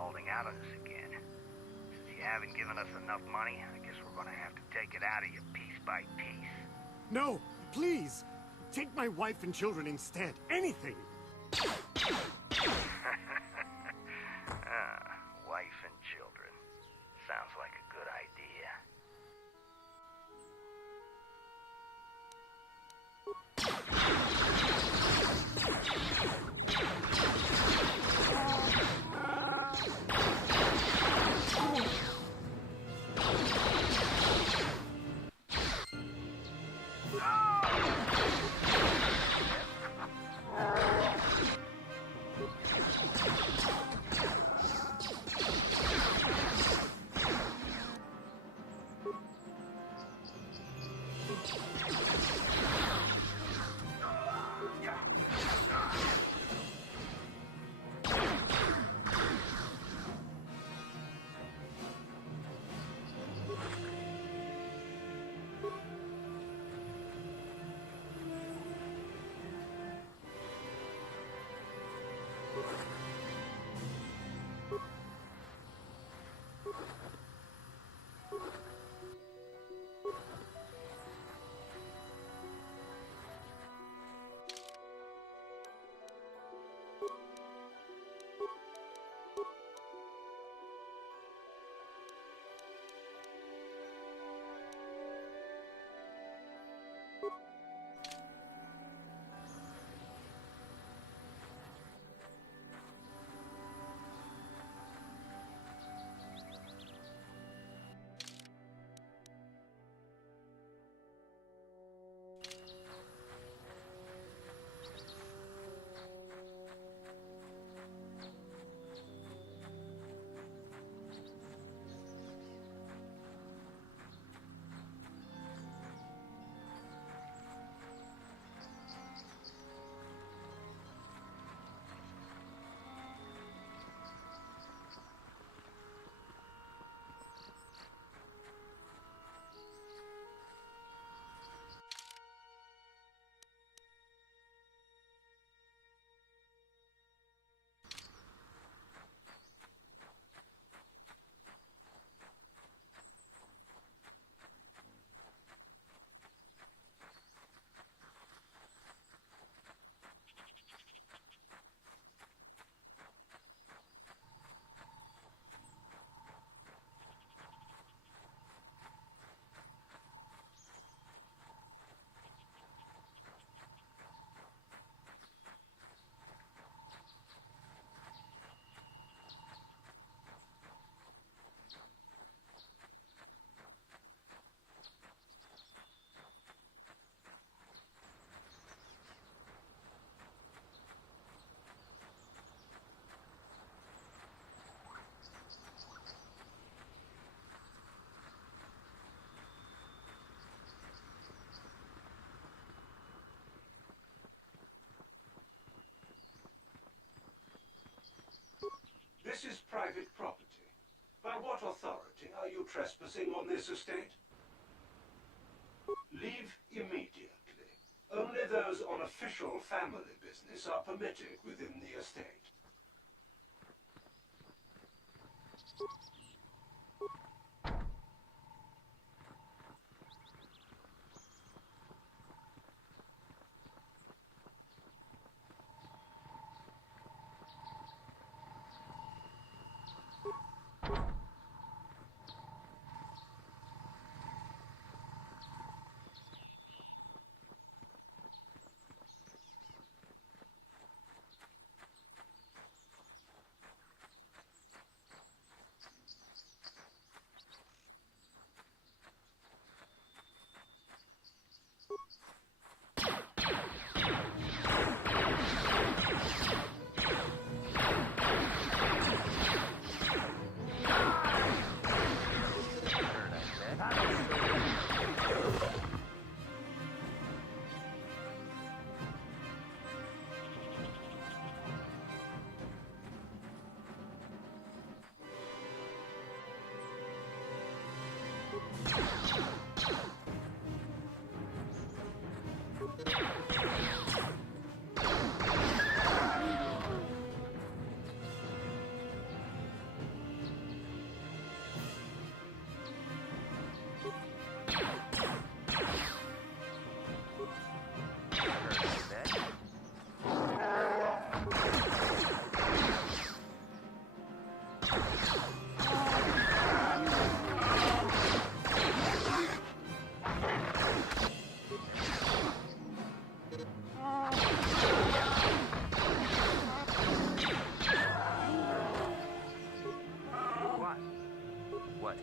holding out on us again. Since you haven't given us enough money, I guess we're gonna have to take it out of you piece by piece. No, please! Take my wife and children instead. Anything! Wife and children. Sounds like a good idea. This is private property. By what authority are you trespassing on this estate? Leave immediately. Only those on official family business are permitted within the estate. What?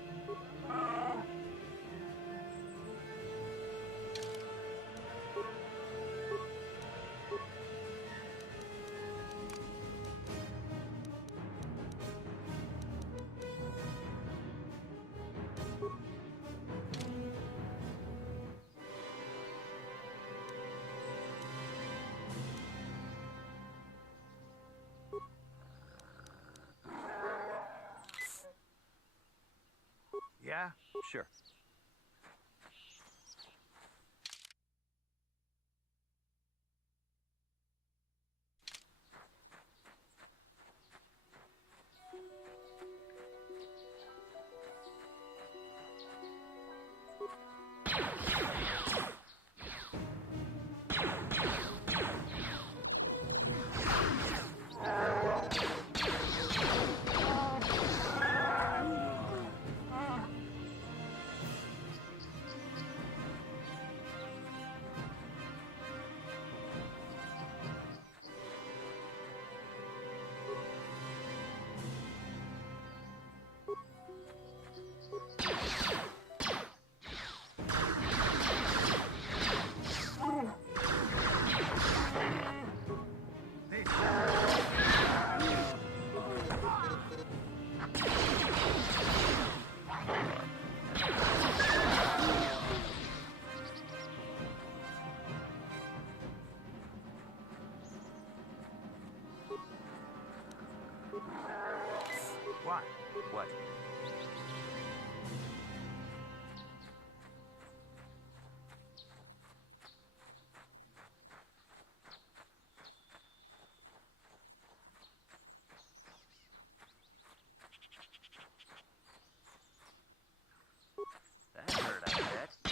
Yeah? Sure. What? What? That hurt, I bet.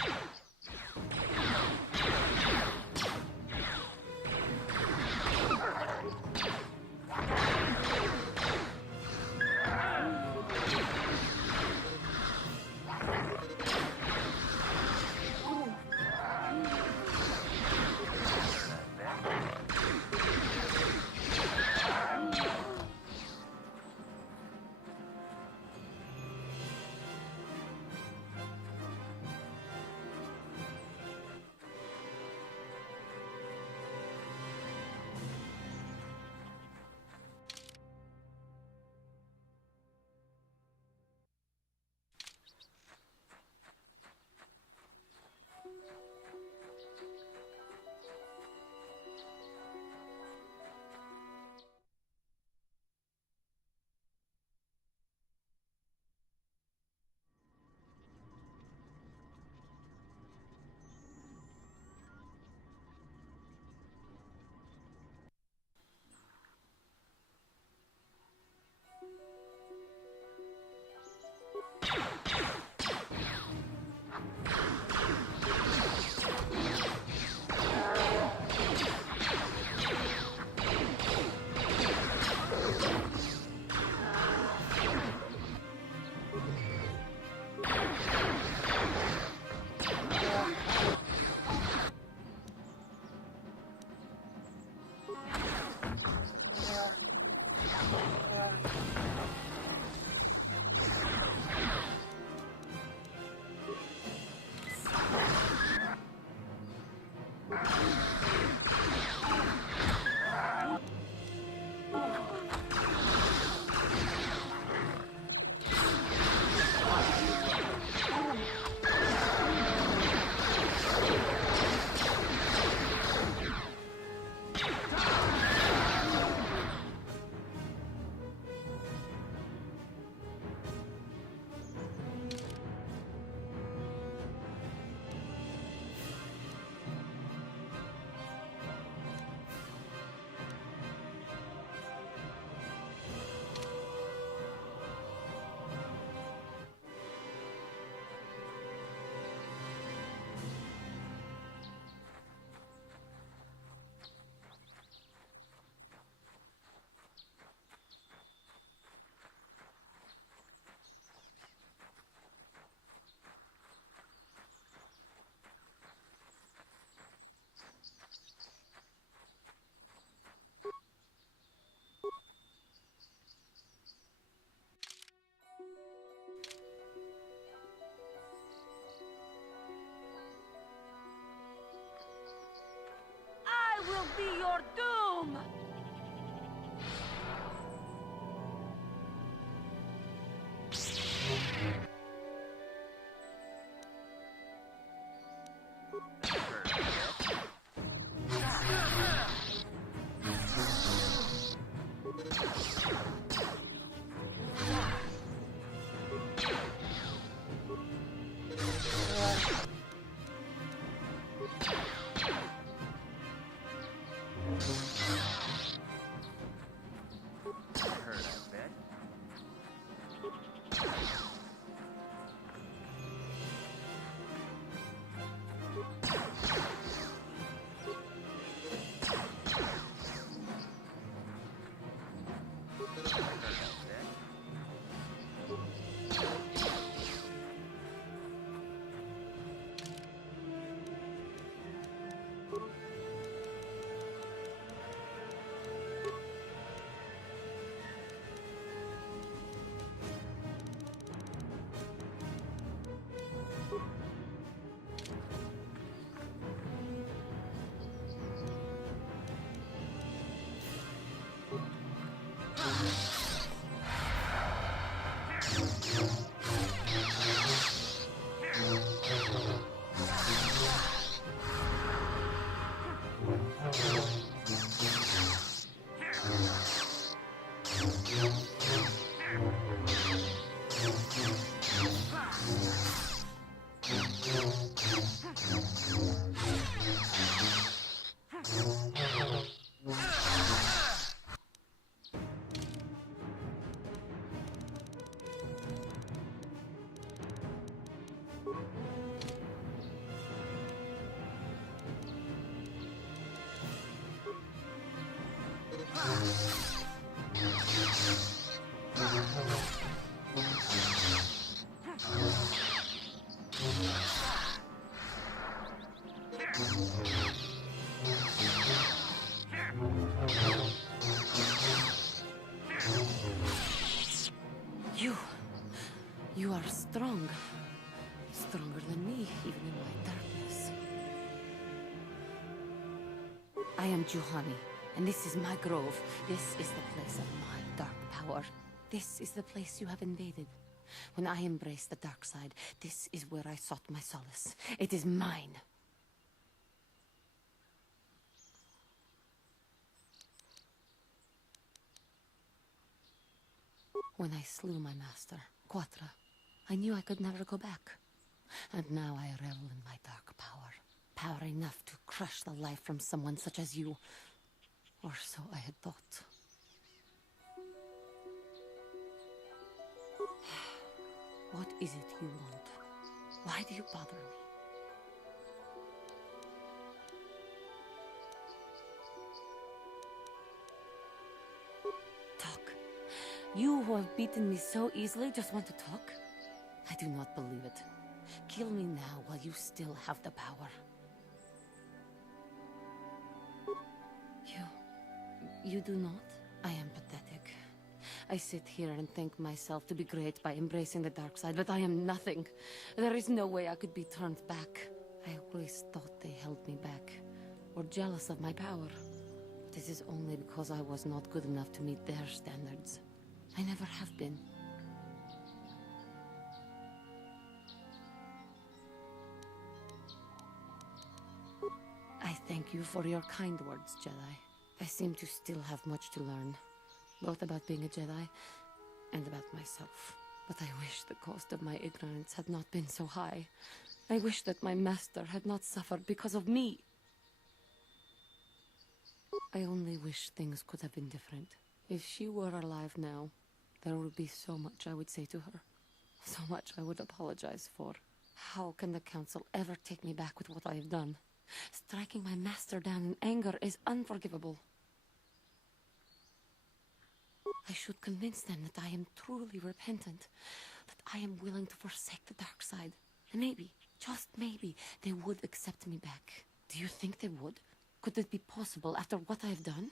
will be your doom! You are strong. Stronger than me, even in my darkness. I am Juhani, and this is my grove. This is the place of my dark power. This is the place you have invaded. When I embraced the dark side, this is where I sought my solace. It is mine. When I slew my master, Quatra, I knew I could never go back. And now I revel in my dark power. Power enough to crush the life from someone such as you. Or so I had thought. What is it you want? Why do you bother me? Talk. You who have beaten me so easily just want to talk? I do not believe it. Kill me now while you still have the power. You do not? I am pathetic. I sit here and think myself to be great by embracing the dark side, but I am nothing. There is no way I could be turned back. I always thought they held me back, or jealous of my power. This is only because I was not good enough to meet their standards. I never have been. I thank you for your kind words, Jedi. I seem to still have much to learn, both about being a Jedi and about myself. But I wish the cost of my ignorance had not been so high. I wish that my master had not suffered because of me. I only wish things could have been different. If she were alive now, there would be so much I would say to her. So much I would apologize for. How can the Council ever take me back with what I have done? Striking my master down in anger is unforgivable. I should convince them that I am truly repentant, that I am willing to forsake the dark side. And maybe, just maybe, they would accept me back. Do you think they would? Could it be possible after what I have done?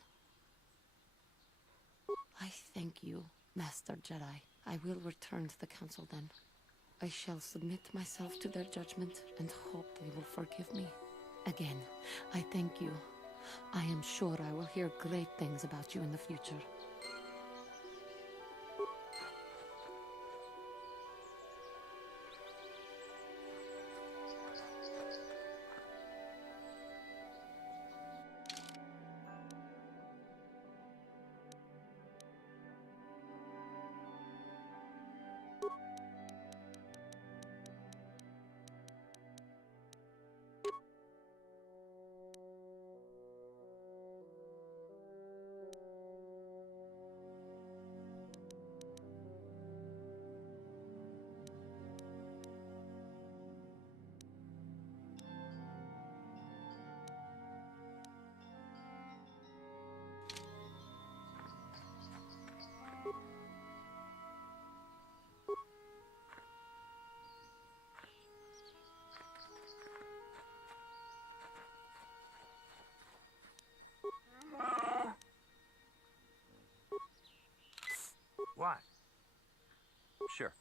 I thank you, Master Jedi. I will return to the Council then. I shall submit myself to their judgment and hope they will forgive me. Again, I thank you. I am sure I will hear great things about you in the future. What? Sure.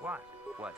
What? What?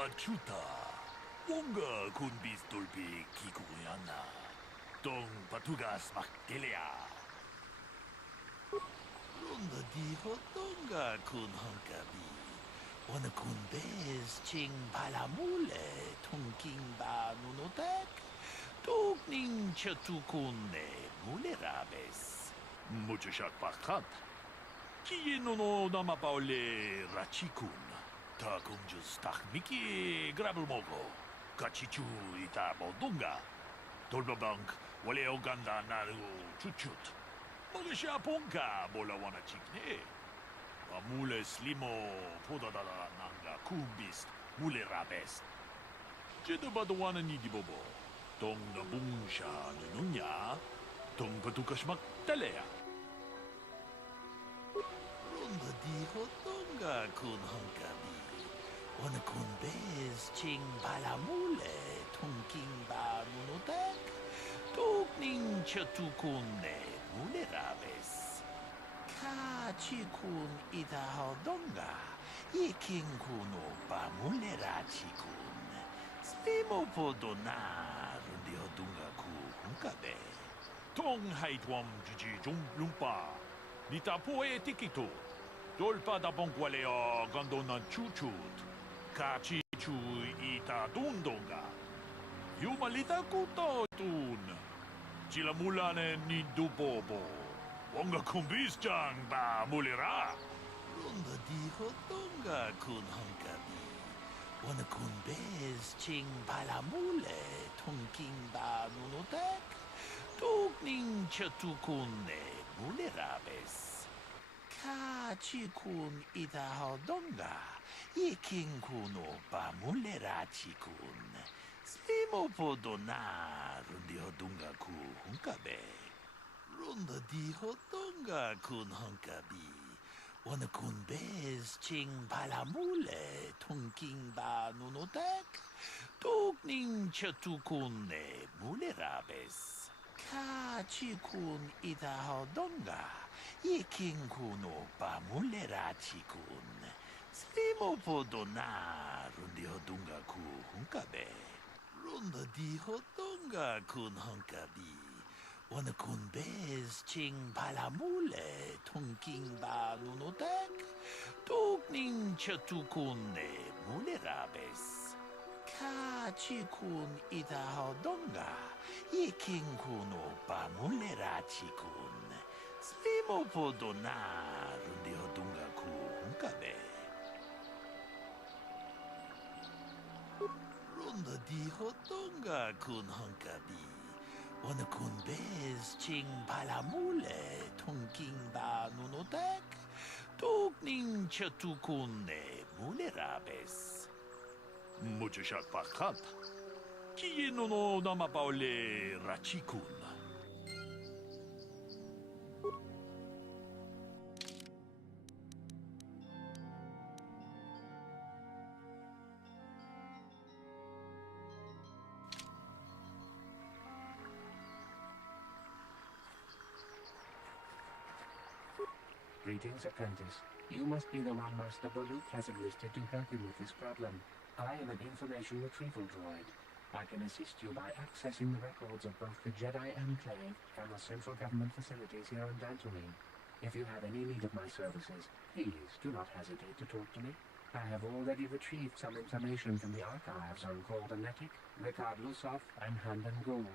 Achuta, Wonga kunbis dolpi kikuyana, Dong patugas maktelea. Ronda diho donga kun honkabi, Wana kunbes ching palamule, Tungking ba nunotek, Tugning chatukunne mulerabes. Mucho shak pakhat. Kieno no namapaole rachikun. Ta kunjus takmiki grabelmogo. Kachichu ita bodunga. Dolbabank wale oganda naru chuchut. Magasha ponka bola wana chikne. Amule slimo podadada nanga kumbis mule rabes. Jeda badawana ni dibobo. Tong na bungsha nununya. Tong patukashmak talea. Ronda diho tonga kun honkabi. Wana kun bez ching balamule tungking ba nunotek. Tugning chatukunne mule rabes. Ka chikun ita hodonga. Yiking kuno ba mule rachikun. Slimo podonar di hodunga ku hunkabe. Tong haitwam jiji jum lumpa. Nita poe tikito. Dolpa da bongualeo gondona chuchut. Kachi chu ita dundonga. Yumalita kuto tun. Chilamulane ni dubobo. Wonga kumbis jang ba mulira. Ronda diho donga kun honkabi. Wana kun bez ching balamule. Tungking ba nunotek. Tugning chatukunne mulerabes. Ka chikun ita hodonga. Yiking kuno ba mulera chikun. Slimo podonar di hodunga ku hunkabe. Ronda di hodonga kun honkabi. Wanakunbez ching palamule tungking ba nunotek. Tukning chatukune mulerabes. Ka chikun itahodonga. Yiking kuno pa mulera chikun. Slimo podona rundi hodunga ku hunkabe. Runda di hodunga kun hunkabi. Wanakunbez ching palamule tungking ba nunotek. Tukning chatukune mulerabes. Ka chikun itahodonga. Yiking kuno pa mulera chikun. Slimo podona rundi hodunga ku hunkabe. Runda di hodunga kun hunkabi. Wanakunbez ching palamule tungking ba nunotek. Tukning chatukune mulerabes. Muchashat pakat. Kiyino no namapaule rachikun. Greetings, apprentice. You must be the one Master Baluk has enlisted to help him with this problem. I am an information retrieval droid. I can assist you by accessing the records of both the Jedi Enclave and the central government facilities here on Dantooine. If you have any need of my services, please do not hesitate to talk to me. I have already retrieved some information from the archives on Caldernetic, Ricard Lusov, and Handan Gul.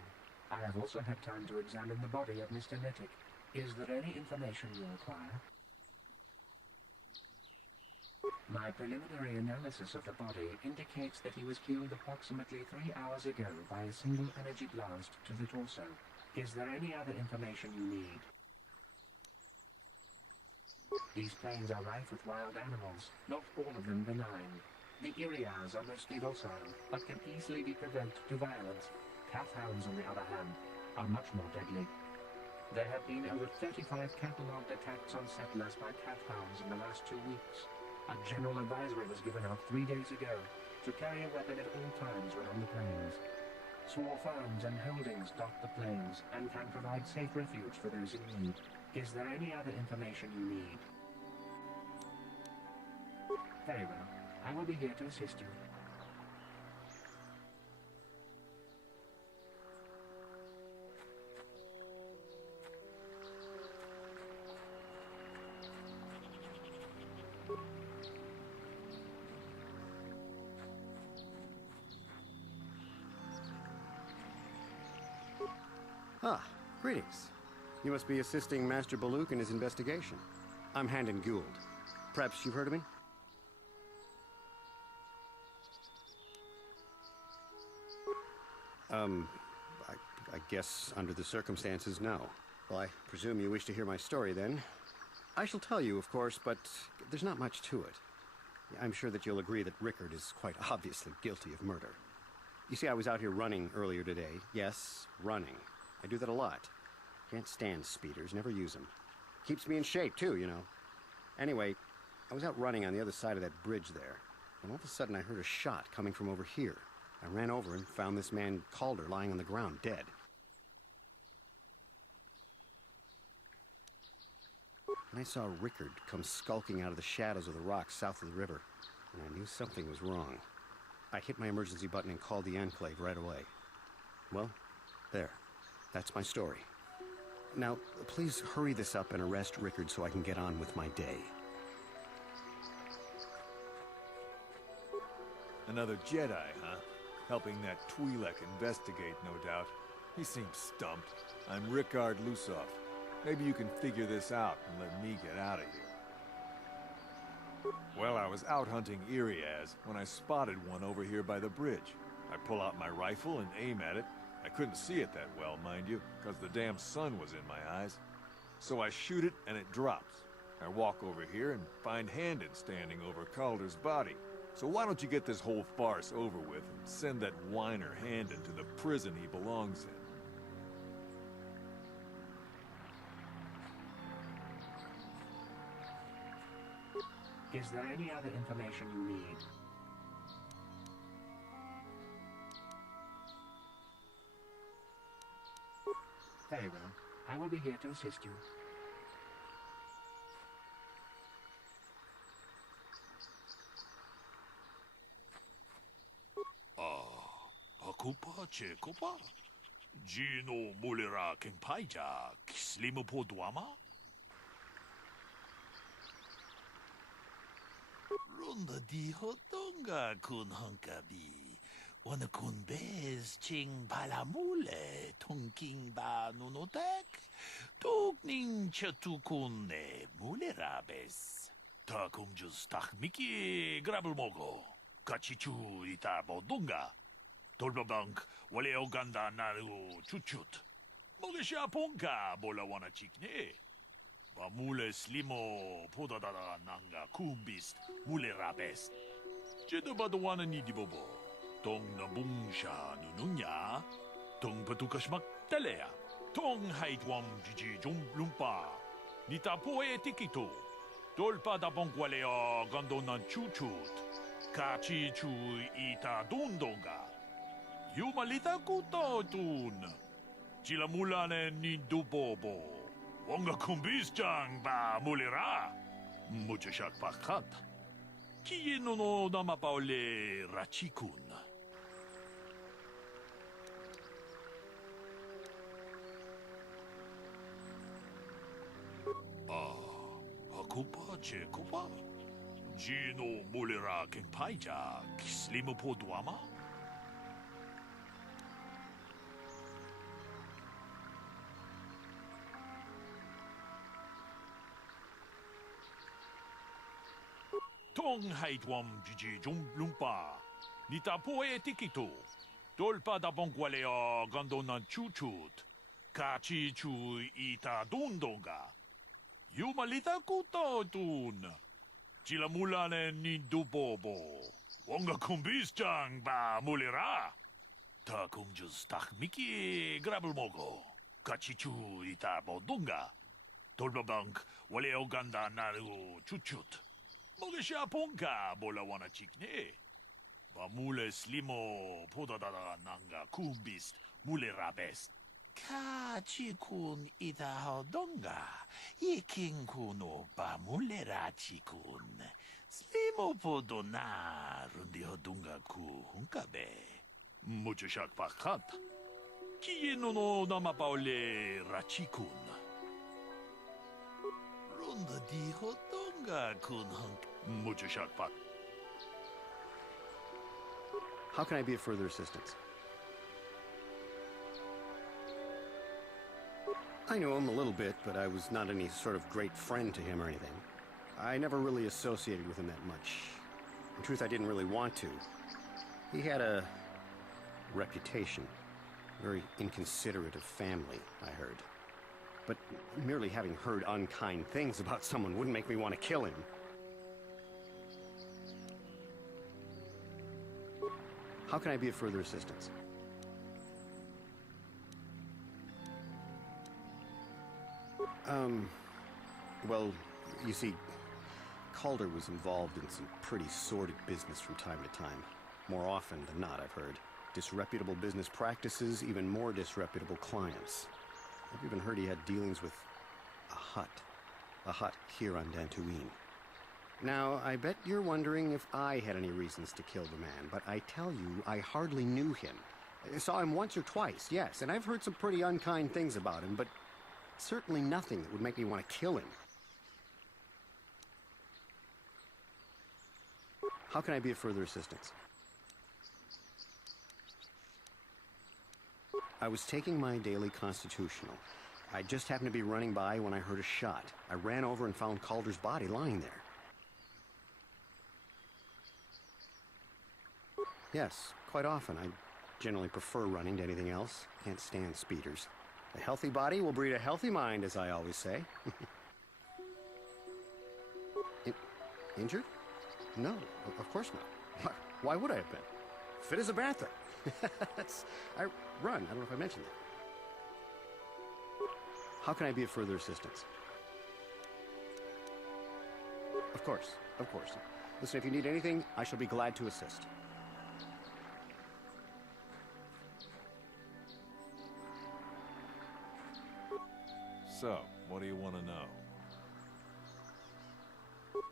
I have also had time to examine the body of Mr. Netic. Is there any information you require? My preliminary analysis of the body indicates that he was killed approximately 3 hours ago by a single energy blast to the torso. Is there any other information you need? These plains are rife with wild animals, not all of them benign. The Irias are mostly docile, but can easily be provoked to violence. Calfhounds, on the other hand, are much more deadly. There have been over 35 catalogued attacks on settlers by calfhounds in the last 2 weeks. A general advisory was given out 3 days ago to carry a weapon at all times when on the plains. Small farms and holdings dot the plains and can provide safe refuge for those in need. Is there any other information you need? Very well. I will be here to assist you. Ah, greetings. You must be assisting Master Baluk in his investigation. I'm Handan Gould. Perhaps you've heard of me? I guess under the circumstances, no. Well, I presume you wish to hear my story, then. I shall tell you, of course, but there's not much to it. I'm sure that you'll agree that Rickard is quite obviously guilty of murder. You see, I was out here running earlier today. Yes, running. I do that a lot. Can't stand speeders, never use them. Keeps me in shape, too, you know. Anyway, I was out running on the other side of that bridge there, when all of a sudden I heard a shot coming from over here. I ran over and found this man Calder lying on the ground, dead. And I saw Rickard come skulking out of the shadows of the rocks south of the river, and I knew something was wrong. I hit my emergency button and called the Enclave right away. Well, there. That's my story. Now, please hurry this up and arrest Rickard so I can get on with my day. Another Jedi, huh? Helping that Twi'lek investigate, no doubt. He seems stumped. I'm Ricard Lusov. Maybe you can figure this out and let me get out of here. Well, I was out hunting Irias when I spotted one over here by the bridge. I pull out my rifle and aim at it. I couldn't see it that well, mind you, because the damn sun was in my eyes. So I shoot it and it drops. I walk over here and find Handan standing over Calder's body. So why don't you get this whole farce over with and send that whiner Handan to the prison he belongs in? Is there any other information you need? Very well. I will be here to assist you. Akupa Chekopa? Gino Mulera Kengpaija, Kislimupo Duama? Runda di Hotonga kun Hunkabi. Wana kun bez ching palamule, tonking ba nunotek, togning chatukun ne mulerabes. Takum just takmiki grabelmogo, kachichu ita bodunga. Tolbabank, wale oganda naru chuchut. Mogesha ponka bola wana chikne. Bamule slimo podadada nanga kumbist mulerabes. Jedabadawana ni dibobo. Tong nabungsha nununya, tong patukashmak talea, tong haitwam jiji jum lumpa, nita poe tikito, tolpa da bonkwalea gandona chuchut, kachi chu ita dundonga, yumalita kuto tun, chilamulane ni dubobo, wonga kumbis jang ba mulera, muchashak pakat, kieno no namapaole rachikun. Akupa Chekopa? Gino Mulera Kengpaija, Kislimupo Duama? Tong haitwam jiji jum lumpa, nita poe tikito, tolpa da bonkwalea gandona chuchut, kachi chu ita dundonga. Yumalita kuto tun. Chilamulane ni dubobo. Wonga kumbis jang ba mulera. Ta kumjus takmiki grabelmogo. Kachichu ita bodunga. Tolbabank wale oganda naru chuchut. Mogesha ponka bola wana chikne. Bamule slimo podadada nanga kumbist mulerabest. Kachikun ita hodonga, iking kuno pa mulerachikun. Slimo podona rundi hodunga ku hunkabe. Muchashak pakat. Kieno no namapaole rachikun. Runda di hodonga kun hunk. Muchashak pak. How can I be of further assistance? I knew him a little bit, but I was not any sort of great friend to him or anything. I never really associated with him that much. In truth, I didn't really want to. He had a reputation. Very inconsiderate of family, I heard. But merely having heard unkind things about someone wouldn't make me want to kill him. How can I be of further assistance? Well, you see, Calder was involved in some pretty sordid business from time to time. More often than not, I've heard. Disreputable business practices, even more disreputable clients. I've even heard he had dealings with a hut here on Dantooine. Now, I bet you're wondering if I had any reasons to kill the man, but I tell you, I hardly knew him. I saw him once or twice, yes, and I've heard some pretty unkind things about him, but certainly nothing that would make me want to kill him. How can I be of further assistance? I was taking my daily constitutional. I just happened to be running by when I heard a shot. I ran over and found Calder's body lying there. Yes, quite often. I generally prefer running to anything else. Can't stand speeders. A healthy body will breed a healthy mind, as I always say. Injured? No, of course not. Why would I have been? Fit as a bantha. I run. I don't know if I mentioned that. How can I be of further assistance? Of course, of course. Listen, if you need anything, I shall be glad to assist. So, what do you want to know?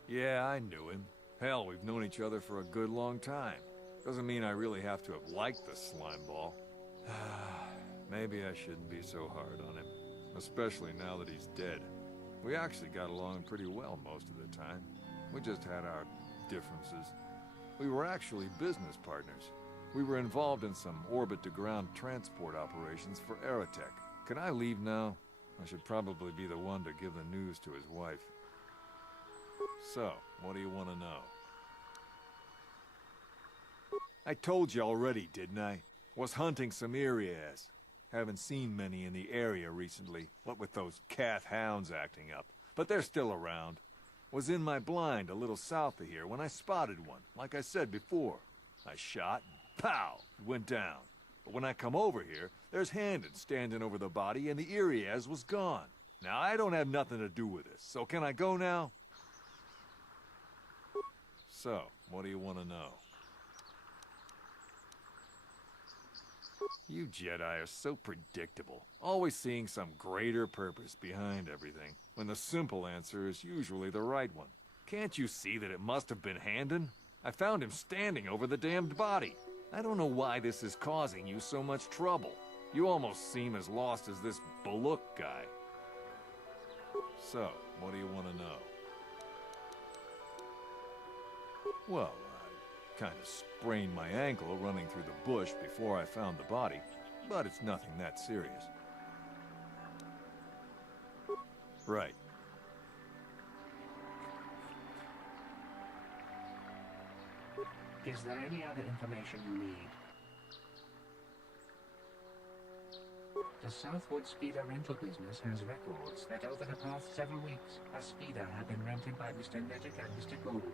Yeah, I knew him. Hell, we've known each other for a good long time. Doesn't mean I really have to have liked the slimeball. Maybe I shouldn't be so hard on him. Especially now that he's dead. We actually got along pretty well most of the time. We just had our differences. We were actually business partners. We were involved in some orbit-to-ground transport operations for Aerotech. Can I leave now? I should probably be the one to give the news to his wife. So, what do you want to know? I told you already, didn't I? Was hunting some areas. Haven't seen many in the area recently, what with those Cath hounds acting up. But they're still around. Was in my blind a little south of here when I spotted one, like I said before. I shot, and pow, it went down. But when I come over here, there's Handon standing over the body and the Iriaz was gone. Now, I don't have nothing to do with this, so can I go now? So, what do you want to know? You Jedi are so predictable, always seeing some greater purpose behind everything, when the simple answer is usually the right one. Can't you see that it must have been Handon? I found him standing over the damned body. I don't know why this is causing you so much trouble. You almost seem as lost as this Baluk guy. So, what do you want to know? Well, I kind of sprained my ankle running through the bush before I found the body, but it's nothing that serious. Right. Is there any other information you need? The Southwood Speeder rental business has records that over the past several weeks, a speeder had been rented by Mr. Nedick and Mr. Gould.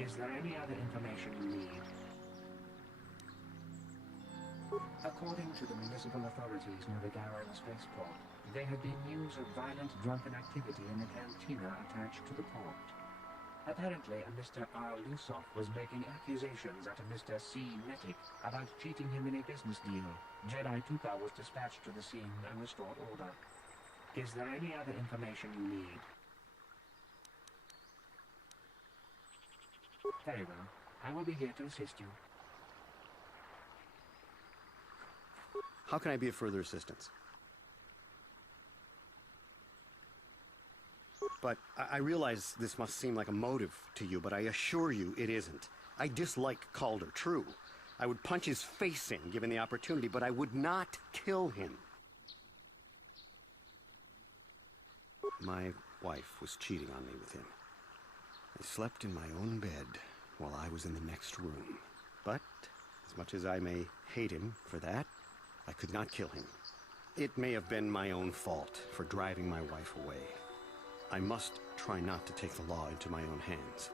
Is there any other information you need? According to the municipal authorities near the Garrow spaceport, there had been news of violent drunken activity in the cantina attached to the port. Apparently, a Mr. R. Lusoff was making accusations at a Mr. C. Nedick about cheating him in a business deal. Jedi Tuka was dispatched to the scene and restored order. Is there any other information you need? Very well. I will be here to assist you. How can I be of further assistance? But I realize this must seem like a motive to you, but I assure you it isn't. I dislike Calder, true. I would punch his face in given the opportunity, but I would not kill him. My wife was cheating on me with him. I slept in my own bed while I was in the next room. But, as much as I may hate him for that, I could not kill him. It may have been my own fault for driving my wife away. I must try not to take the law into my own hands.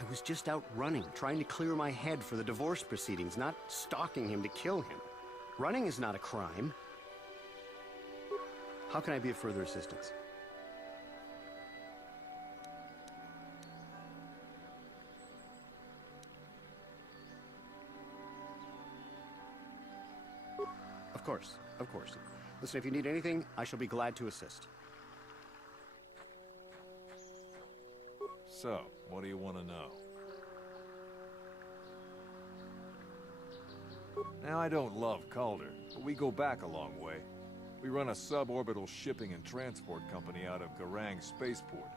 I was just out running, trying to clear my head for the divorce proceedings, not stalking him to kill him. Running is not a crime. How can I be of further assistance? Of course, of course. Listen, if you need anything, I shall be glad to assist. So, what do you want to know? Now, I don't love Calder, but we go back a long way. We run a suborbital shipping and transport company out of Garang Spaceport.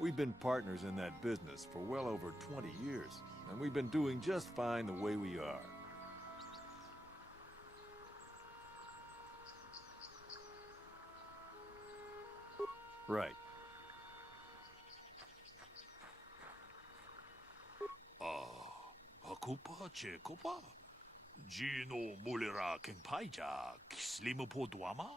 We've been partners in that business for well over 20 years, and we've been doing just fine the way we are. Right. Hakupa Chekopa? Gino Mulera Kengpaija Kislimupo Duama?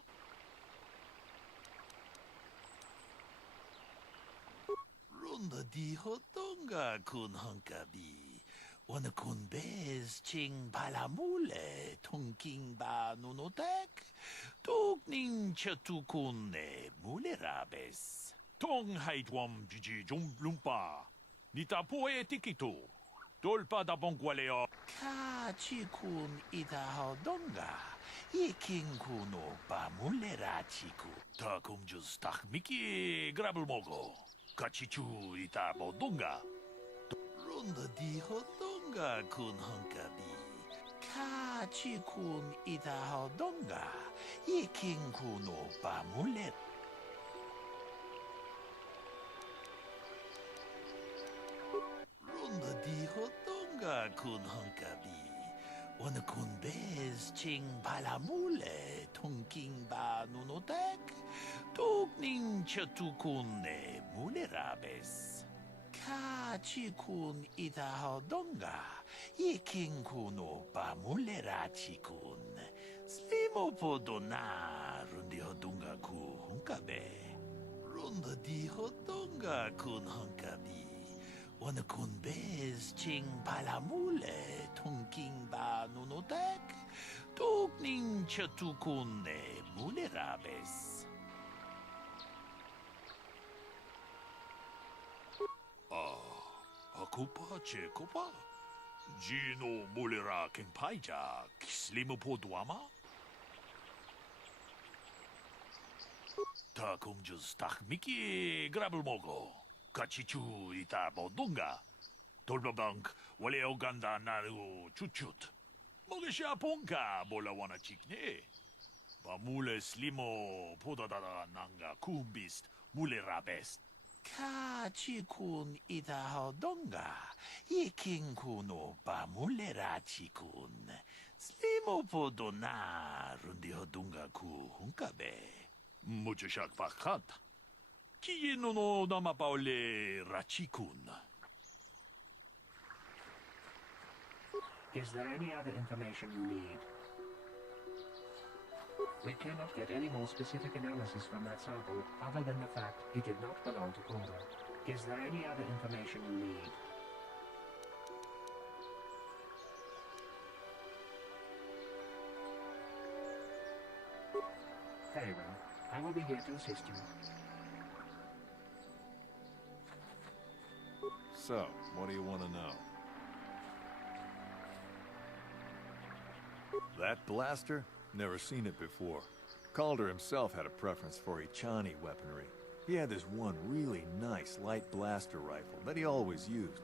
Runda di Hotonga kun Hunkabi. Wana kun bez ching palamule tunking ba nunotek. Tukning chatukune mulerabes. Tong haitwam jiji jum lumpa. Nita poe tikito. Dolpa da bongualeo. Ka chikun ida donga. Iking kuno ba mulera chiku. Ta kumjus tak miki grabel mogo. Kachichu ita bodunga. Runda di hodonga kun hunkabi. Ka chikun ida donga. Iking kuno ba mulera. Runda di hodonga kun hunkabi. Wana kun bez ching palamule tungking ba nunotek. Tukning chatukun ne mulerabes. Ka chikun ida donga. Iking kuno ba mulera chikun. Slimo podona rundi hodunga ku hunkabe. Runda di hodonga kun hunkabi. Wana kun bez ching palamule tungking ba nunotek. Tukning chatukun ne mulerabes. Akupa chekopa. Gino mulera king paija. Slimo podwama. Ta kumjus tak miki grabel mogo. Kachichu ita bodunga. Dolbabank wale oganda naru chuchut. Mogesha ponka bola wana chikne. Bamule slimo podadada nanga kumbist mulera best. Ka chikun ida donga. Iking kuno ba mulera chikun. Slimo podona rundi hodunga ku hunkabe. Mucho shak pakat. Kieno no dama paole rachikun. Is there any other information you need? We cannot get any more specific analysis from that sample other than the fact it did not belong to Calder. Is there any other information you need? Very well. I will be here to assist you. So, what do you want to know? That blaster? Never seen it before. Calder himself had a preference for Ichani weaponry. He had this one really nice light blaster rifle that he always used.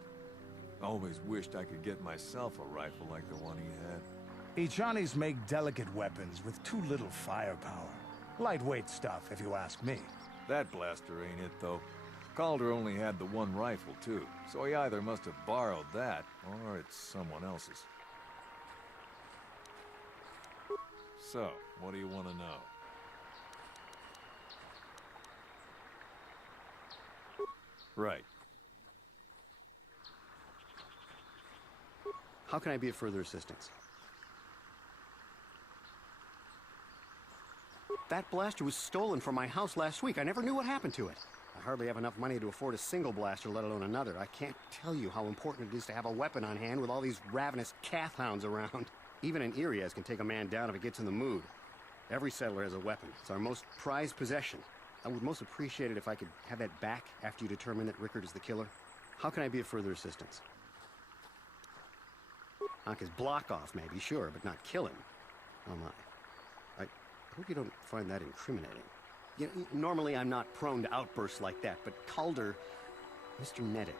Always wished I could get myself a rifle like the one he had. Ichanis make delicate weapons with too little firepower. Lightweight stuff, if you ask me. That blaster ain't it, though. Calder only had the one rifle, too, so he either must have borrowed that, or it's someone else's. So, what do you want to know? Right. How can I be of further assistance? That blaster was stolen from my house last week. I never knew what happened to it. I hardly have enough money to afford a single blaster, let alone another. I can't tell you how important it is to have a weapon on hand with all these ravenous cath hounds around. Even an Irias can take a man down if it gets in the mood. Every settler has a weapon. It's our most prized possession. I would most appreciate it if I could have that back after you determine that Rickard is the killer. How can I be of further assistance? Knock his block off, maybe, sure, but not kill him. Oh, my. I hope you don't find that incriminating. You know, normally I'm not prone to outbursts like that, but Calder, Mr. Nedick,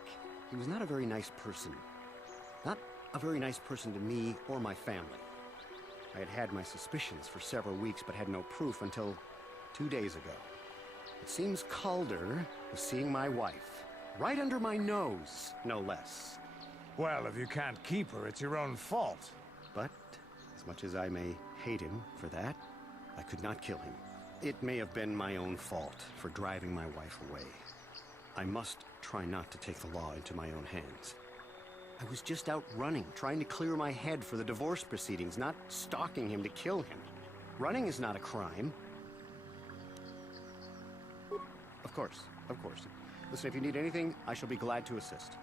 he was not a very nice person. Not a very nice person to me or my family. I had had my suspicions for several weeks, but had no proof until 2 days ago. It seems Calder was seeing my wife, right under my nose, no less. Well, if you can't keep her, it's your own fault. But, as much as I may hate him for that, I could not kill him. It may have been my own fault for driving my wife away. I must try not to take the law into my own hands. I was just out running, trying to clear my head for the divorce proceedings, not stalking him to kill him. Running is not a crime. Of course, of course. Listen, if you need anything, I shall be glad to assist.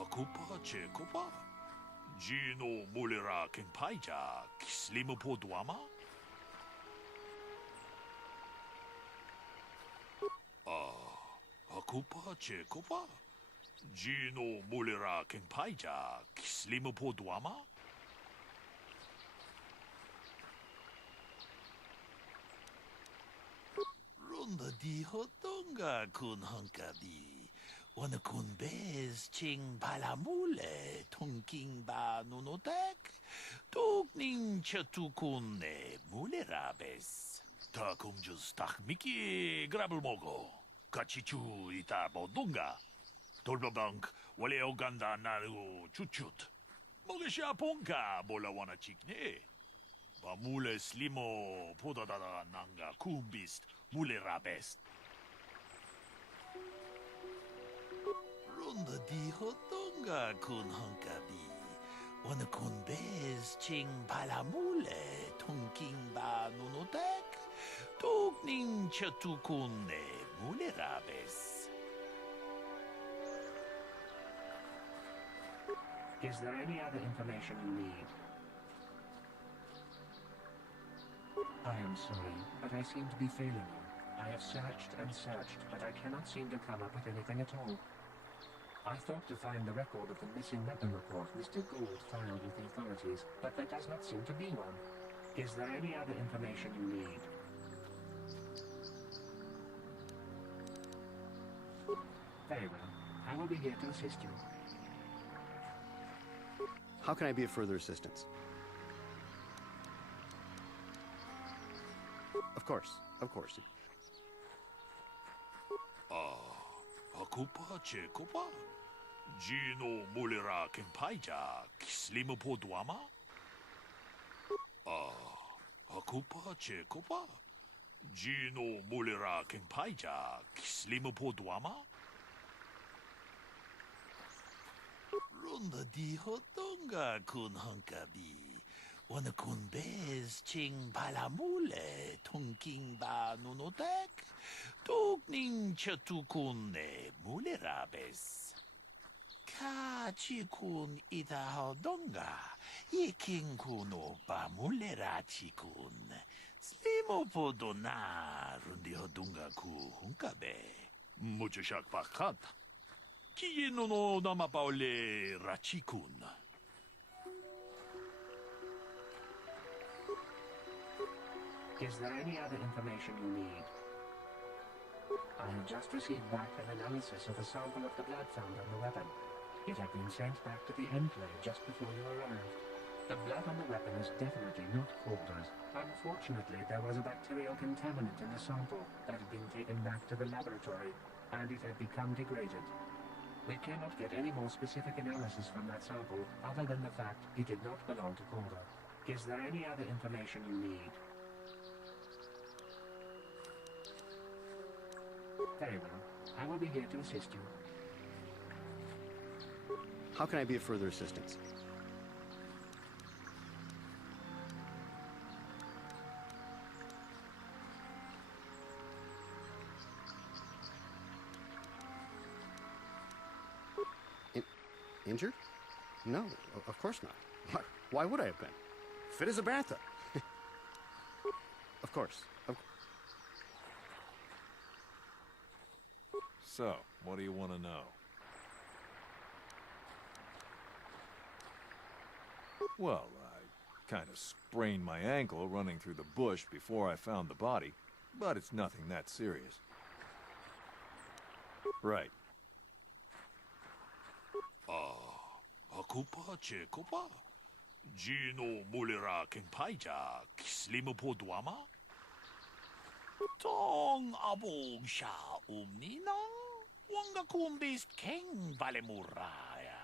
Akupa chekopa. Gino mulera king paija. Kislimu podwama. Hakupa Chekopa. Gino Mulera Kenpaija, Slimopo Duama. Runda di hotonga kun hunkabi. Wana kun bez ching palamule, tunking ba nunotek. Tukning chatukune mulerabes. Takum just tak Miki Grabelmogo. Kachichu ita bodunga. Tolbabank, wale oganda naru chuchut. Mogesha ponka bola wana chikne. Bamule slimo podadada nanga kumbist mulerabes. Runda di hotonga kun hunkabi. Wana kun bez ching palamule, tunking ba nunotek. Tukning chatukune mulerabes. Is there any other information you need? I am sorry, but I seem to be failing you. I have searched and searched, but I cannot seem to come up with anything at all. I thought to find the record of the missing weapon report Mr. Gould filed with the authorities, but there does not seem to be one. Is there any other information you need? Very well. I will be here to assist you. How can I be of further assistance? Of course, of course. Hakupa Chekopa. Gino Mulera Kenpaija, Slimopo Duama. Hakupa Chekopa. Gino Mulera Kenpaija, Slimopo Duama. Runda di hotonga kun hunkabi. Wana kun bez ching palamule, tunking ba nunotek. Tukning chatukune mulerabes. Ka chikun ita hodonga. Yeking kuno ba mulera chikun. Slimo podona rundi hodunga ku hunkabe. Mucho shak pakat. Kieno no namapaole Rachikun. Is there any other information you need? I have just received back an analysis of a sample of the blood found on the weapon. It had been sent back to the enclave just before you arrived. The blood on the weapon is definitely not Calder's. Unfortunately, there was a bacterial contaminant in the sample that had been taken back to the laboratory, and it had become degraded. We cannot get any more specific analysis from that sample other than the fact it did not belong to Calder. Is there any other information you need? Very well. I will be here to assist you. How can I be of further assistance? Injured? No, of course not. Why would I have been? Fit as a bantha. Of course. So, what do you want to know? Well, I kind of sprained my ankle running through the bush before I found the body, but it's nothing that serious. Right. Hakupa Chekopa. Gino Mulera Kenpaija, Slimopo Duama. Tong abong sha umninang. Wanga kumbist keng balemuraya.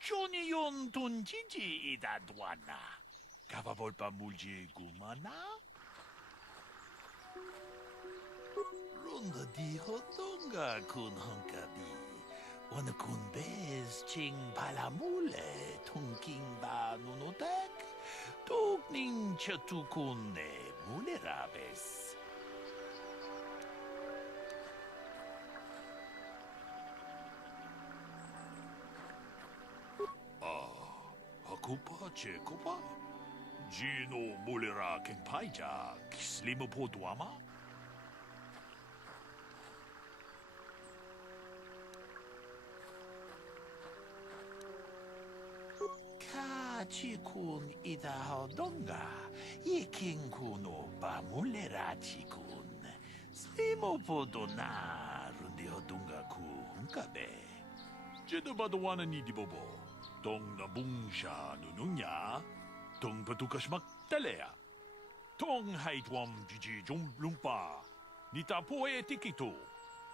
Johnny yon tunjiji idadwana. Kavavolpa mulji gumana. Runda di hotonga kun hunkabi. Wana kun bez ching palamule, tunking ba nunotek. Tukning chatukune mulerabes. Hakupa Chekopa. Gino Mulera Kenpaija, Slimopo Duama. Kachikun idahadonga. Ikingkun opa mulerachikun. Slimo podona rundihodunga ku hunkabe. Jedabadawana ni dibobo. Tong nabungsha nunungya. Tong patukasmak talea. Tong haitwam jiji jumlumpa. Nitapoe tikito.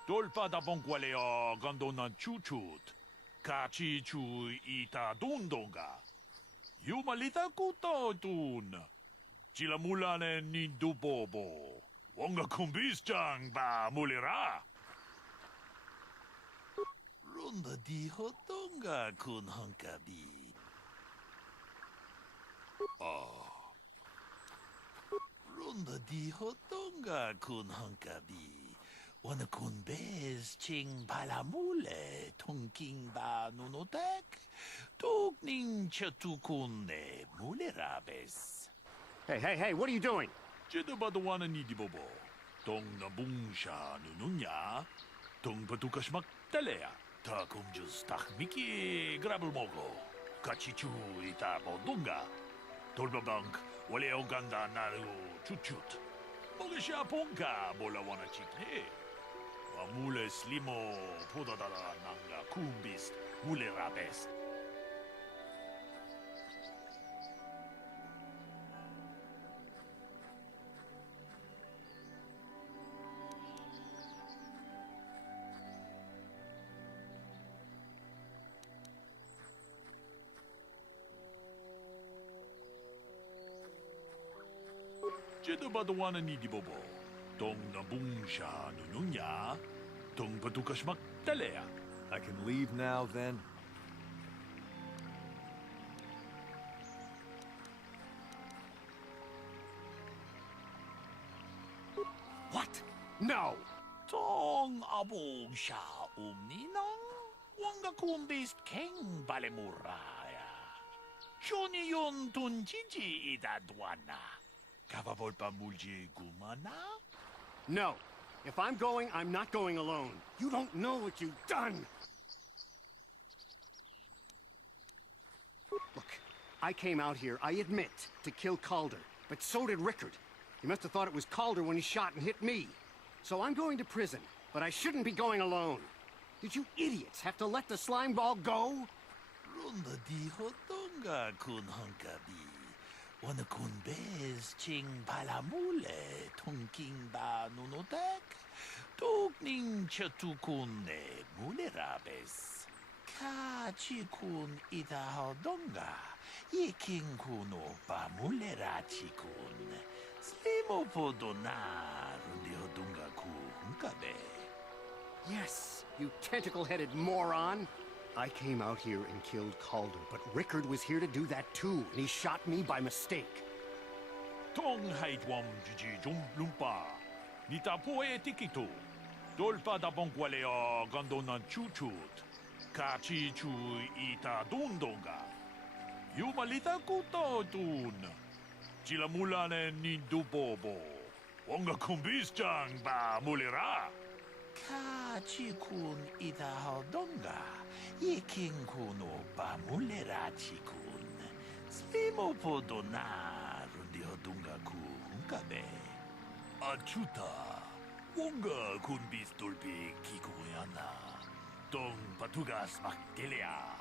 Tolpa da bonkwalea gandonan chuchut. Kachi chu ita dundonga. Yumalita kutotun. Chilamulane ni dubobo. Wonga kumbis ba mulira. Runda di hodonga kun hunkabi. Runda di hodonga kun hunkabi. Wana kun bez ching palamule tongking ba nunotek. Tugning chatukune mulerabes. Hey, what are you doing? Jedabadawana ni dibobo. Tong nabungsha nununya. Tong patukasmak talea. Ta kumjus takmiki grabulmogo. Kachichu ita bodunga. Tolbabank wale oganda naru chuchut. Mogesha ponka bola wana chikne. Mamule slimo podadada nanga kumbist mule rabest. Jedabadawana ni dibobo. Tong nabungsha nununya. Tong patukasmak talea. I can leave now, then? What? No! Tong abungsha umninang. Wanga kumbist keng balemuraya. Shoni yon tunjiji idadwana. Kavavolpa mulji gumana? No. If I'm going, I'm not going alone. You don't know what you've done. Look, I came out here, I admit, to kill Calder. But so did Rickard. He must have thought it was Calder when he shot and hit me. So I'm going to prison, but I shouldn't be going alone. Did you idiots have to let the slime ball go? Runda di hodonga kun hunkabi. Wana kun bez ching palamule tongking ba nunotek. Tugning chatukune mulerabes. Kachikun idahadonga. Ikingkun opa mulerachikun. Slimo podona rundihodunga ku hunkabe. Yes, you tentacle-headed moron. I came out here and killed Calder, but Rickard was here to do that too, and he shot me by mistake. Tong haitwam jiji jumlumpa. Nitapoe tikito. Tolpa da bonkwalea gandonan chuchut. Kachi chu ita dundonga. Yumalita kutotun. Chilamulane ni dubobo. Wonga kumbis ba mulira. Kachikun idahadonga. Ikingkun opa mulerachikun. Slimo podona rundihodunga ku hunkabe. Achuta. Wonga kunbis tulpi kikuyana. Tong patugas maktelea.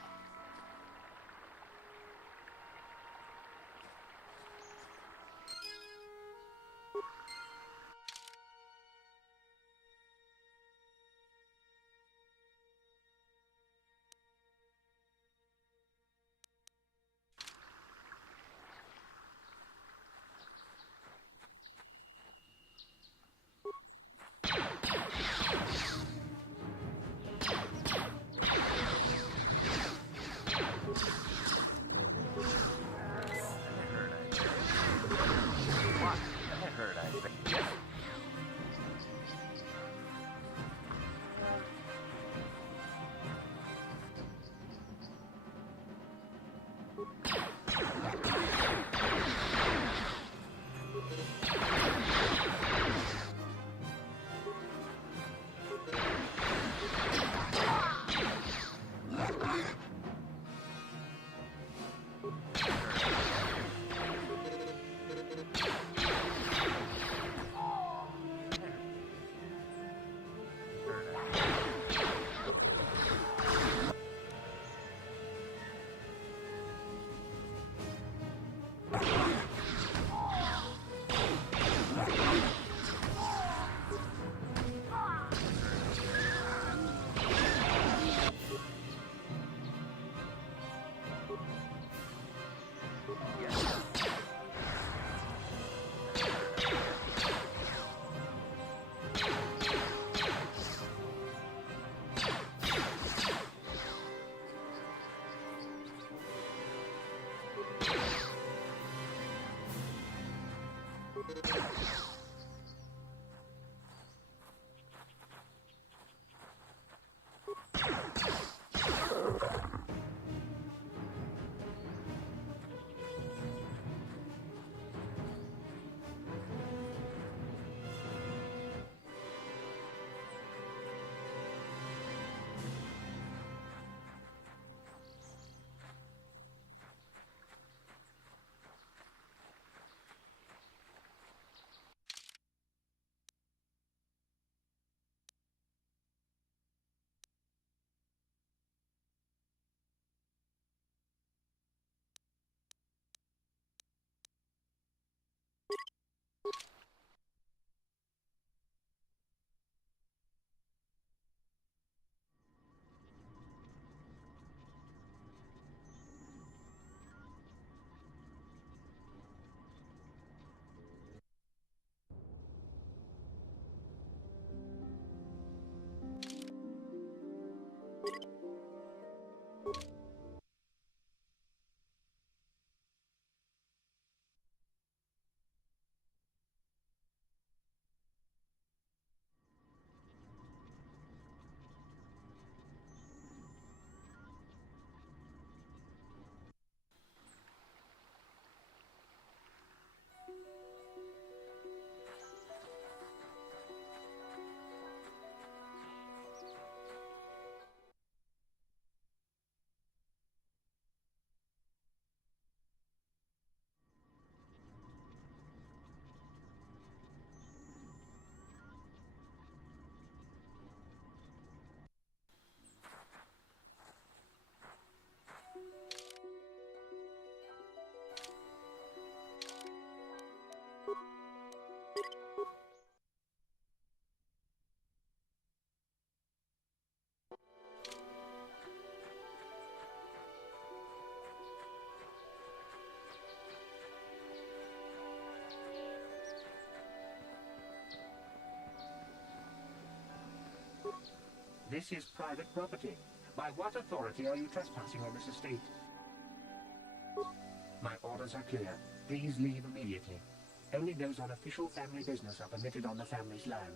This is private property. By what authority are you trespassing on this estate? My orders are clear. Please leave immediately. Only those on official family business are permitted on the family's land.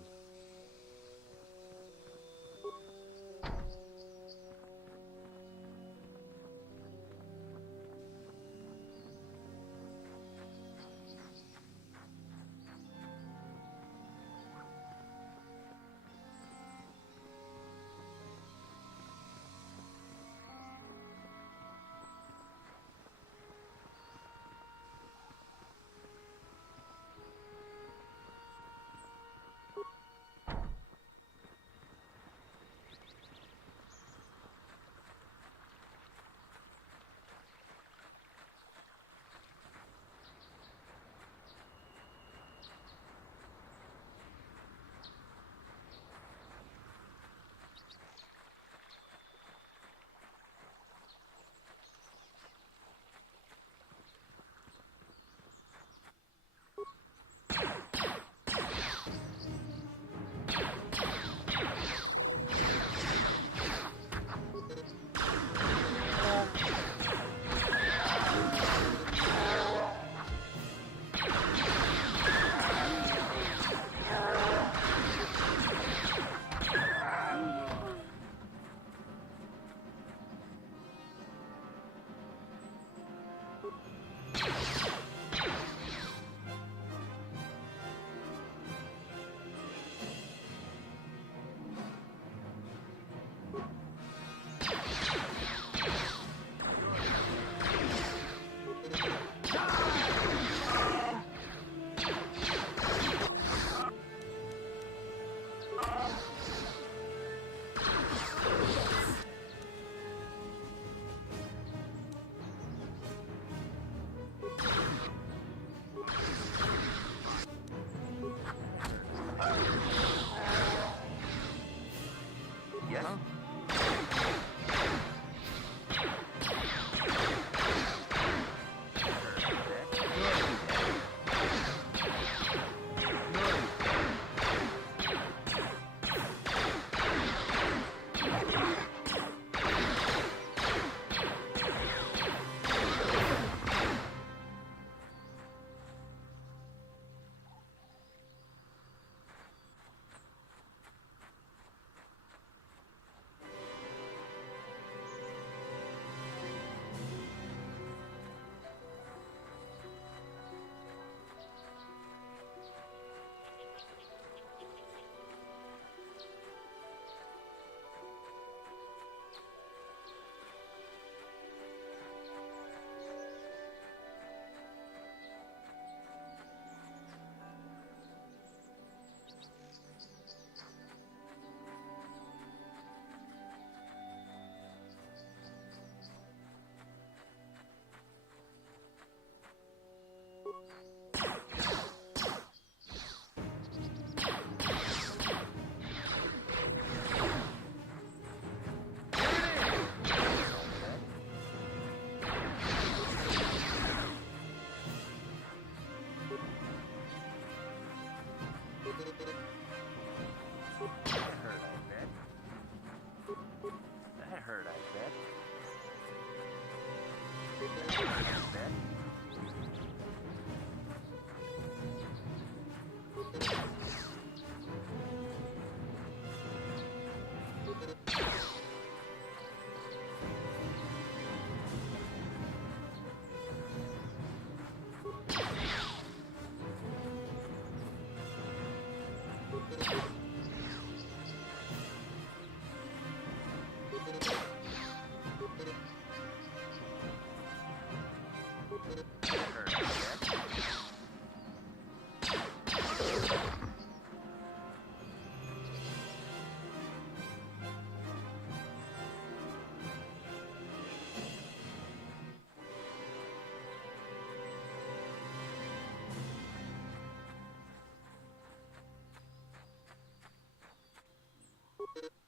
That hurt, I bet.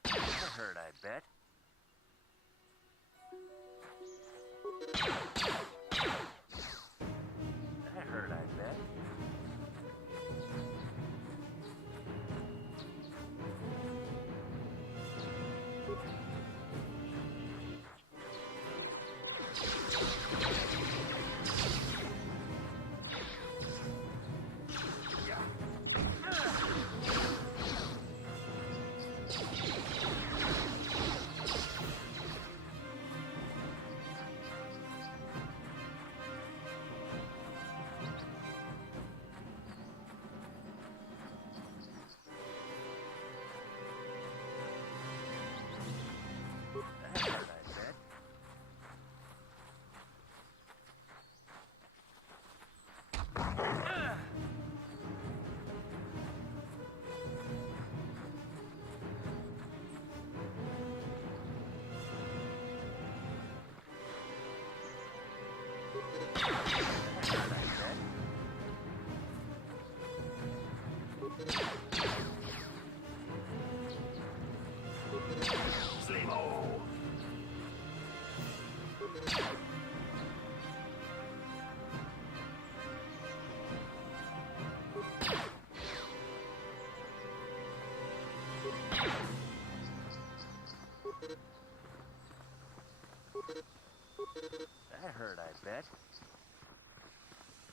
That hurt, I bet. That hurt, I bet. That hurt, I bet. That hurt, I bet.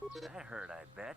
That hurt, I bet.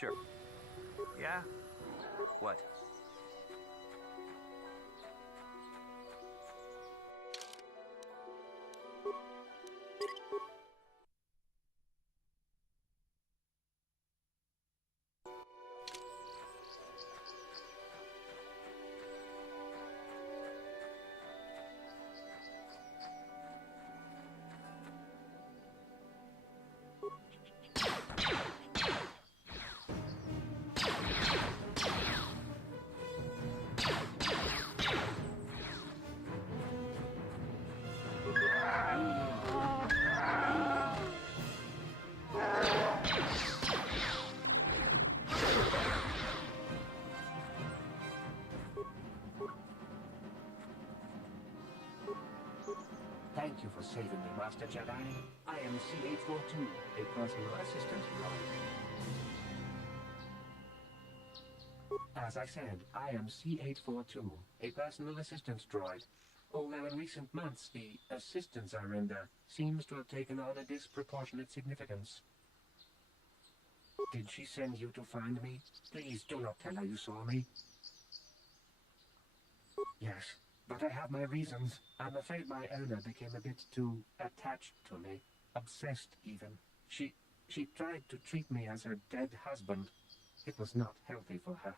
Sure. Yeah? What? Thank you for saving me, Master Jedi. I am C-842, a personal assistant droid. As I said, I am C-842, a personal assistance droid. Although in recent months, the assistance I render seems to have taken on a disproportionate significance. Did she send you to find me? Please do not tell her you saw me. Yes, but I have my reasons. I'm afraid my owner became a bit too attached to me. Obsessed, even. She tried to treat me as her dead husband. It was not healthy for her.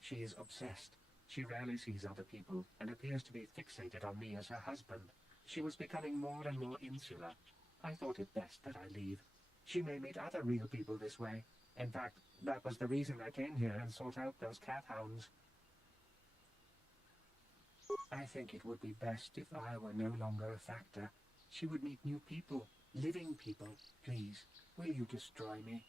She is obsessed. She rarely sees other people and appears to be fixated on me as her husband. She was becoming more and more insular. I thought it best that I leave. She may meet other real people this way. In fact, that was the reason I came here and sought out those cat hounds. I think it would be best if I were no longer a factor. She would meet new people, living people. Please, will you destroy me?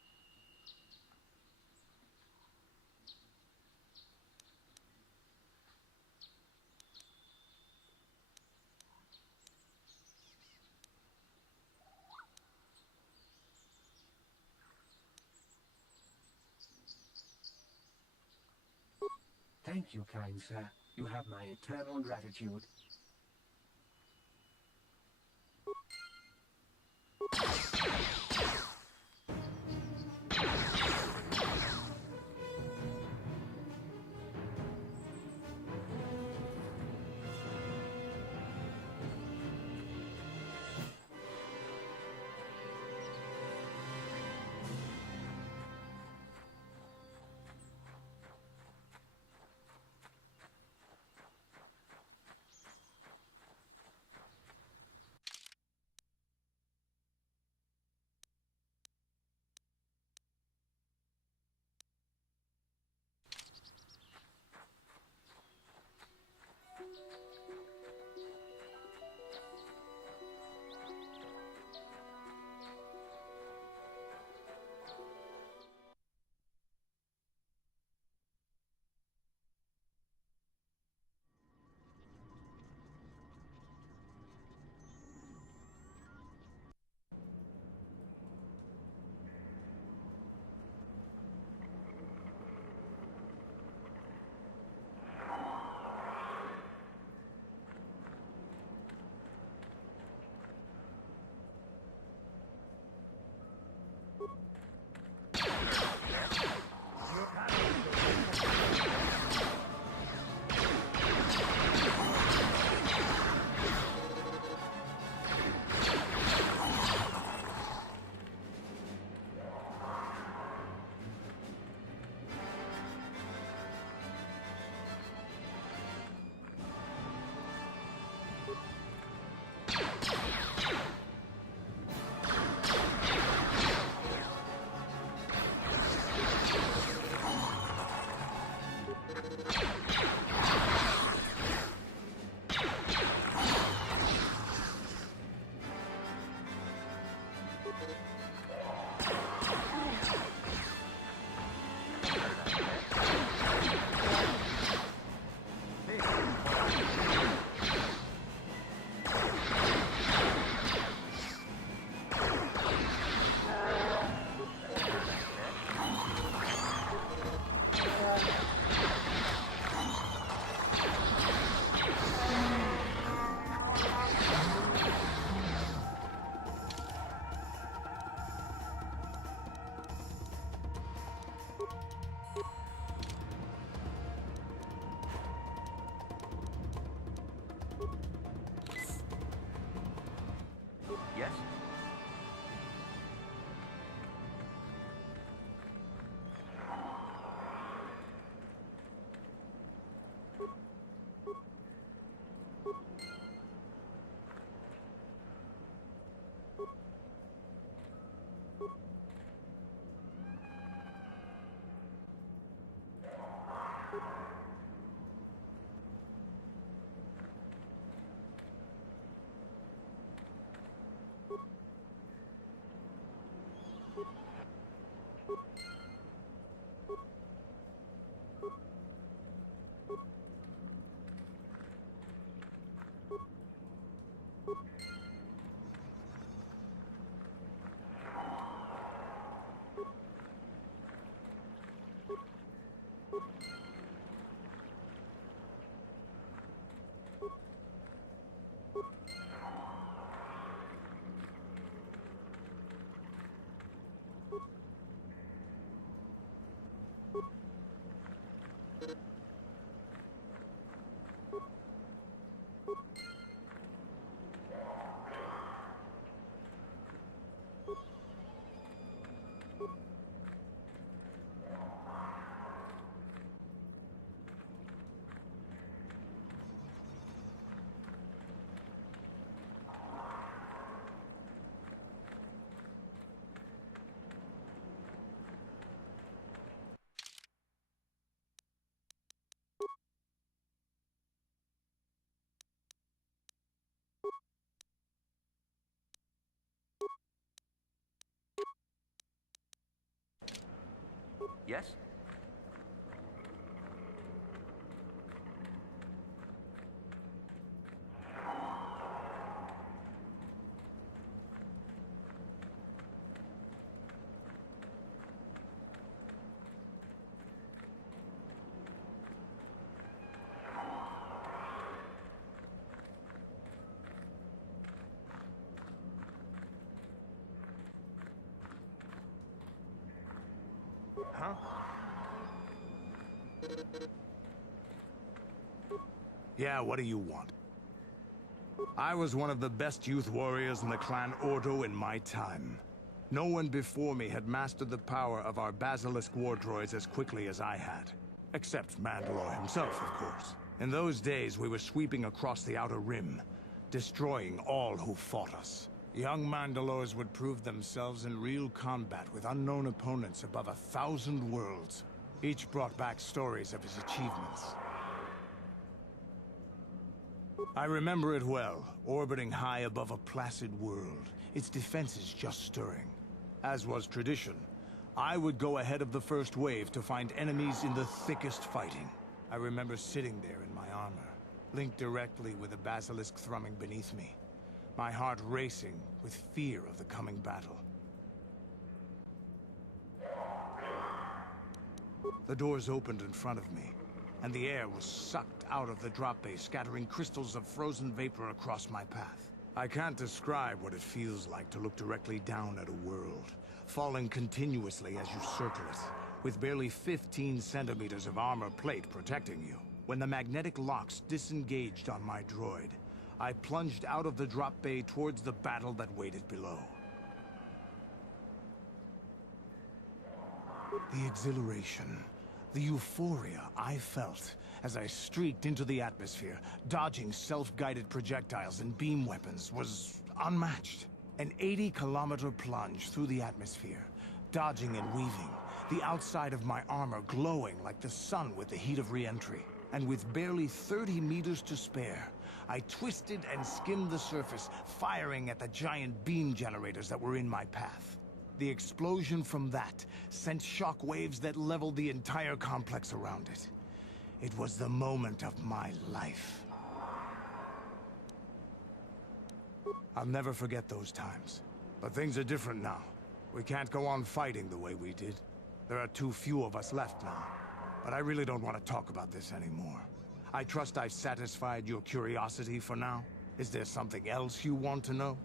Thank you, kind sir. You have my eternal gratitude. Yes? Huh? Yeah, what do you want? I was one of the best youth warriors in the clan Ordo in my time. No one before me had mastered the power of our basilisk war droids as quickly as I had. Except Mandalore himself, of course. In those days, we were sweeping across the Outer Rim, destroying all who fought us. Young Mandalores would prove themselves in real combat with unknown opponents above 1,000 worlds. Each brought back stories of his achievements. I remember it well, orbiting high above a placid world, its defenses just stirring. As was tradition, I would go ahead of the first wave to find enemies in the thickest fighting. I remember sitting there in my armor, linked directly with the basilisk thrumming beneath me, my heart racing with fear of the coming battle. The doors opened in front of me, and the air was sucked out of the drop bay, scattering crystals of frozen vapor across my path. I can't describe what it feels like to look directly down at a world, falling continuously as you circle it, with barely 15 centimeters of armor plate protecting you. When the magnetic locks disengaged on my droid, I plunged out of the drop bay towards the battle that waited below. The exhilaration, the euphoria I felt as I streaked into the atmosphere, dodging self-guided projectiles and beam weapons, was unmatched. An 80-kilometer plunge through the atmosphere, dodging and weaving, the outside of my armor glowing like the sun with the heat of re-entry. And with barely 30 meters to spare, I twisted and skimmed the surface, firing at the giant beam generators that were in my path. The explosion from that sent shock waves that leveled the entire complex around it. It was the moment of my life. I'll never forget those times. But things are different now. We can't go on fighting the way we did. There are too few of us left now. But I really don't want to talk about this anymore. I trust I've satisfied your curiosity for now. Is there something else you want to know?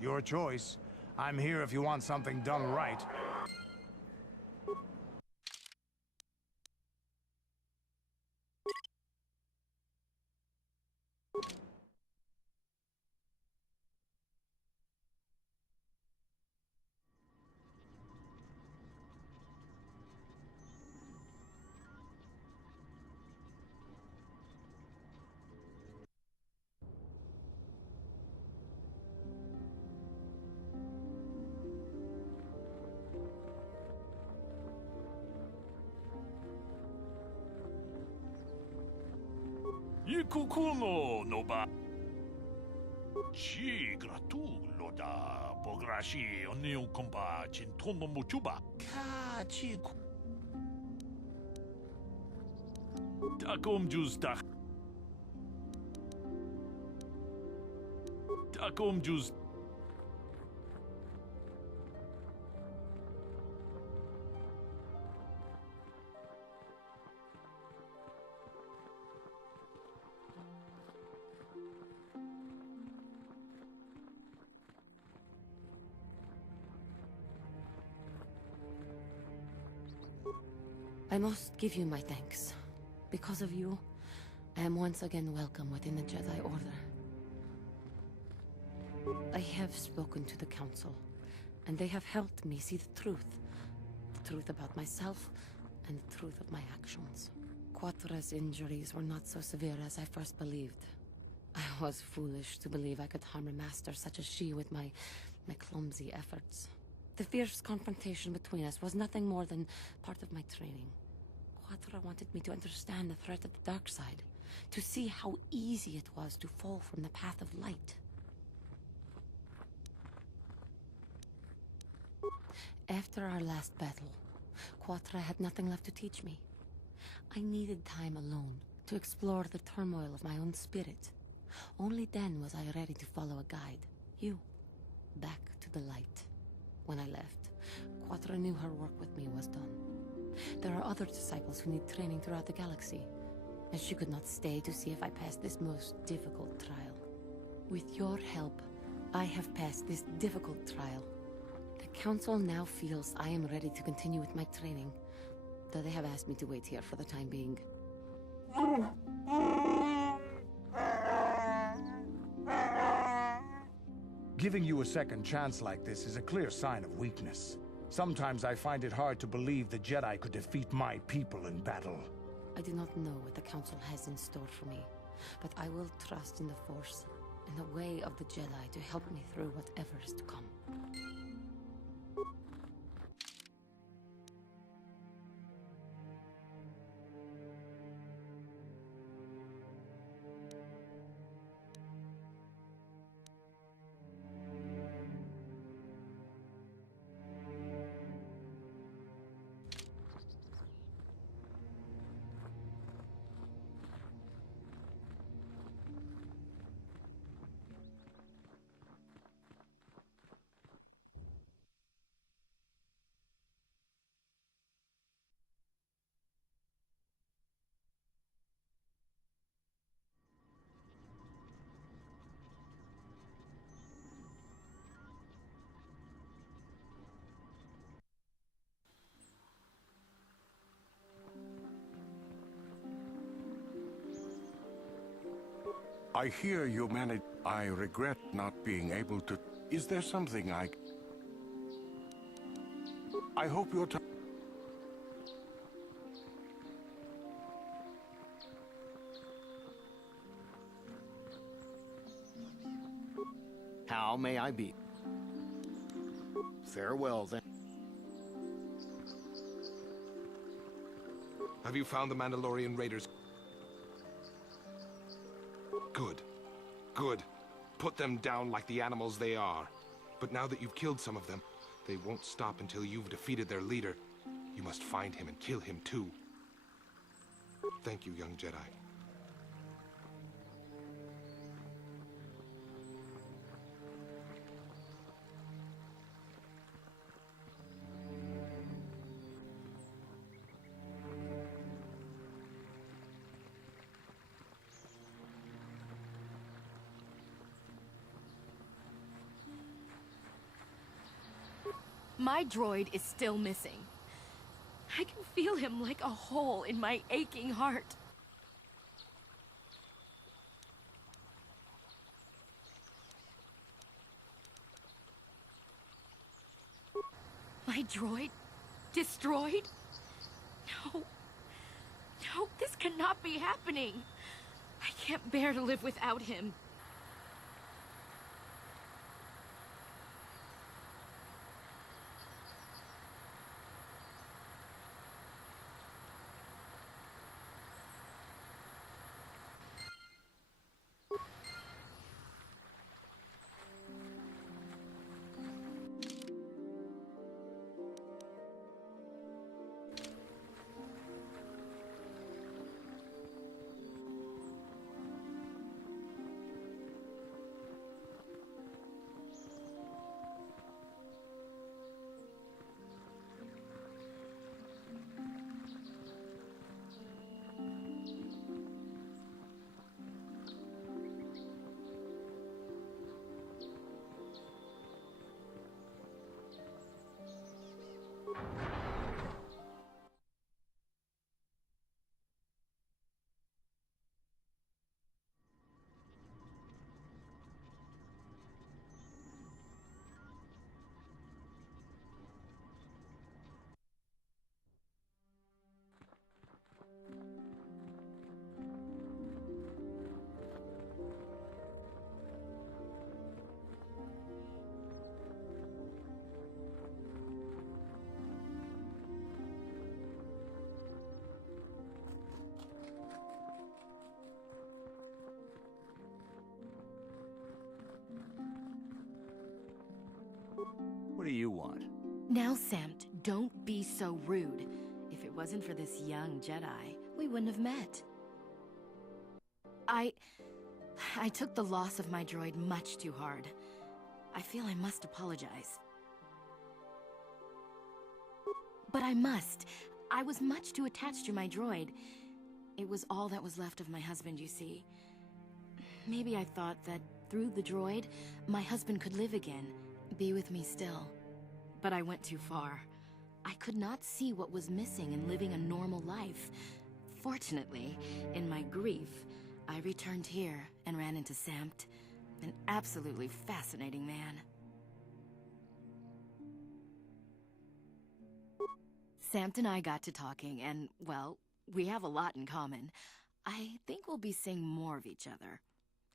Your choice. I'm here if you want something done right. Ikukuno no ba. Ci gratulo da pograshi oniu kompa cintono mochuba. Ka chiku. Takom jus tak. Takom jus. I must give you my thanks. Because of you, I am once again welcome within the Jedi Order. I have spoken to the Council, and they have helped me see the truth. The truth about myself, and the truth of my actions. Quattra's injuries were not so severe as I first believed. I was foolish to believe I could harm a master such as she with my clumsy efforts. The fierce confrontation between us was nothing more than part of my training. Quattra wanted me to understand the threat of the dark side, to see how easy it was to fall from the path of light. After our last battle, Quattra had nothing left to teach me. I needed time alone to explore the turmoil of my own spirit. Only then was I ready to follow a guide, you, back to the light. When I left, Quattra knew her work with me was done. There are other disciples who need training throughout the galaxy, and she could not stay to see if I passed this most difficult trial. With your help, I have passed this difficult trial. The Council now feels I am ready to continue with my training, though they have asked me to wait here for the time being. Giving you a second chance like this is a clear sign of weakness. Sometimes I find it hard to believe the Jedi could defeat my people in battle. I do not know what the Council has in store for me, but I will trust in the Force and the way of the Jedi to help me through whatever is to come. I hear you managed. I regret not being able to. Is there something I hope your time. How may I be? Farewell, then. Have you found the Mandalorian raiders? Good. Good. Put them down like the animals they are. But now that you've killed some of them, they won't stop until you've defeated their leader. You must find him and kill him too. Thank you, young Jedi. My droid is still missing. I can feel him like a hole in my aching heart. My droid? Destroyed? No. No, this cannot be happening. I can't bear to live without him. do you want? Now, Samt, don't be so rude. If it wasn't for this young Jedi, we wouldn't have met. I took the loss of my droid much too hard. I feel I must apologize. But I must. I was much too attached to my droid. It was all that was left of my husband, you see. Maybe I thought that through the droid, my husband could live again, be with me still. But I went too far. I could not see what was missing in living a normal life. Fortunately, in my grief, I returned here and ran into Samt, an absolutely fascinating man. Samt and I got to talking, and, well, we have a lot in common. I think we'll be seeing more of each other.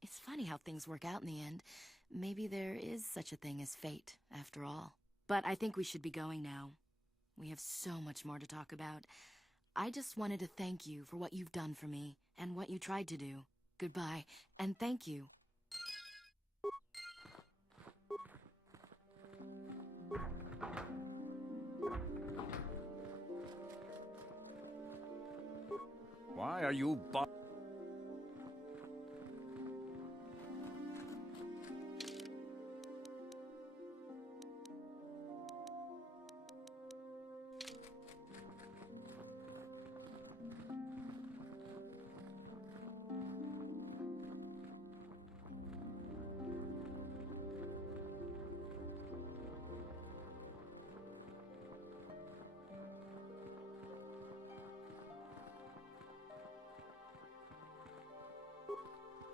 It's funny how things work out in the end. Maybe there is such a thing as fate, after all. But I think we should be going now. We have so much more to talk about. I just wanted to thank you for what you've done for me, and what you tried to do. Goodbye, and thank you. Why are you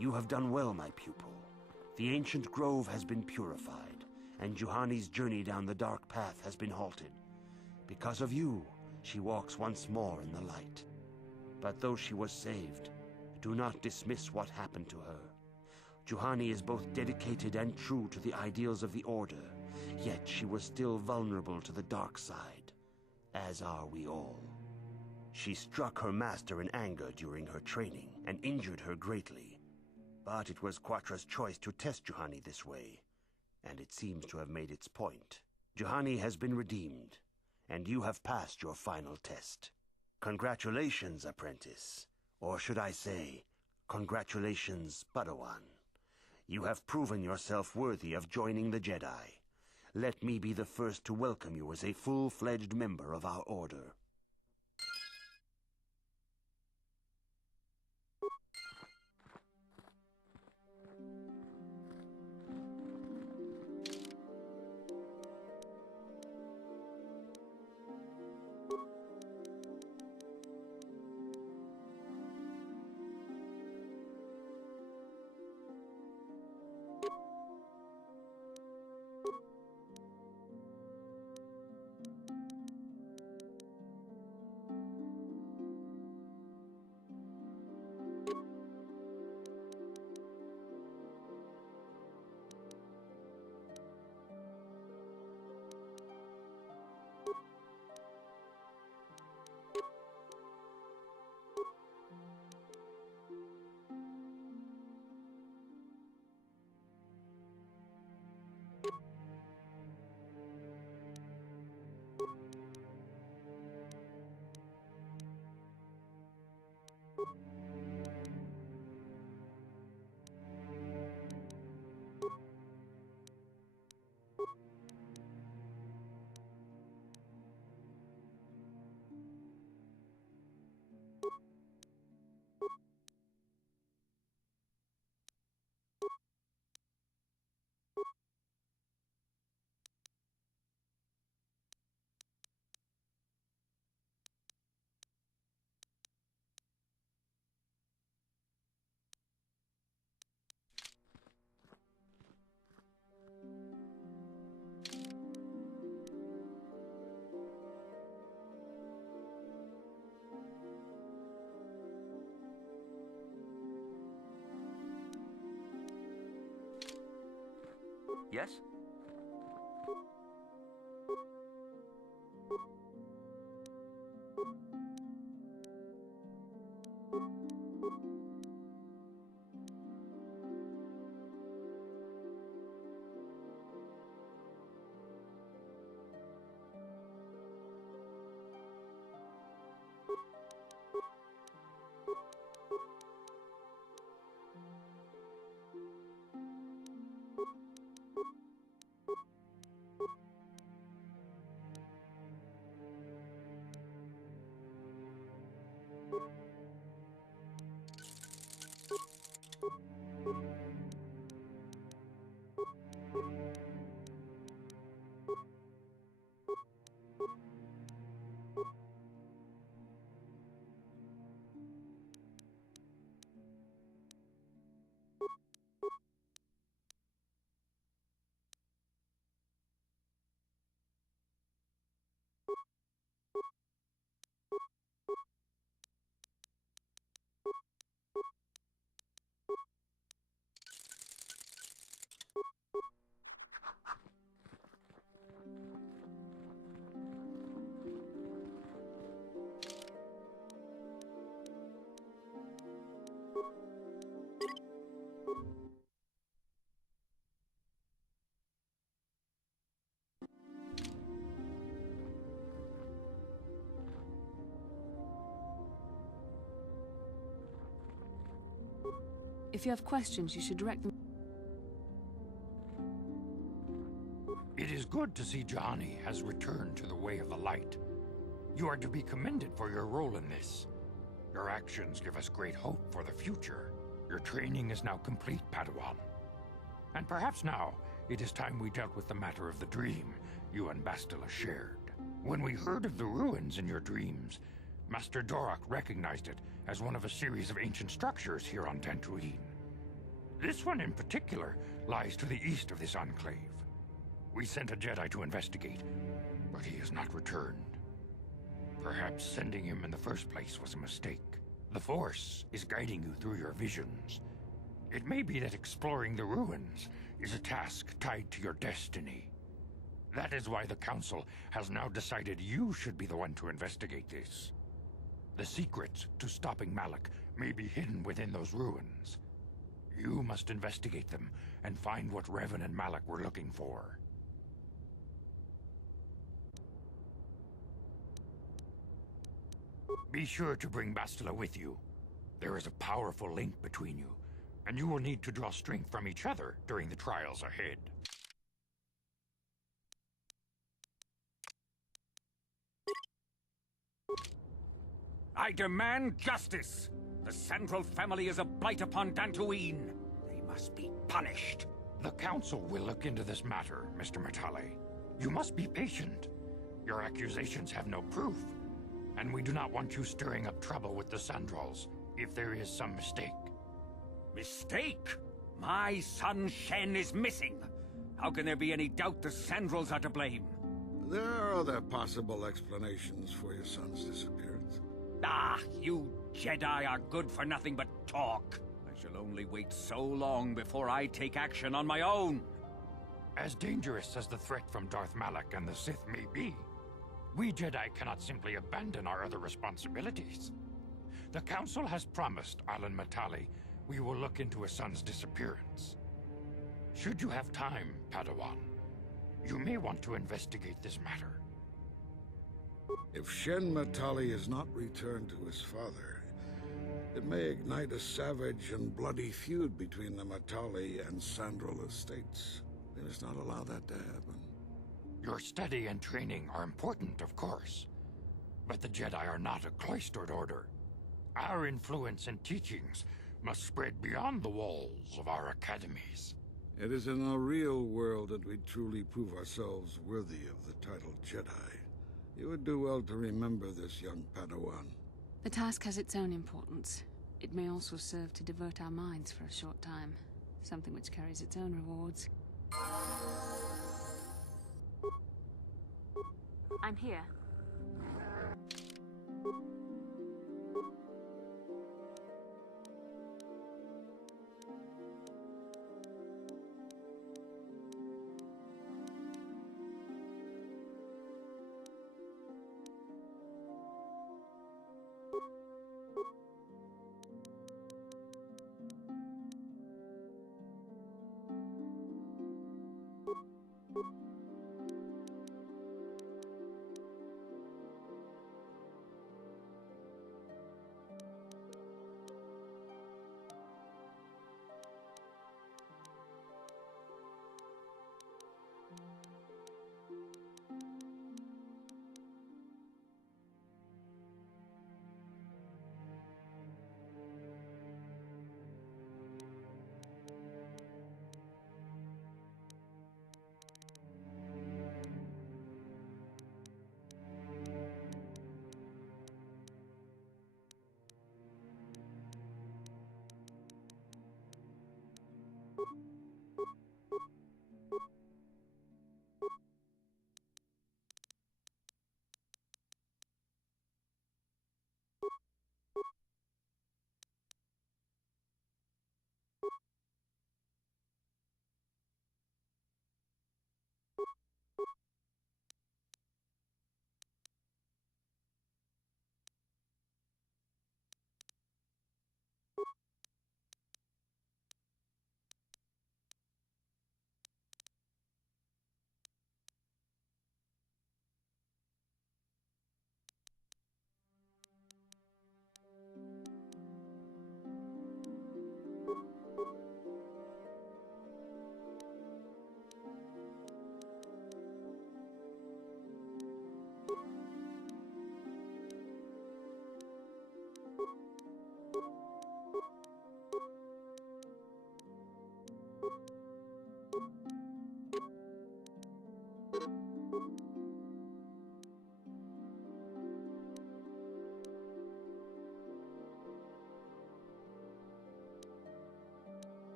You have done well, my pupil. The ancient grove has been purified, and Juhani's journey down the dark path has been halted. Because of you, she walks once more in the light. But though she was saved, do not dismiss what happened to her. Juhani is both dedicated and true to the ideals of the Order, yet she was still vulnerable to the dark side, as are we all. She struck her master in anger during her training, and injured her greatly. But it was Quatra's choice to test Juhani this way, and it seems to have made its point. Juhani has been redeemed, and you have passed your final test. Congratulations, apprentice. Or should I say, congratulations, Padawan. You have proven yourself worthy of joining the Jedi. Let me be the first to welcome you as a full-fledged member of our order. Yes? If you have questions, you should direct them. It is good to see Juhani has returned to the way of the light. You are to be commended for your role in this. Your actions give us great hope for the future. Your training is now complete, Padawan. And perhaps now, it is time we dealt with the matter of the dream you and Bastila shared. When we heard of the ruins in your dreams, Master Dorak recognized it as one of a series of ancient structures here on Dantooine. This one in particular lies to the east of this enclave. We sent a Jedi to investigate, but he has not returned. Perhaps sending him in the first place was a mistake. The Force is guiding you through your visions. It may be that exploring the ruins is a task tied to your destiny. That is why the Council has now decided you should be the one to investigate this. The secrets to stopping Malak may be hidden within those ruins. You must investigate them and find what Revan and Malak were looking for. Be sure to bring Bastila with you. There is a powerful link between you, and you will need to draw strength from each other during the trials ahead. I demand justice! The Sandral family is a blight upon Dantooine. They must be punished. The Council will look into this matter, Mr. Matale. You must be patient. Your accusations have no proof, and we do not want you stirring up trouble with the Sandrals if there is some mistake. Mistake? My son Shen is missing. How can there be any doubt the Sandrals are to blame? There are other possible explanations for your son's disappearance. Ah, you Jedi are good for nothing but talk. I shall only wait so long before I take action on my own. As dangerous as the threat from Darth Malak and the Sith may be, we Jedi cannot simply abandon our other responsibilities. The Council has promised Alan Matale we will look into a son's disappearance. Should you have time, Padawan, you may want to investigate this matter. If Shen Matali is not returned to his father, it may ignite a savage and bloody feud between the Matali and Sandral estates. We must not allow that to happen. Your study and training are important, of course, but the Jedi are not a cloistered order. Our influence and teachings must spread beyond the walls of our academies. It is in the real world that we truly prove ourselves worthy of the title Jedi. You would do well to remember this, young Padawan. The task has its own importance. It may also serve to divert our minds for a short time. Something which carries its own rewards. I'm here.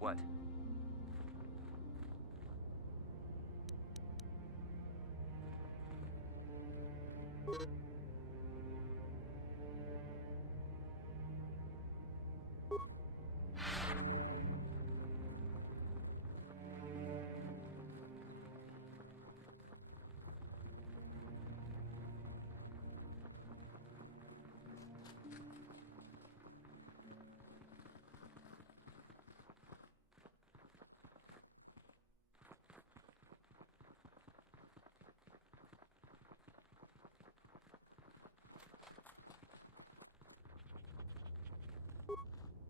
What?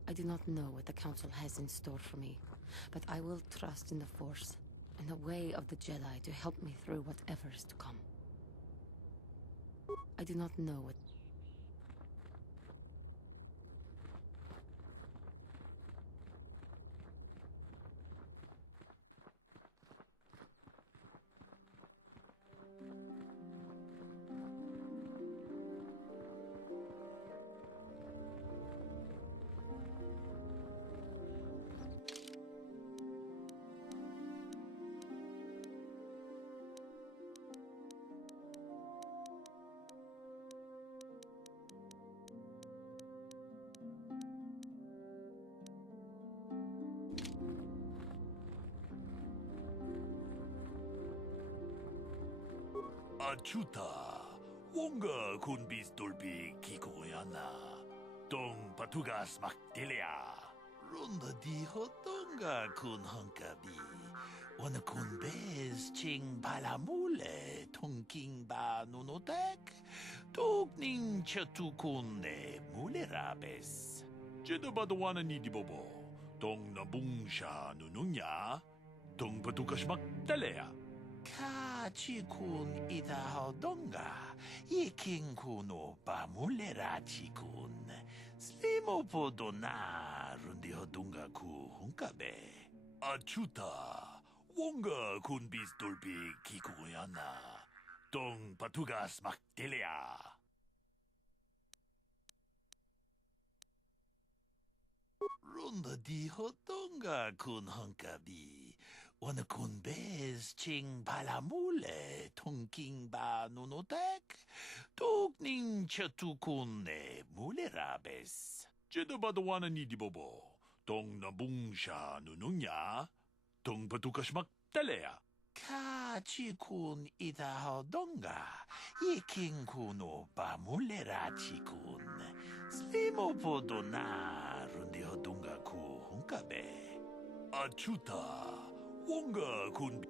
I do not know what the Council has in store for me, but I will trust in the Force and the way of the Jedi to help me through whatever is to come. I do not know what... Achuta, wonga kun bis dolbi kikoyana. Dong patugas makdelia. Runda di hotonga kun honkabi. Wana kun bez ching palamule tongking ba nunotek. Togning chatu kun ne mulerabes. Jeda badawana ni di bobo. Dong nabungsha nununya. Dong patugas makdelia. Kachi kun ita hodonga. Iking kuno ba mulerachi kun. Slimo podona rundi hodunga ku hunkabe. Achuta, wonga kun bis dolbi kikoyana. Dong patugas makdelia. Runda di hodonga kun hunkabi. Wana kun bez ching palamule tongking ba nunotek. Togning chatu kun ne mulerabes. Jeda badawana ni di bobo. Dong nabungsha nununya. Dong patugas makdelia. Kachi kun ita hodonga. Iking kuno ba mulerachi kun. Slimo podona rundi hodonga ku hunkabe. Achuta, wonga kun...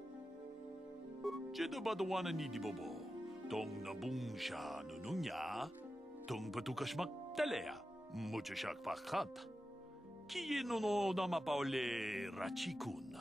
Jeda badawana ni di bobo. Dong nabungsha nununya. Dong patugas makdelia. Mucho shak pakat. Kiye no namapaule rachikun.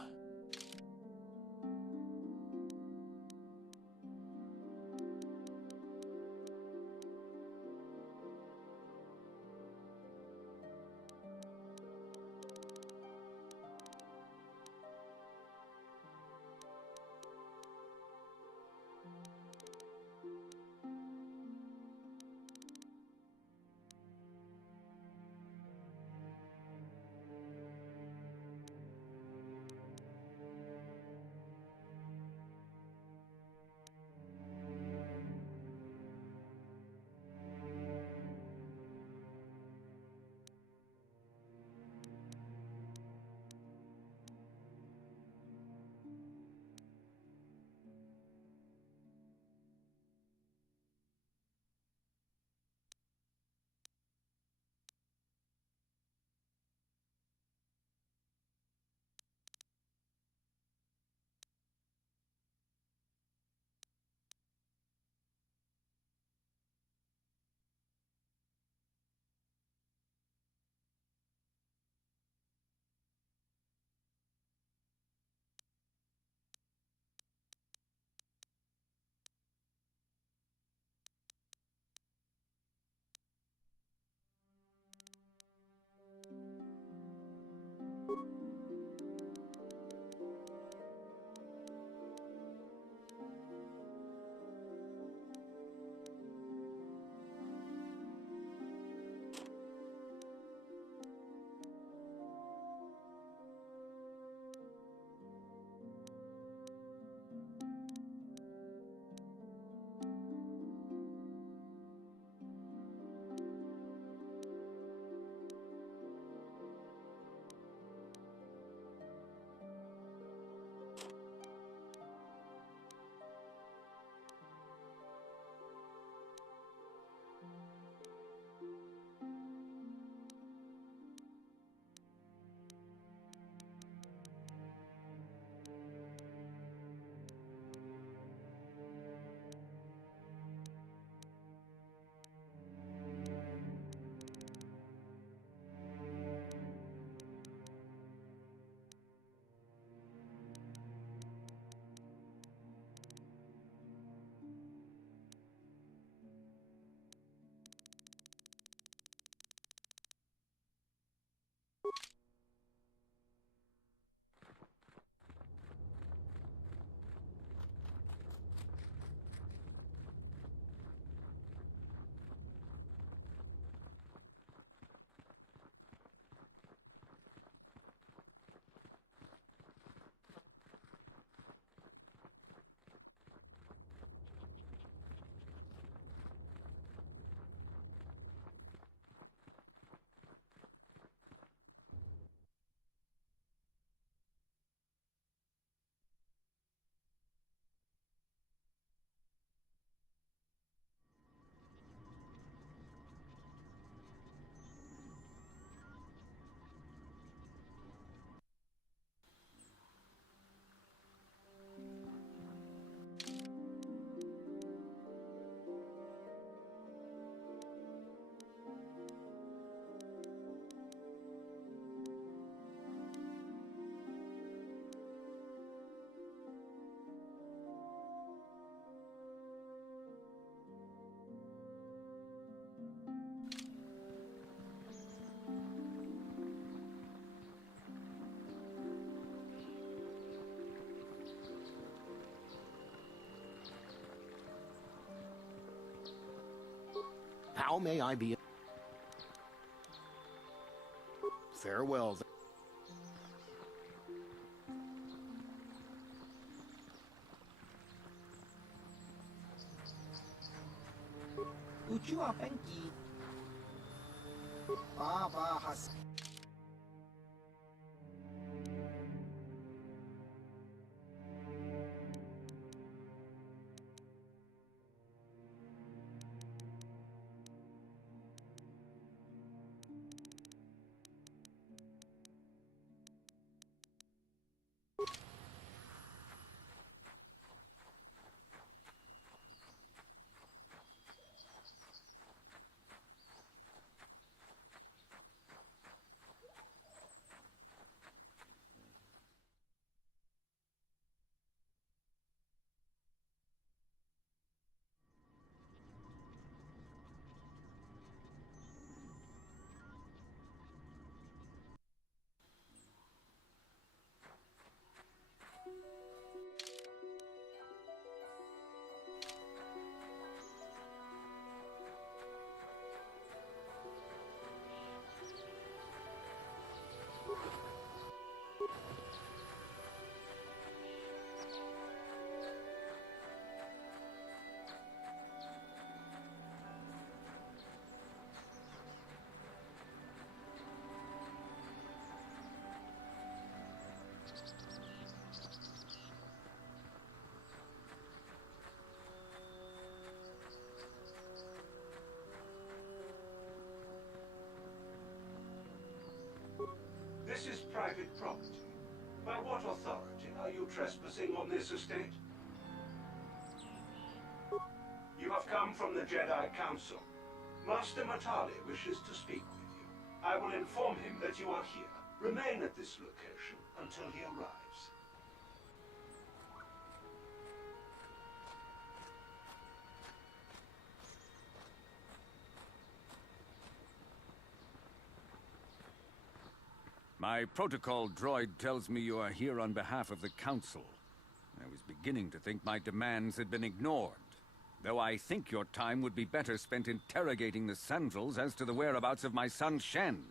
How may I be... Farewell. Uchu apenki. Baba has. This is private property. By what authority are you trespassing on this estate? You have come from the Jedi Council. Master Matali wishes to speak with you. I will inform him that you are here. Remain at this location until he arrives. My protocol droid tells me you are here on behalf of the Council. I was beginning to think my demands had been ignored, though I think your time would be better spent interrogating the Sandrels as to the whereabouts of my son Shen.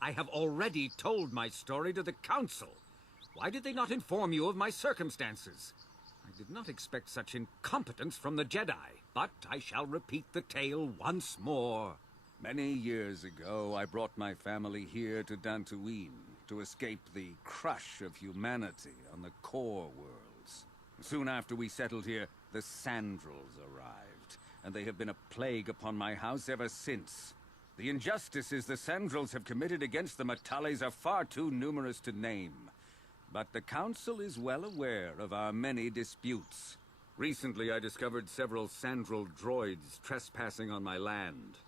I have already told my story to the Council. Why did they not inform you of my circumstances? I did not expect such incompetence from the Jedi, but I shall repeat the tale once more. Many years ago, I brought my family here to Dantooine to escape the crush of humanity on the core worlds. Soon after we settled here, the Sandrels arrived, and they have been a plague upon my house ever since. The injustices the Sandrels have committed against the Matales are far too numerous to name. But the Council is well aware of our many disputes. Recently, I discovered several Sandrel droids trespassing on my land.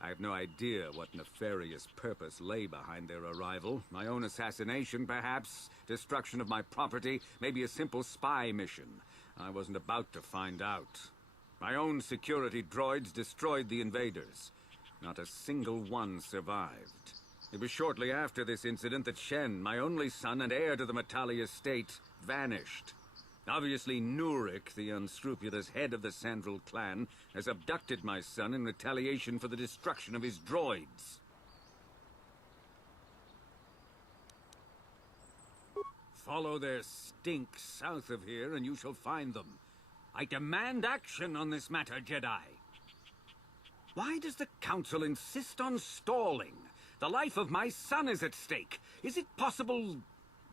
I have no idea what nefarious purpose lay behind their arrival. My own assassination, perhaps, destruction of my property, maybe a simple spy mission. I wasn't about to find out. My own security droids destroyed the invaders. Not a single one survived. It was shortly after this incident that Shen, my only son and heir to the Matali estate, vanished. Obviously, Nurik, the unscrupulous head of the Sandrel clan, has abducted my son in retaliation for the destruction of his droids. Follow their stink south of here and you shall find them. I demand action on this matter, Jedi. Why does the Council insist on stalling? The life of my son is at stake. Is it possible?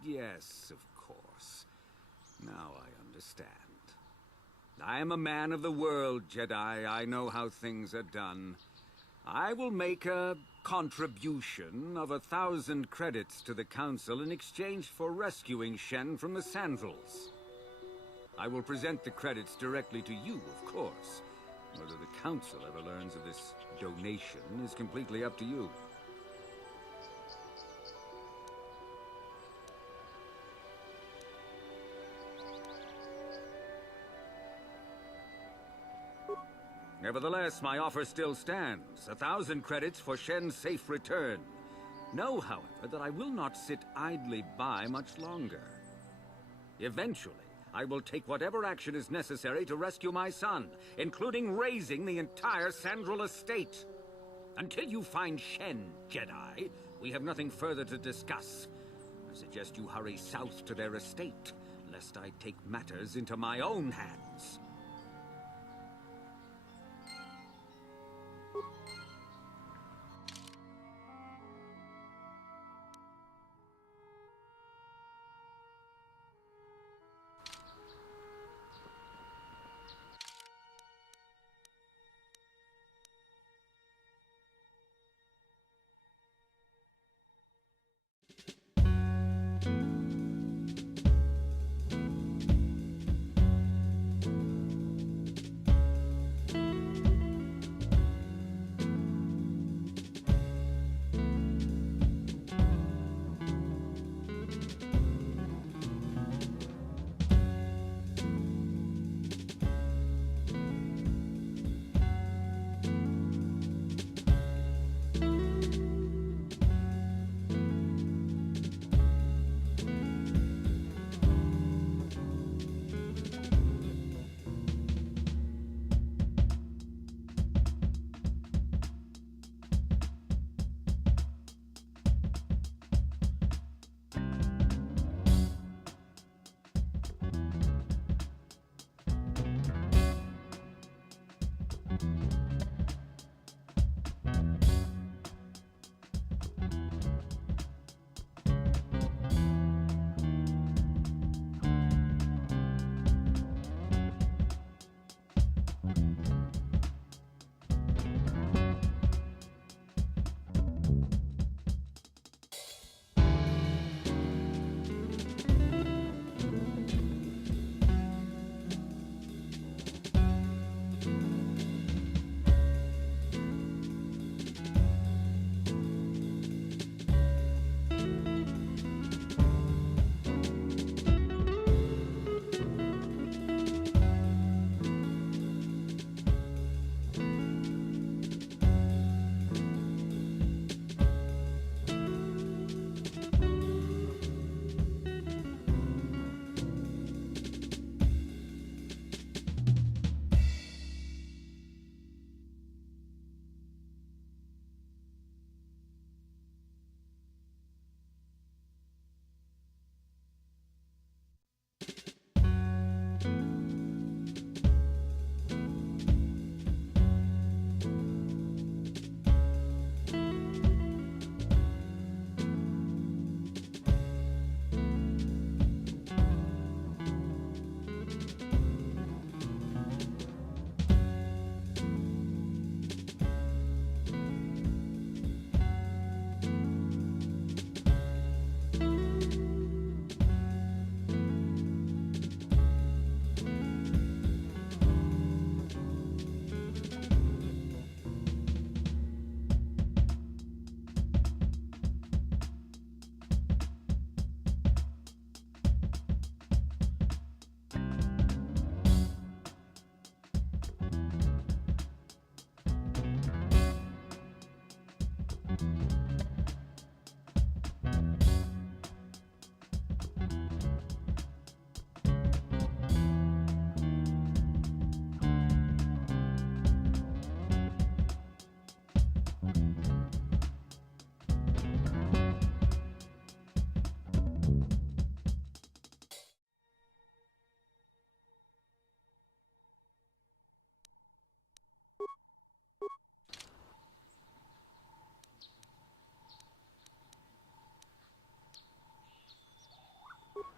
Yes, of course. Now I understand. I am a man of the world, Jedi. I know how things are done. I will make a contribution of 1,000 credits to the Council in exchange for rescuing Shen from the Sandrels. I will present the credits directly to you, of course. Whether the Council ever learns of this donation is completely up to you. Nevertheless, my offer still stands. 1,000 credits for Shen's safe return. Know, however, that I will not sit idly by much longer. Eventually, I will take whatever action is necessary to rescue my son, including razing the entire Sandral estate. Until you find Shen, Jedi, we have nothing further to discuss. I suggest you hurry south to their estate, lest I take matters into my own hands.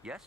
Yes?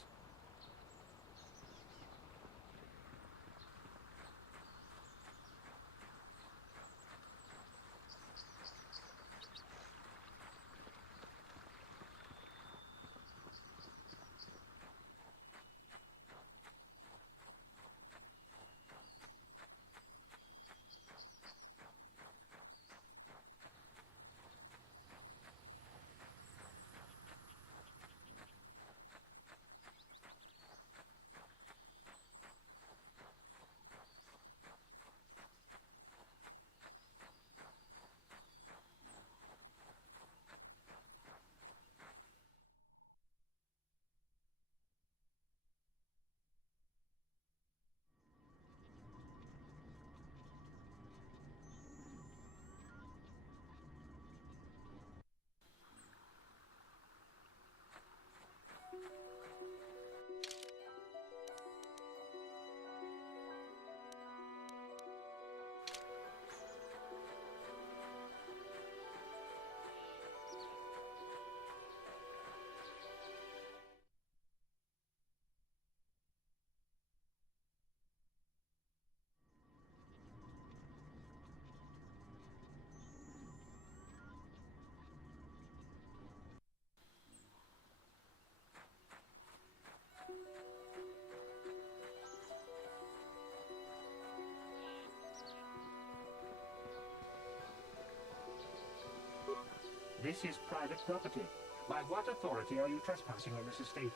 This is private property. By what authority are you trespassing on this estate?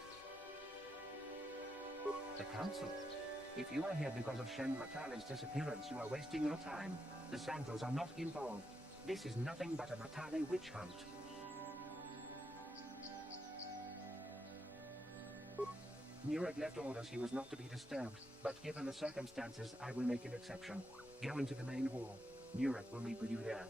The Council. If you are here because of Shen Matale's disappearance, you are wasting your time. The Sandals are not involved. This is nothing but a Matale witch hunt. Nurek left orders he was not to be disturbed, but given the circumstances, I will make an exception. Go into the main hall. Nurek will meet with you there.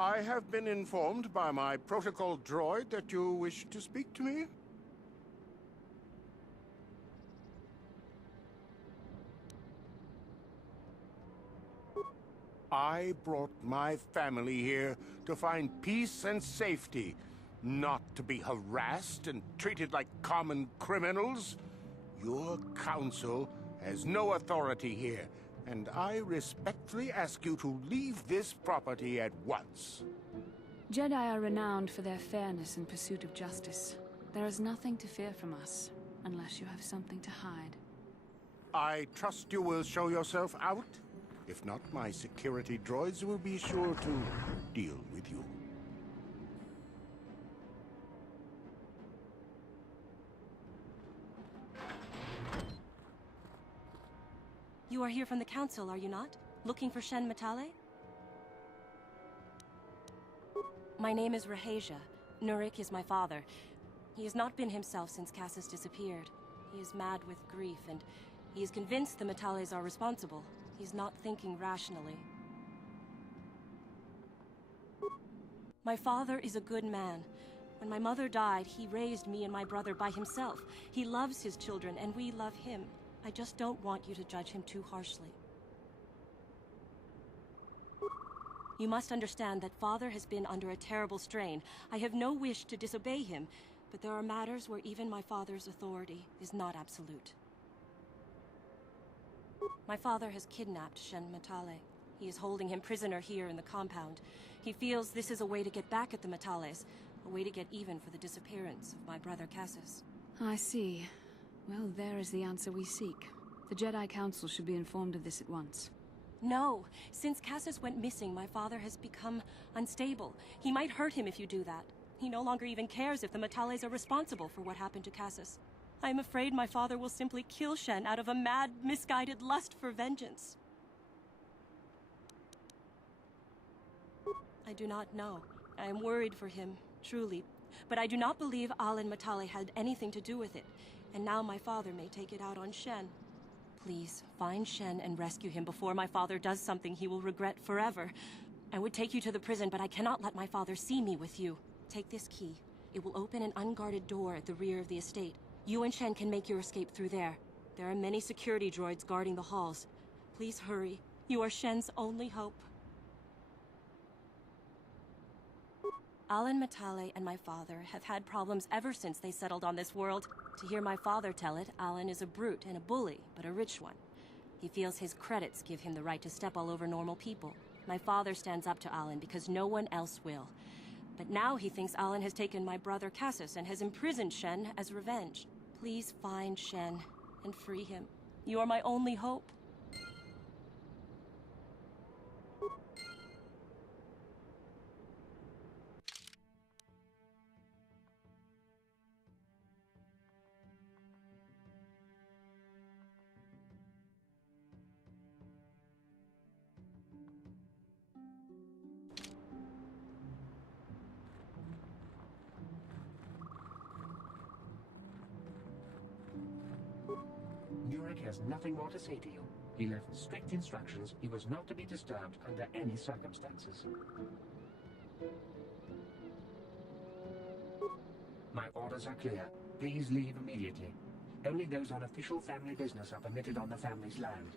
I have been informed by my protocol droid that you wish to speak to me. I brought my family here to find peace and safety, not to be harassed and treated like common criminals. Your council has no authority here, and I respectfully ask you to leave this property at once. Jedi are renowned for their fairness and pursuit of justice. There is nothing to fear from us, unless you have something to hide. I trust you will show yourself out. If not, my security droids will be sure to deal with you. You are here from the Council, are you not? Looking for Shen Matale? My name is Rahasia. Nurik is my father. He has not been himself since Cassis disappeared. He is mad with grief, and he is convinced the Matales are responsible. He's not thinking rationally. My father is a good man. When my mother died, he raised me and my brother by himself. He loves his children, and we love him. I just don't want you to judge him too harshly. You must understand that Father has been under a terrible strain. I have no wish to disobey him, but there are matters where even my father's authority is not absolute. My father has kidnapped Shen Matale. He is holding him prisoner here in the compound. He feels this is a way to get back at the Matales, a way to get even for the disappearance of my brother Cassis. I see. Well, there is the answer we seek. The Jedi Council should be informed of this at once. No. Since Cassis went missing, my father has become unstable. He might hurt him if you do that. He no longer even cares if the Matales are responsible for what happened to Cassis. I am afraid my father will simply kill Shen out of a mad, misguided lust for vengeance. I do not know. I am worried for him, truly. But I do not believe Alan Matale had anything to do with it. And now my father may take it out on Shen. Please, find Shen and rescue him before my father does something he will regret forever. I would take you to the prison, but I cannot let my father see me with you. Take this key. It will open an unguarded door at the rear of the estate. You and Shen can make your escape through there. There are many security droids guarding the halls. Please hurry. You are Shen's only hope. Alan Matale and my father have had problems ever since they settled on this world. To hear my father tell it, Alan is a brute and a bully, but a rich one. He feels his credits give him the right to step all over normal people. My father stands up to Alan because no one else will. But now he thinks Alan has taken my brother Cassis and has imprisoned Shen as revenge. Please find Shen and free him. You are my only hope. Nurek has nothing more to say to you. He left strict instructions he was not to be disturbed under any circumstances. My orders are clear. Please leave immediately. Only those on official family business are permitted on the family's land.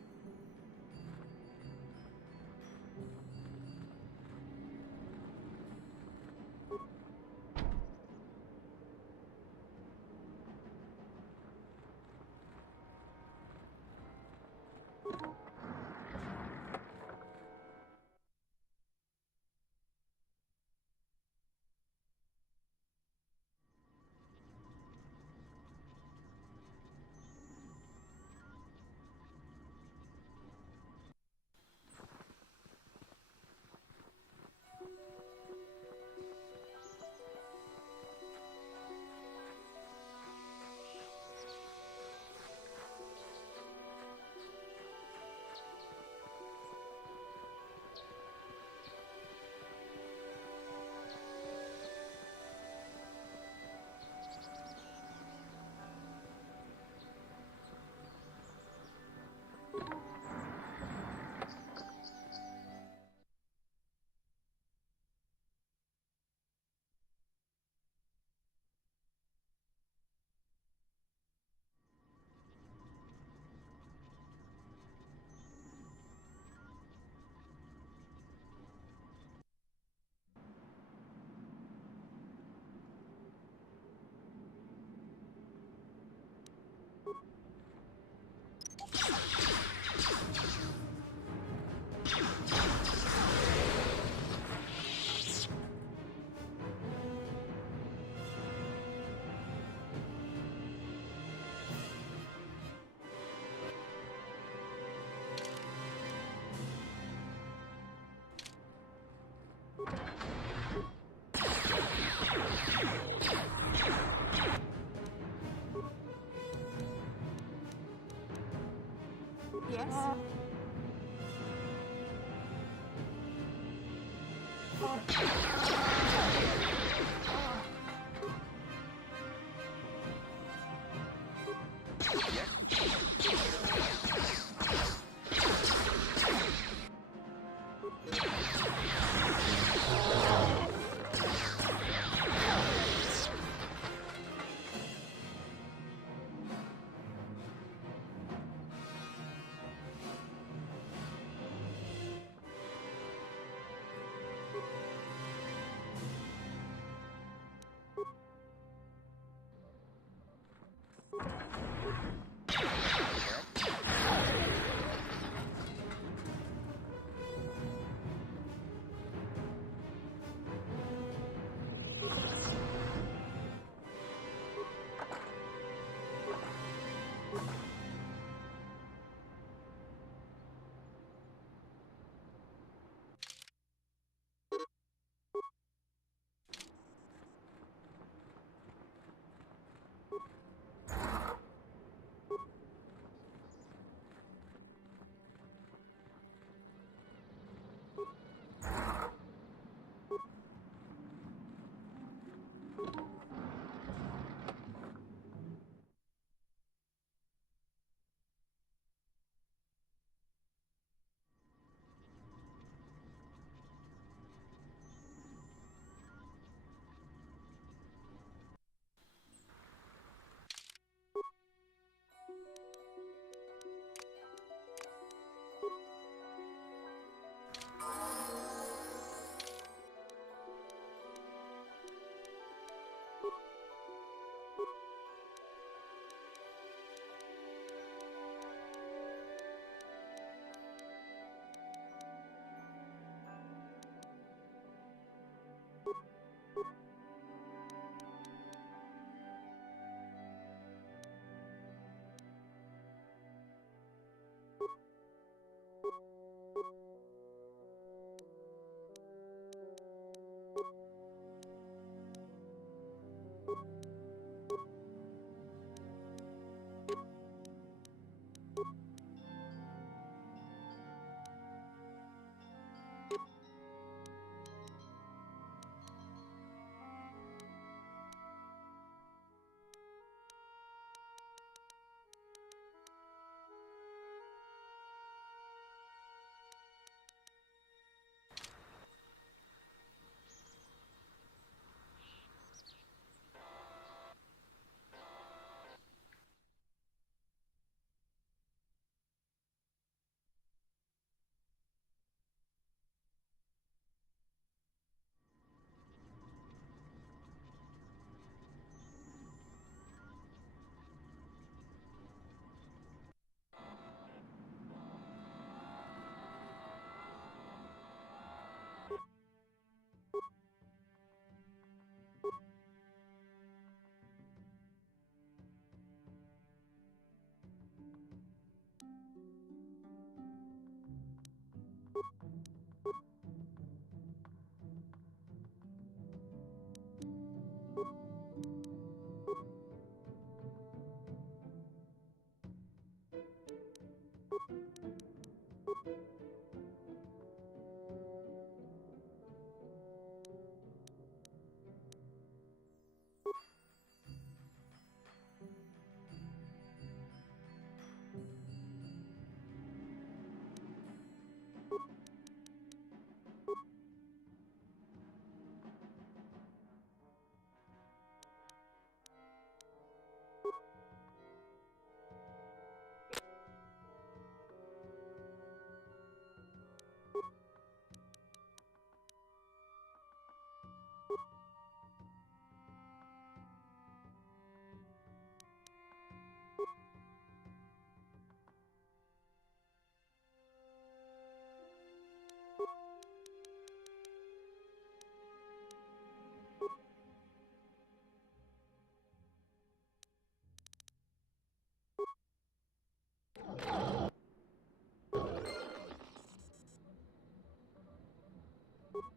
Yes?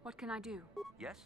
What can I do? Yes?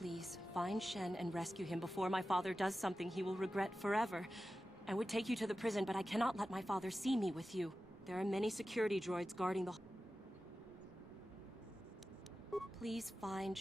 Please, find Shen and rescue him before my father does something he will regret forever. I would take you to the prison, but I cannot let my father see me with you. There are many security droids guarding the... Please find...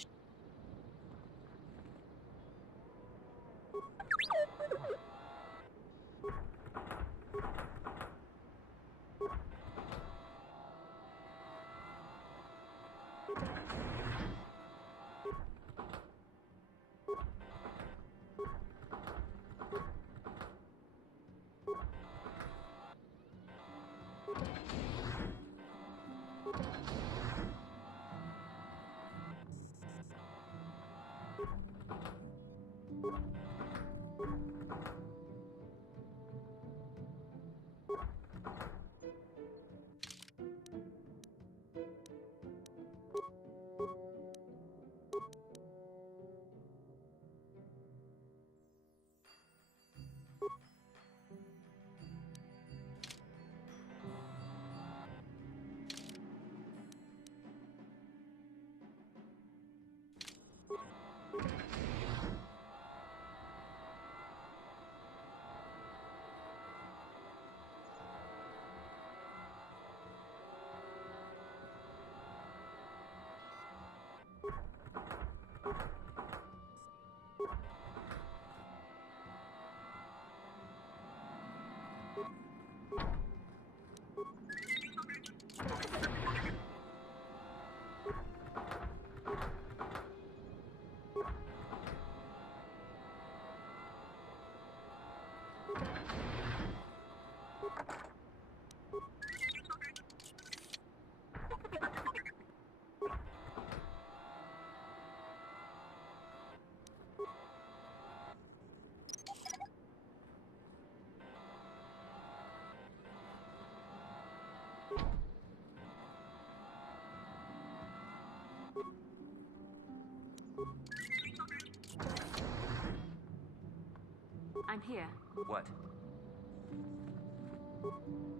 I'm here. What?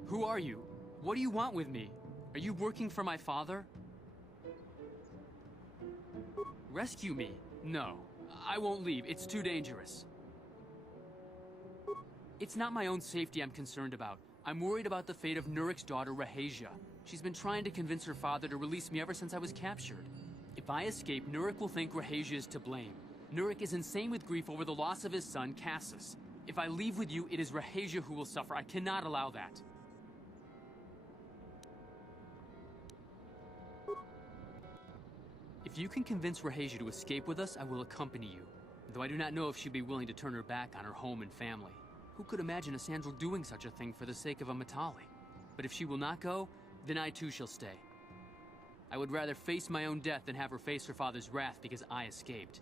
Who are you? What do you want with me? Are you working for my father? Rescue me? No. I won't leave. It's too dangerous. It's not my own safety I'm concerned about. I'm worried about the fate of Nurik's daughter, Rahasia. She's been trying to convince her father to release me ever since I was captured. If I escape, Nurik will think Rahasia is to blame. Nurik is insane with grief over the loss of his son, Cassus. If I leave with you, it is Rahasia who will suffer. I cannot allow that. If you can convince Rahasia to escape with us, I will accompany you. Though I do not know if she'd be willing to turn her back on her home and family. Who could imagine a Sandral doing such a thing for the sake of a Matali? But if she will not go, then I too shall stay. I would rather face my own death than have her face her father's wrath because I escaped.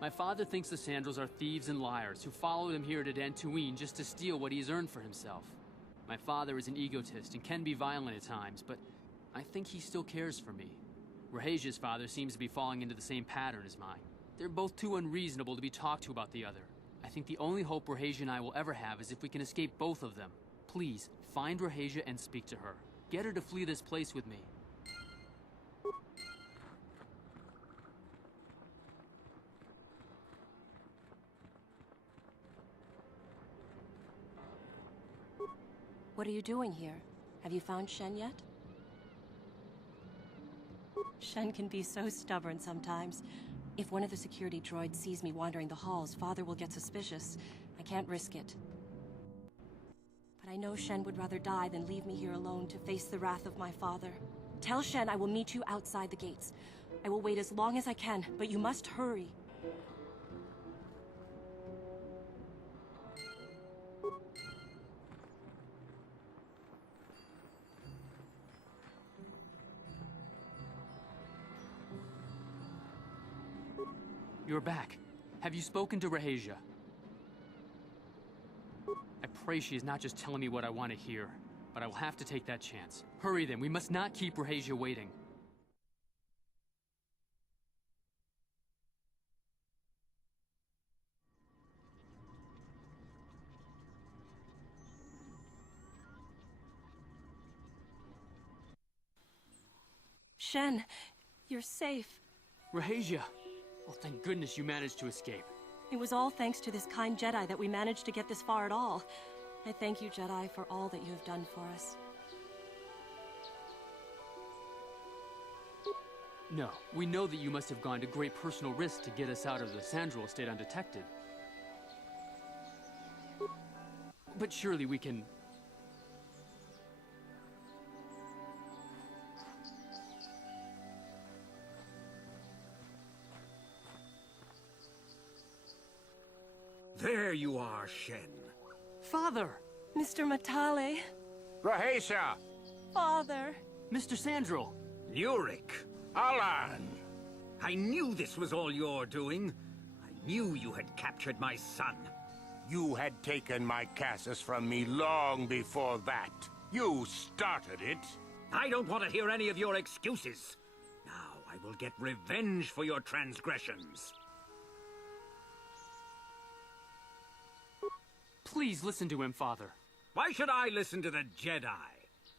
My father thinks the Sandrals are thieves and liars who followed him here to Dantooine just to steal what he has earned for himself. My father is an egotist and can be violent at times, but I think he still cares for me. Rahasia's father seems to be falling into the same pattern as mine. They're both too unreasonable to be talked to about the other. I think the only hope Rahasia and I will ever have is if we can escape both of them. Please, find Rahasia and speak to her. Get her to flee this place with me. What are you doing here? Have you found Shen yet? Shen can be so stubborn sometimes. If one of the security droids sees me wandering the halls, Father will get suspicious. I can't risk it. But I know Shen would rather die than leave me here alone to face the wrath of my father. Tell Shen I will meet you outside the gates. I will wait as long as I can, but you must hurry. You're back. Have you spoken to Rahasia? I pray she is not just telling me what I want to hear. but I will have to take that chance. Hurry then, we must not keep Rahasia waiting. Shen, you're safe. Rahasia! Well, thank goodness you managed to escape. It was all thanks to this kind Jedi that we managed to get this far at all. I thank you, Jedi, for all that you have done for us. No, we know that you must have gone to great personal risk to get us out of the Sandral estate undetected. But surely we can... There you are, Shen. Father! Mr. Matale. Rahasia! Father! Mr. Sandral! Yurik! Alan! I knew this was all your doing. I knew you had captured my son. You had taken my Cassus from me long before that. You started it. I don't want to hear any of your excuses. Now I will get revenge for your transgressions. Please listen to him, Father. Why should I listen to the Jedi?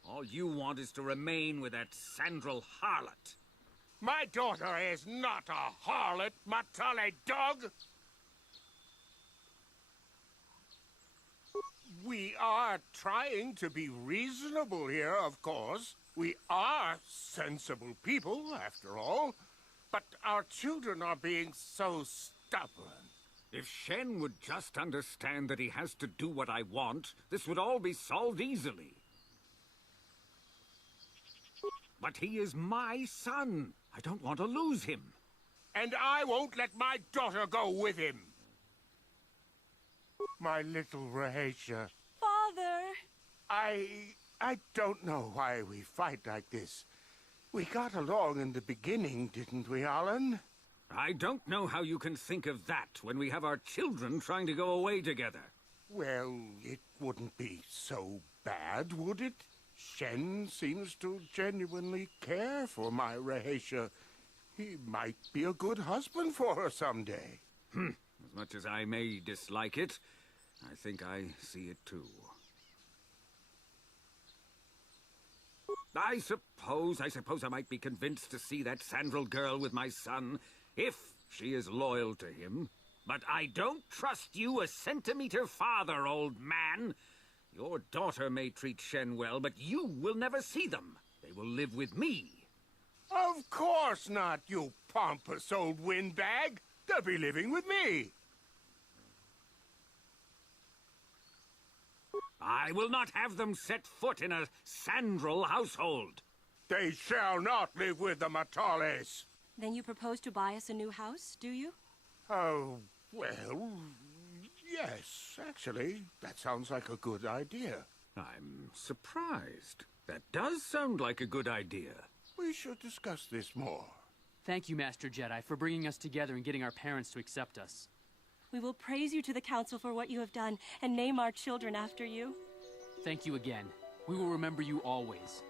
All you want is to remain with that Sandral harlot. My daughter is not a harlot, Matale dog! We are trying to be reasonable here, of course. We are sensible people, after all. But our children are being so stubborn. If Shen would just understand that he has to do what I want, this would all be solved easily. But he is my son. I don't want to lose him. And I won't let my daughter go with him. My little Rahasia. Father! I don't know why we fight like this. We got along in the beginning, didn't we, Alan? I don't know how you can think of that when we have our children trying to go away together. Well, it wouldn't be so bad, would it? Shen seems to genuinely care for my Rahasia. He might be a good husband for her someday. As much as I may dislike it, I think I see it too. I suppose I might be convinced to see that Sandral girl with my son, if she is loyal to him. But I don't trust you a centimeter farther, old man. Your daughter may treat Shen well, but you will never see them. They will live with me. Of course not, you pompous old windbag. They'll be living with me. I will not have them set foot in a Sandral household. They shall not live with the Matales. Then you propose to buy us a new house, do you? Oh, well, yes, actually. That sounds like a good idea. I'm surprised. That does sound like a good idea. We should discuss this more. Thank you, Master Jedi, for bringing us together and getting our parents to accept us. We will praise you to the Council for what you have done, and name our children after you. Thank you again. We will remember you always.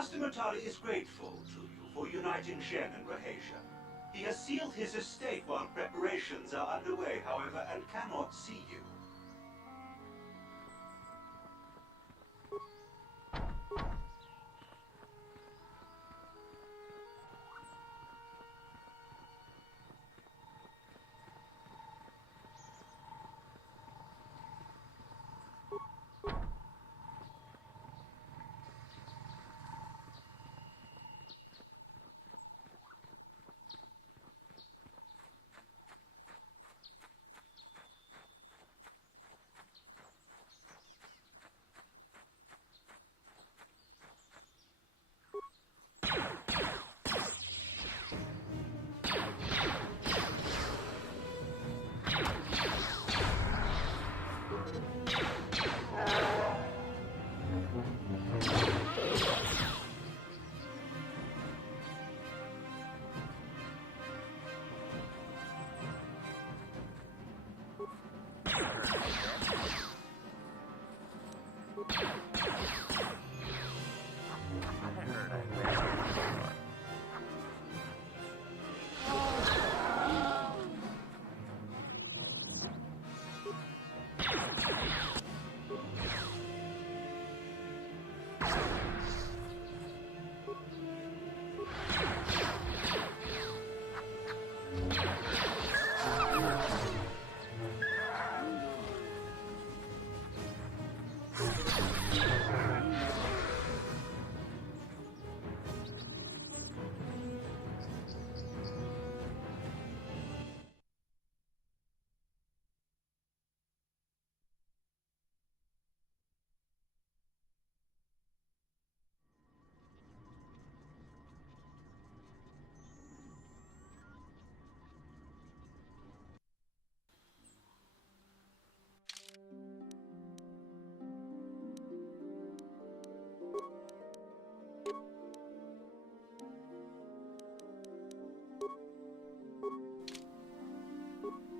Master Matali is grateful to you for uniting Shen and Rahasia. He has sealed his estate while preparations are underway, however, and cannot see you.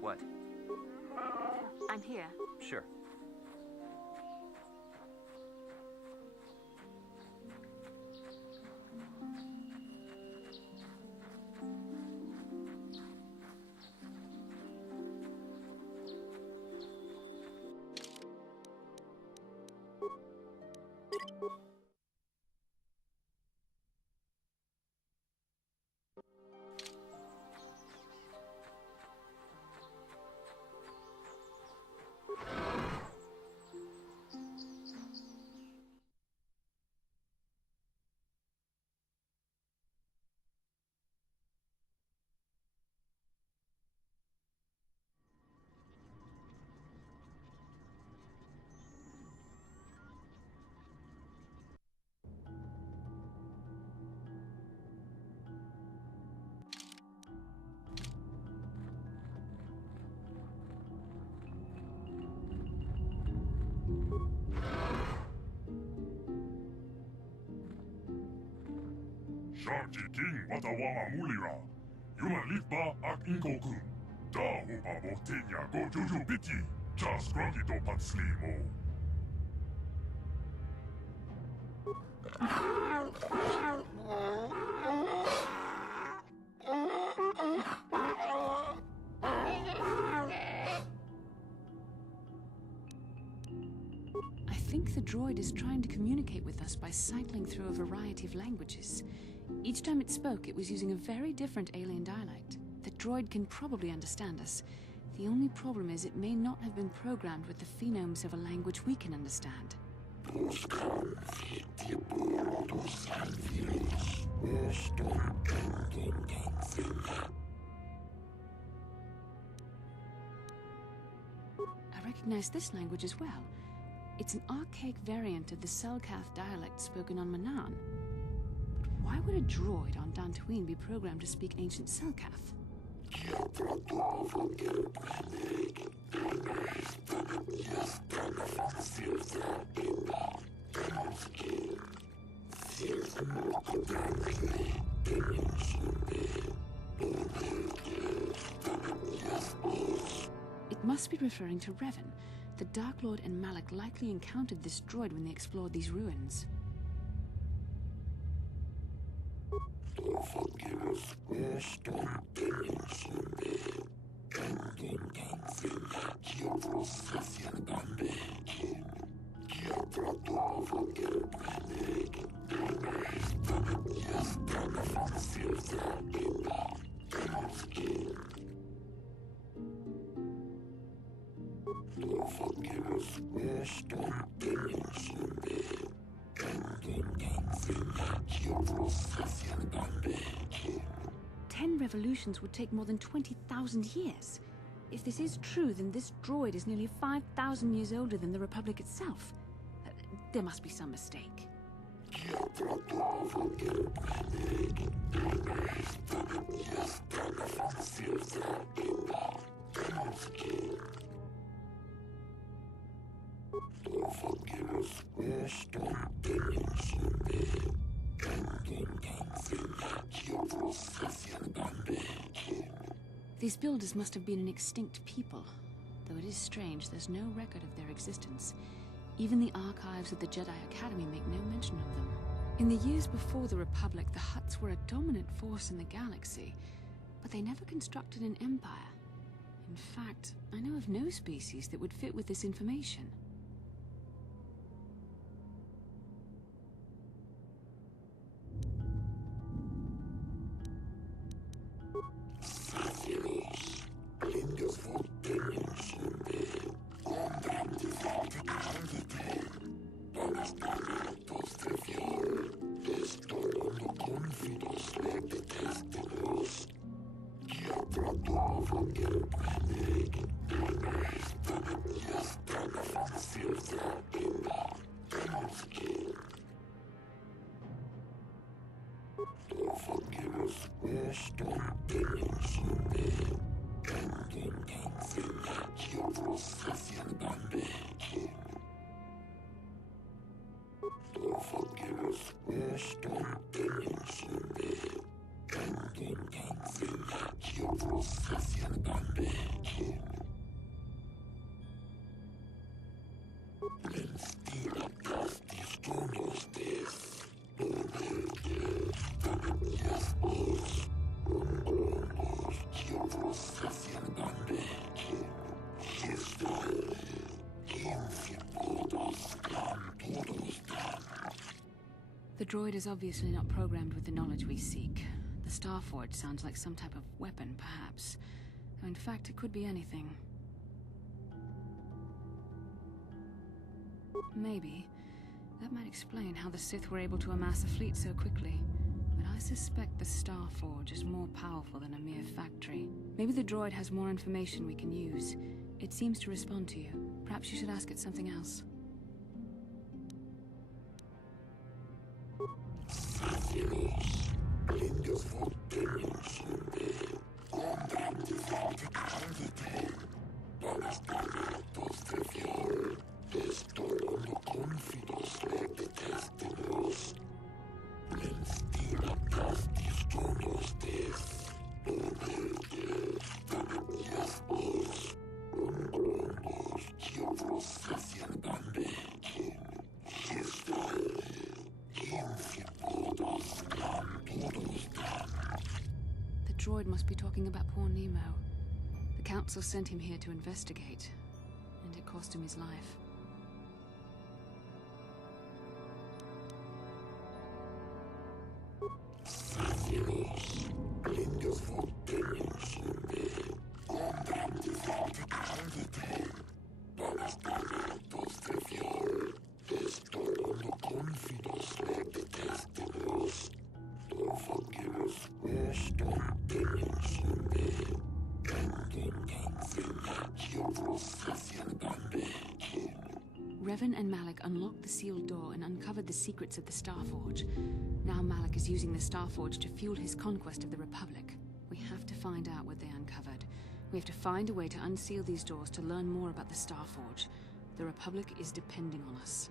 What? I'm here. Sure. Sharky King watawama mulira. Yuma lifba ak inkokun. Da hupa boktenya go juju biti. Jas grunky to patslimo. I think the droid is trying to communicate with us by cycling through a variety of languages. Each time it spoke, it was using a very different alien dialect. The droid can probably understand us. The only problem is it may not have been programmed with the phonemes of a language we can understand. I recognize this language as well. It's an archaic variant of the Selkath dialect spoken on Manan. But why would a droid on Dantooine be programmed to speak ancient Selkath? It must be referring to Revan. The Dark Lord and Malak likely encountered this droid when they explored these ruins. Ten revolutions would take more than 20,000 years. If this is true, then this droid is nearly 5,000 years older than the Republic itself. There must be some mistake. These builders must have been an extinct people. Though it is strange, there's no record of their existence. Even the archives of the Jedi Academy make no mention of them. In the years before the Republic, the Hutts were a dominant force in the galaxy, but they never constructed an empire. In fact, I know of no species that would fit with this information. The droid is obviously not programmed with the knowledge we seek. The Starforge sounds like some type of weapon, perhaps. Though in fact, it could be anything. Maybe. That might explain how the Sith were able to amass a fleet so quickly. But I suspect the Starforge is more powerful than a mere factory. Maybe the droid has more information we can use. It seems to respond to you. Perhaps you should ask it something else. The droid must be talking about poor Nemo. The Council sent him here to investigate, and it cost him his life. Revan and Malik unlocked the sealed door and uncovered the secrets of the Starforge. Now Malik is using the Starforge to fuel his conquest of the Republic. We have to find out what they uncovered. We have to find a way to unseal these doors to learn more about the Starforge. The Republic is depending on us.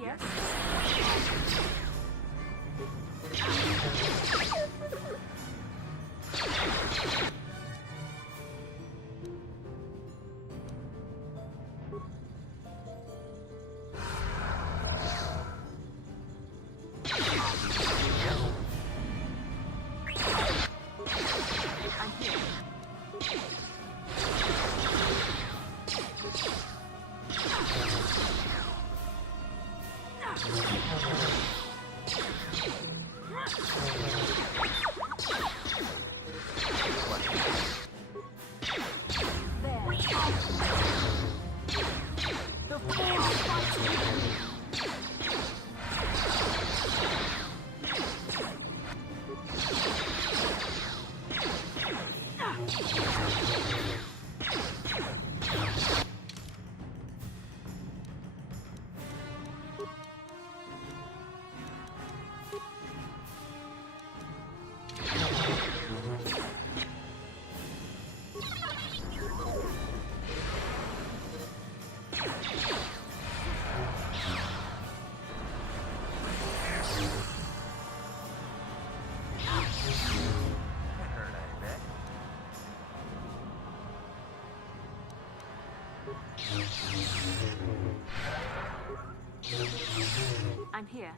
Yes? I'm here.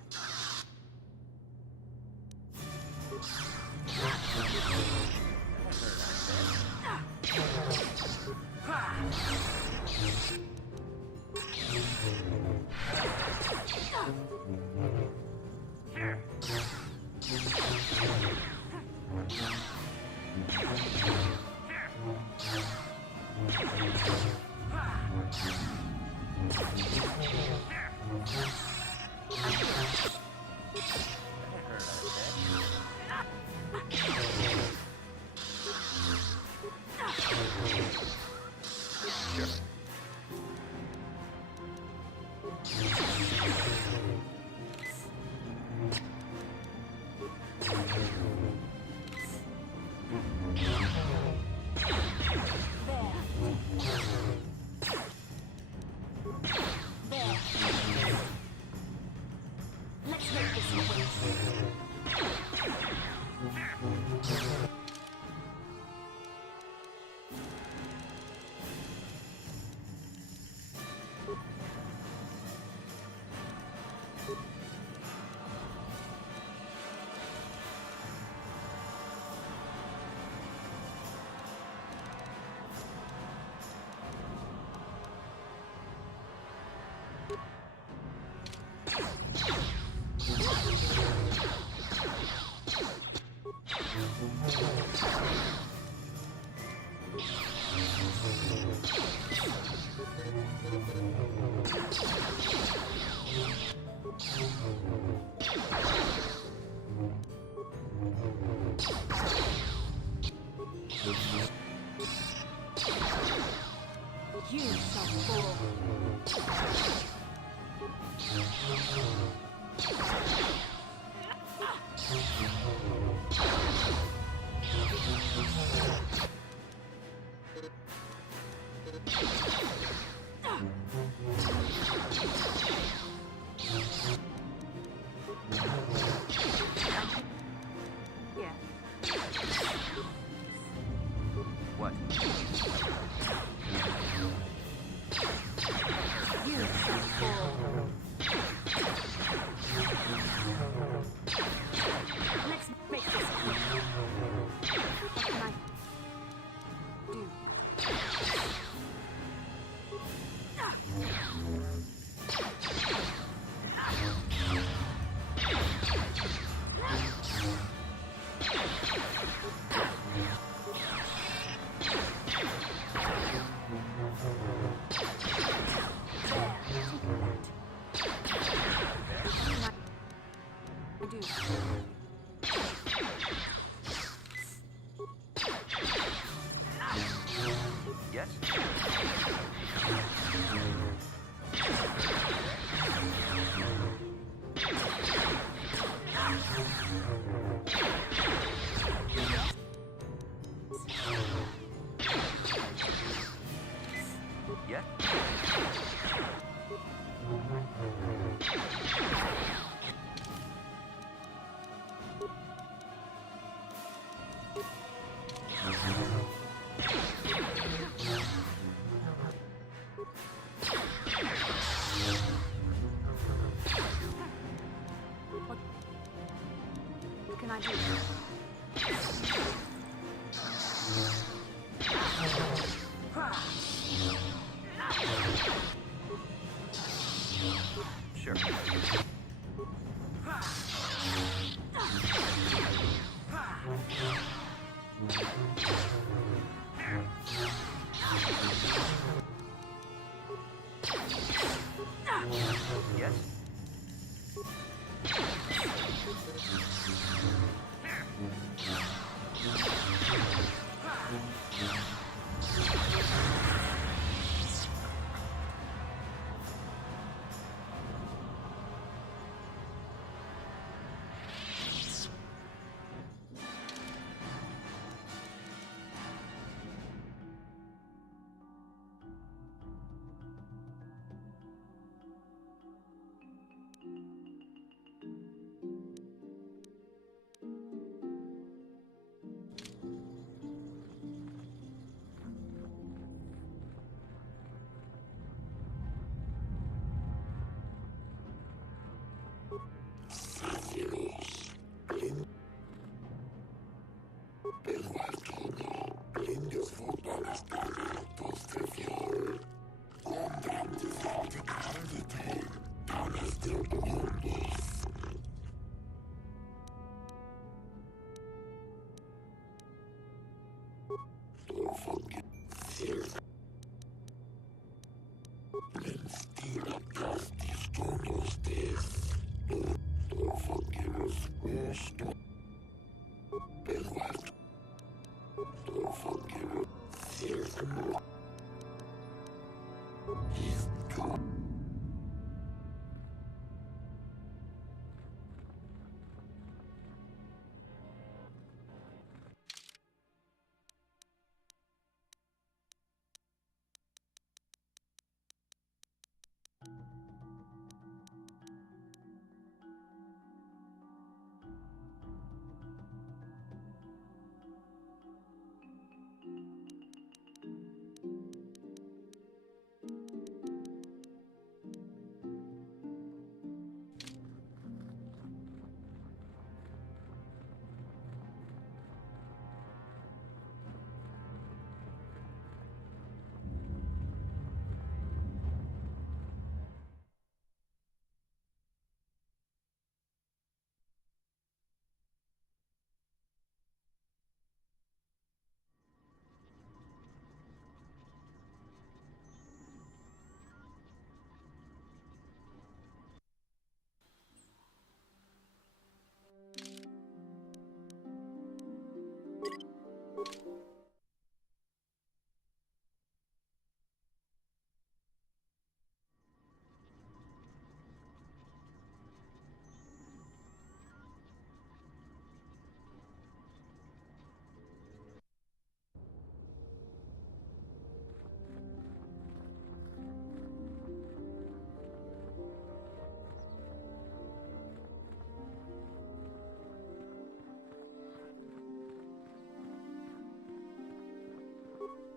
You shall fall. Yeah. What? You shall fall. Let's make this quick. What can I do? I do. Yes? Yeah? What can I do? Sure. Yes?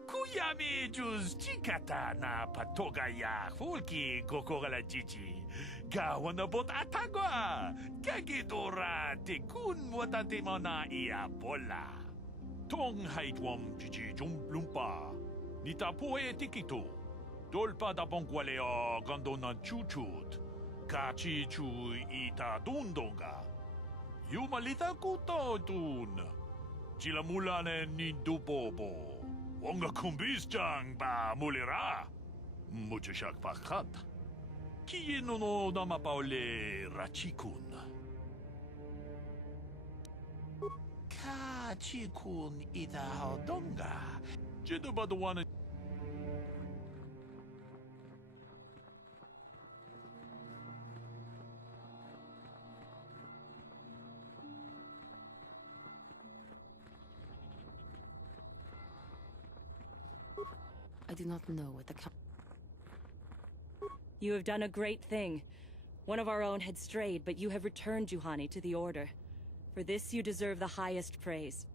Kuyami juz chikata na patogaya hulki gokorala jiji. Gawanabot atagwa. Kagidora tekun watate mana ia bola. Tong haidwam jiji jumplumpa. Nitapoe tikito. Dolpa da bongwaleo gandona chuchut. Kachi chu ita dundonga. Yumalita kuto dun. Chilamulane ni dubobo. Wonga kumbis jang ba mulira. Muchashak pakat. Kieno no namapaule rachikun. Kachikun itahodonga. Jedabadawana. I do not know what the You have done a great thing. One of our own had strayed, but you have returned Juhani to the Order. For this you deserve the highest praise.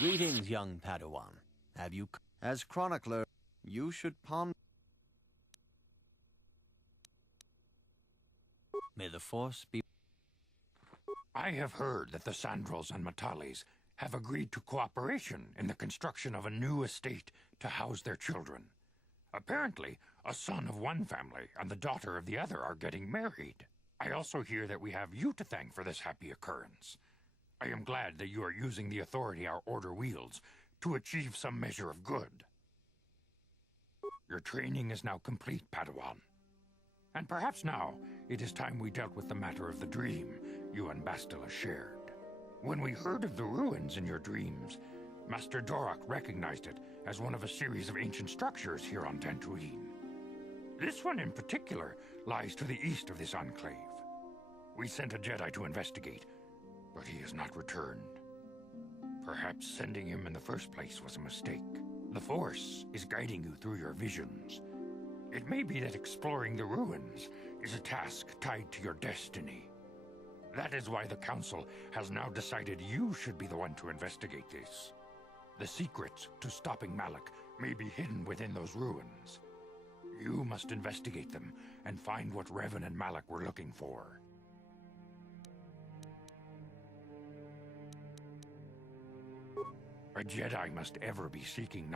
Greetings, young Padawan. Have you... As chronicler, you should ponder... May the Force be... I have heard that the Sandros and Matalis have agreed to cooperation in the construction of a new estate to house their children. Apparently, a son of one family and the daughter of the other are getting married. I also hear that we have you to thank for this happy occurrence. I am glad that you are using the authority our order wields to achieve some measure of good. Your training is now complete, Padawan. And perhaps now it is time we dealt with the matter of the dream you and Bastila shared. When we heard of the ruins in your dreams, Master Dorak recognized it as one of a series of ancient structures here on Dantooine. This one in particular lies to the east of this enclave. We sent a Jedi to investigate, but he has not returned. Perhaps sending him in the first place was a mistake. The Force is guiding you through your visions. It may be that exploring the ruins is a task tied to your destiny. That is why the Council has now decided you should be the one to investigate this. The secret to stopping Malak may be hidden within those ruins. You must investigate them and find what Revan and Malak were looking for. A Jedi must ever be seeking.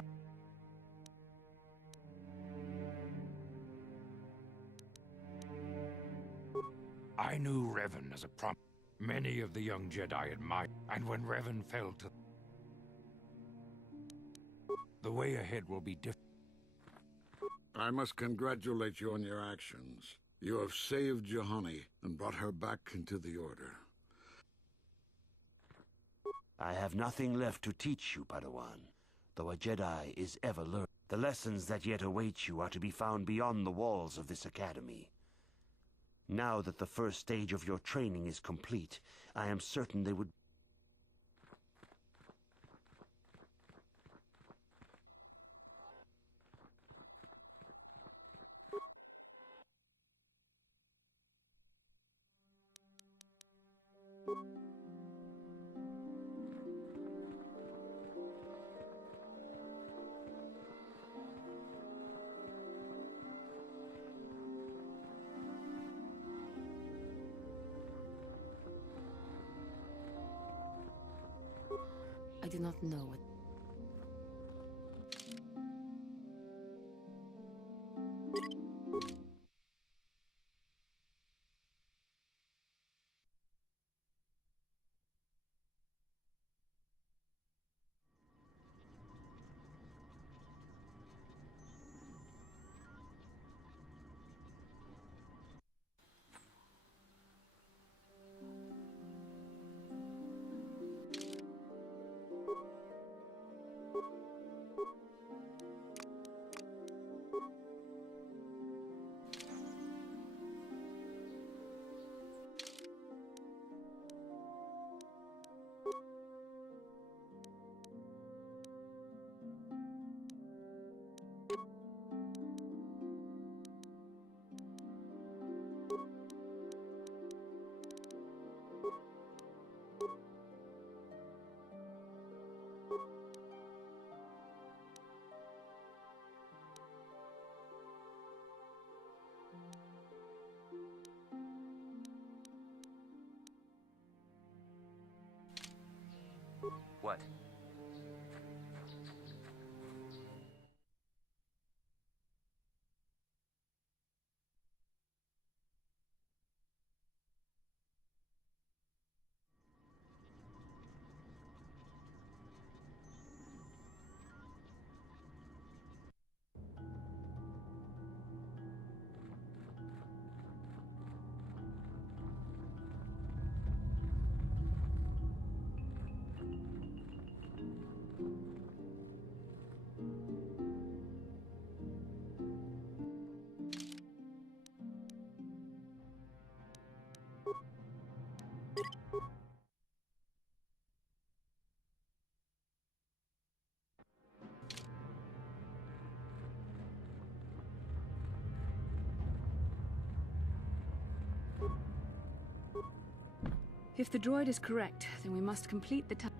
I knew Revan as a prompt. Many of the young Jedi admired, and when Revan fell to... The way ahead will be different. I must congratulate you on your actions. You have saved Juhani and brought her back into the Order. I have nothing left to teach you, Padawan. Though a Jedi is ever learning, the lessons that yet await you are to be found beyond the walls of this academy. Now that the first stage of your training is complete, I am certain they would... I do not know what... What? If the droid is correct, then we must complete the task.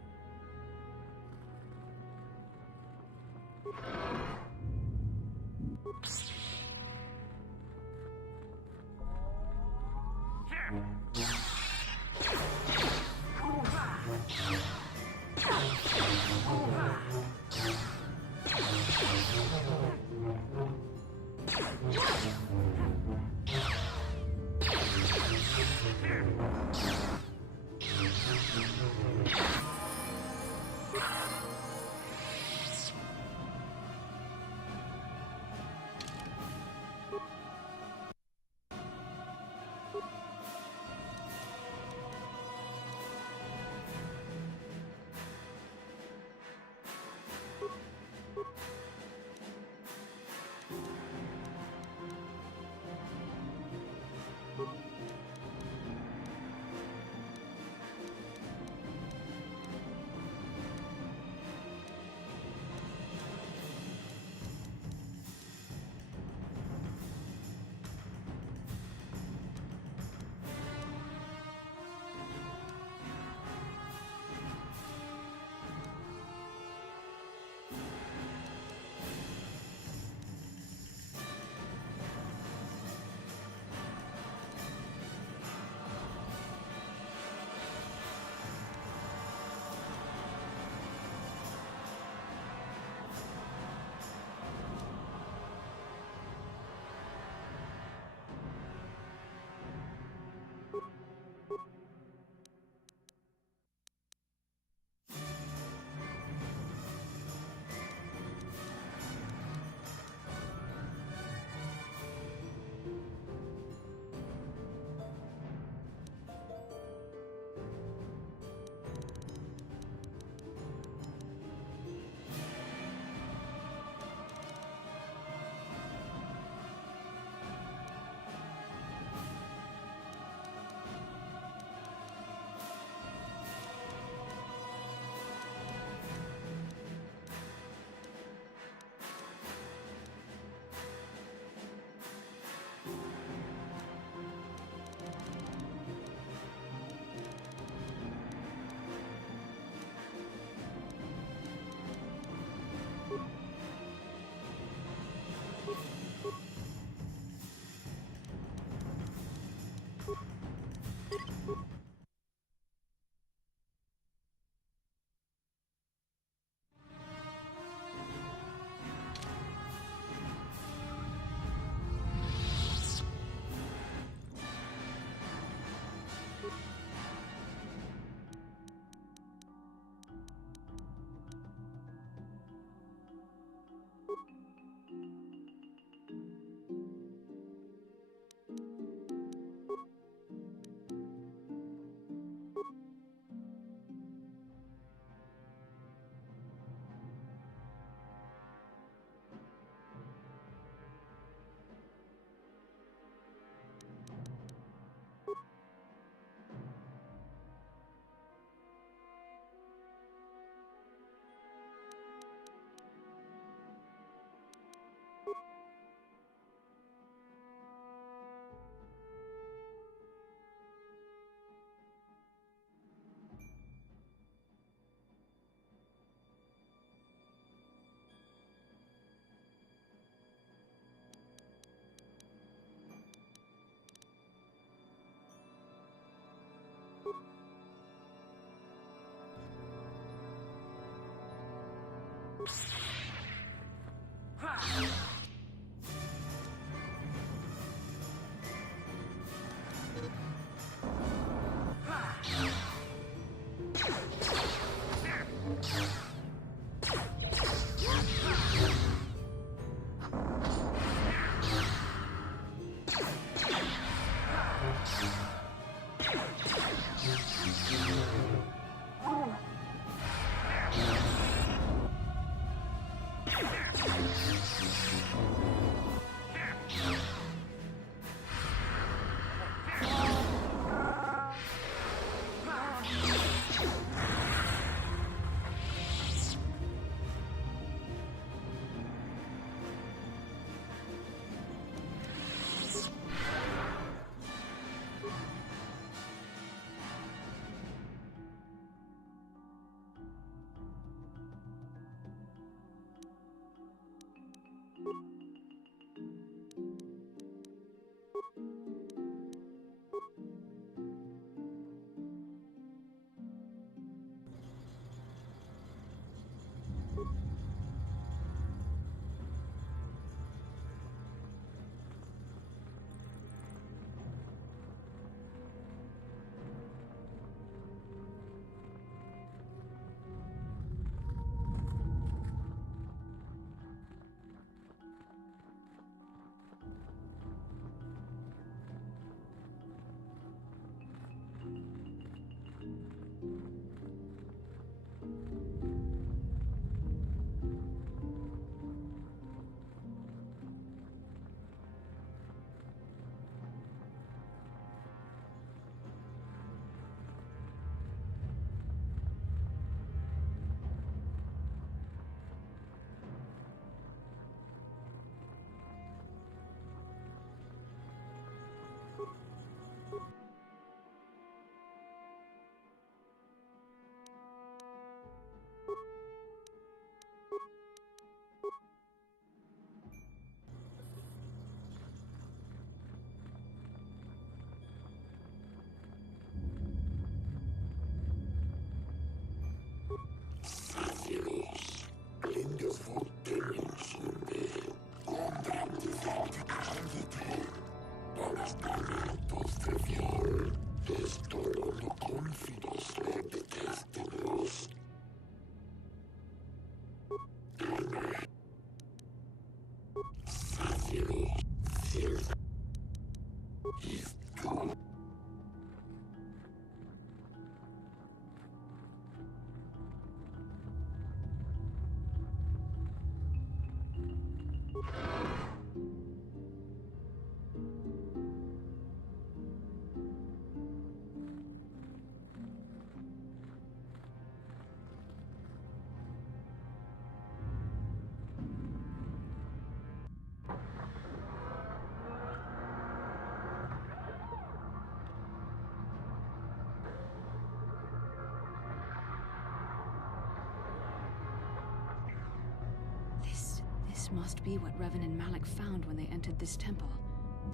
This must be what Revan and Malik found when they entered this temple.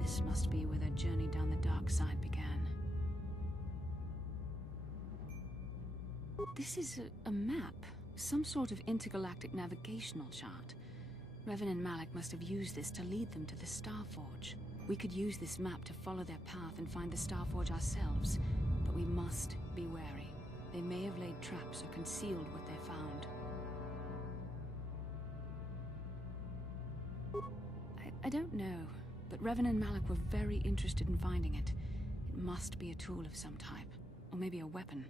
This must be where their journey down the dark side began. This is a map. Some sort of intergalactic navigational chart. Revan and Malik must have used this to lead them to the Starforge. We could use this map to follow their path and find the Starforge ourselves, but we must be wary. They may have laid traps or concealed what they found. I don't know, but Revan and Malik were very interested in finding it. It must be a tool of some type, or maybe a weapon.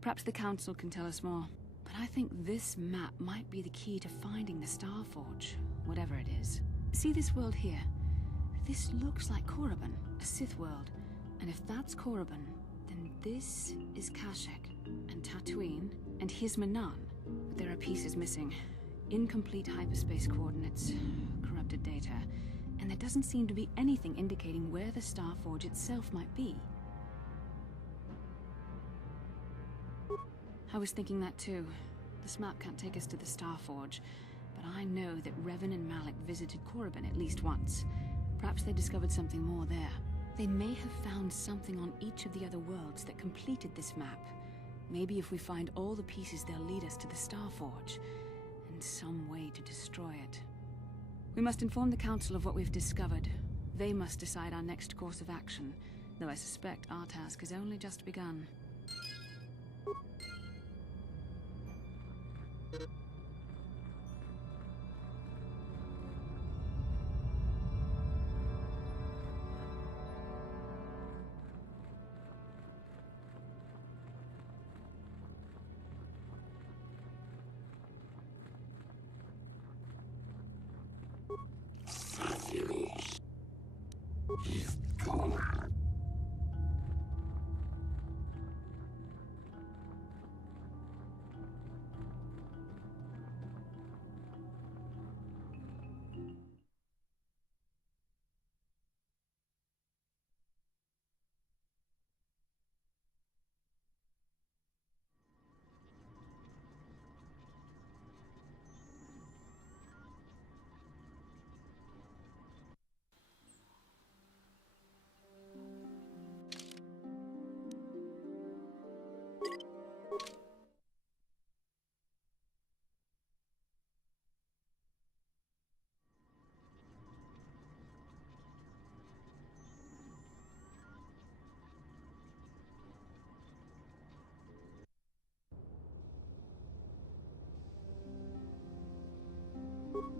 Perhaps the Council can tell us more. But I think this map might be the key to finding the Starforge, whatever it is. See this world here? This looks like Korriban, a Sith world. And if that's Korriban, then this is Kashyyyk, and Tatooine, and here's Manan. But there are pieces missing. Incomplete hyperspace coordinates, corrupted data, and there doesn't seem to be anything indicating where the Starforge itself might be. I was thinking that too. This map can't take us to the Starforge, but I know that Revan and Malik visited Korriban at least once. Perhaps they discovered something more there. They may have found something on each of the other worlds that completed this map. Maybe if we find all the pieces, they'll lead us to the Starforge, and some way to destroy it. We must inform the Council of what we've discovered. They must decide our next course of action, though I suspect our task has only just begun.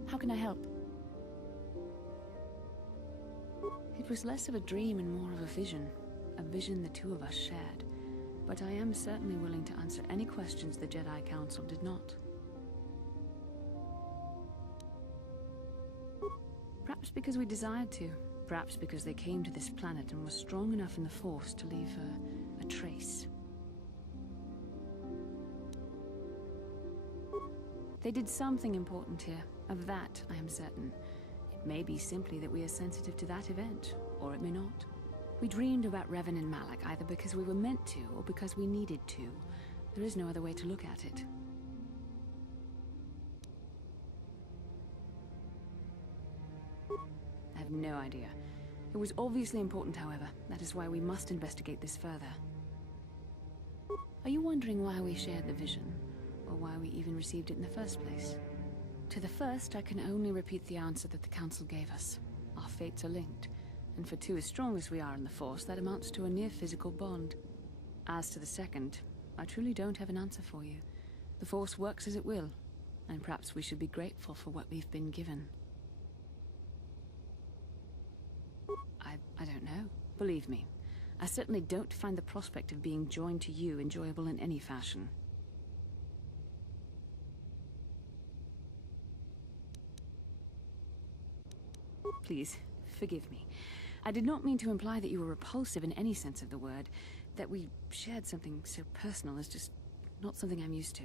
How can I help? It was less of a dream and more of a vision the two of us shared. But I am certainly willing to answer any questions the Jedi Council did not. Perhaps because we desired to. Perhaps because they came to this planet and were strong enough in the Force to leave a trace. They did something important here. Of that, I am certain. It may be simply that we are sensitive to that event, or it may not. We dreamed about Revan and Malak either because we were meant to, or because we needed to. There is no other way to look at it. I have no idea. It was obviously important, however. That is why we must investigate this further. Are you wondering why we shared the vision? Or why we even received it in the first place? To the first, I can only repeat the answer that the Council gave us. Our fates are linked, and for two as strong as we are in the Force, that amounts to a near-physical bond. As to the second, I truly don't have an answer for you. The Force works as it will, and perhaps we should be grateful for what we've been given. I don't know. Believe me, I certainly don't find the prospect of being joined to you enjoyable in any fashion. Please, forgive me. I did not mean to imply that you were repulsive in any sense of the word. That we shared something so personal is just not something I'm used to.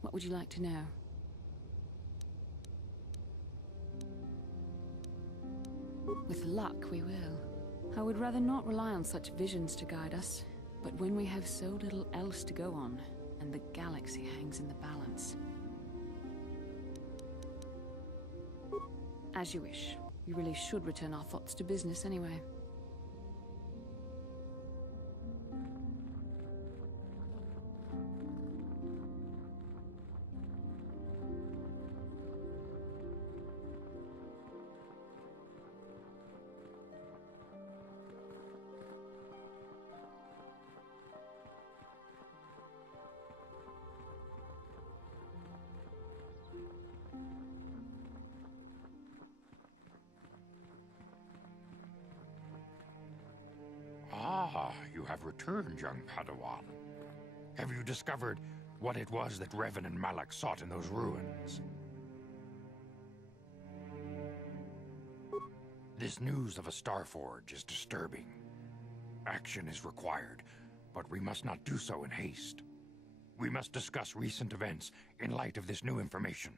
What would you like to know? With luck, we will. I would rather not rely on such visions to guide us, but when we have so little else to go on, and the galaxy hangs in the balance. As you wish. We really should return our thoughts to business anyway. Ah, you have returned, young Padawan. Have you discovered what it was that Revan and Malak sought in those ruins? This news of a Starforge is disturbing. Action is required, but we must not do so in haste. We must discuss recent events in light of this new information.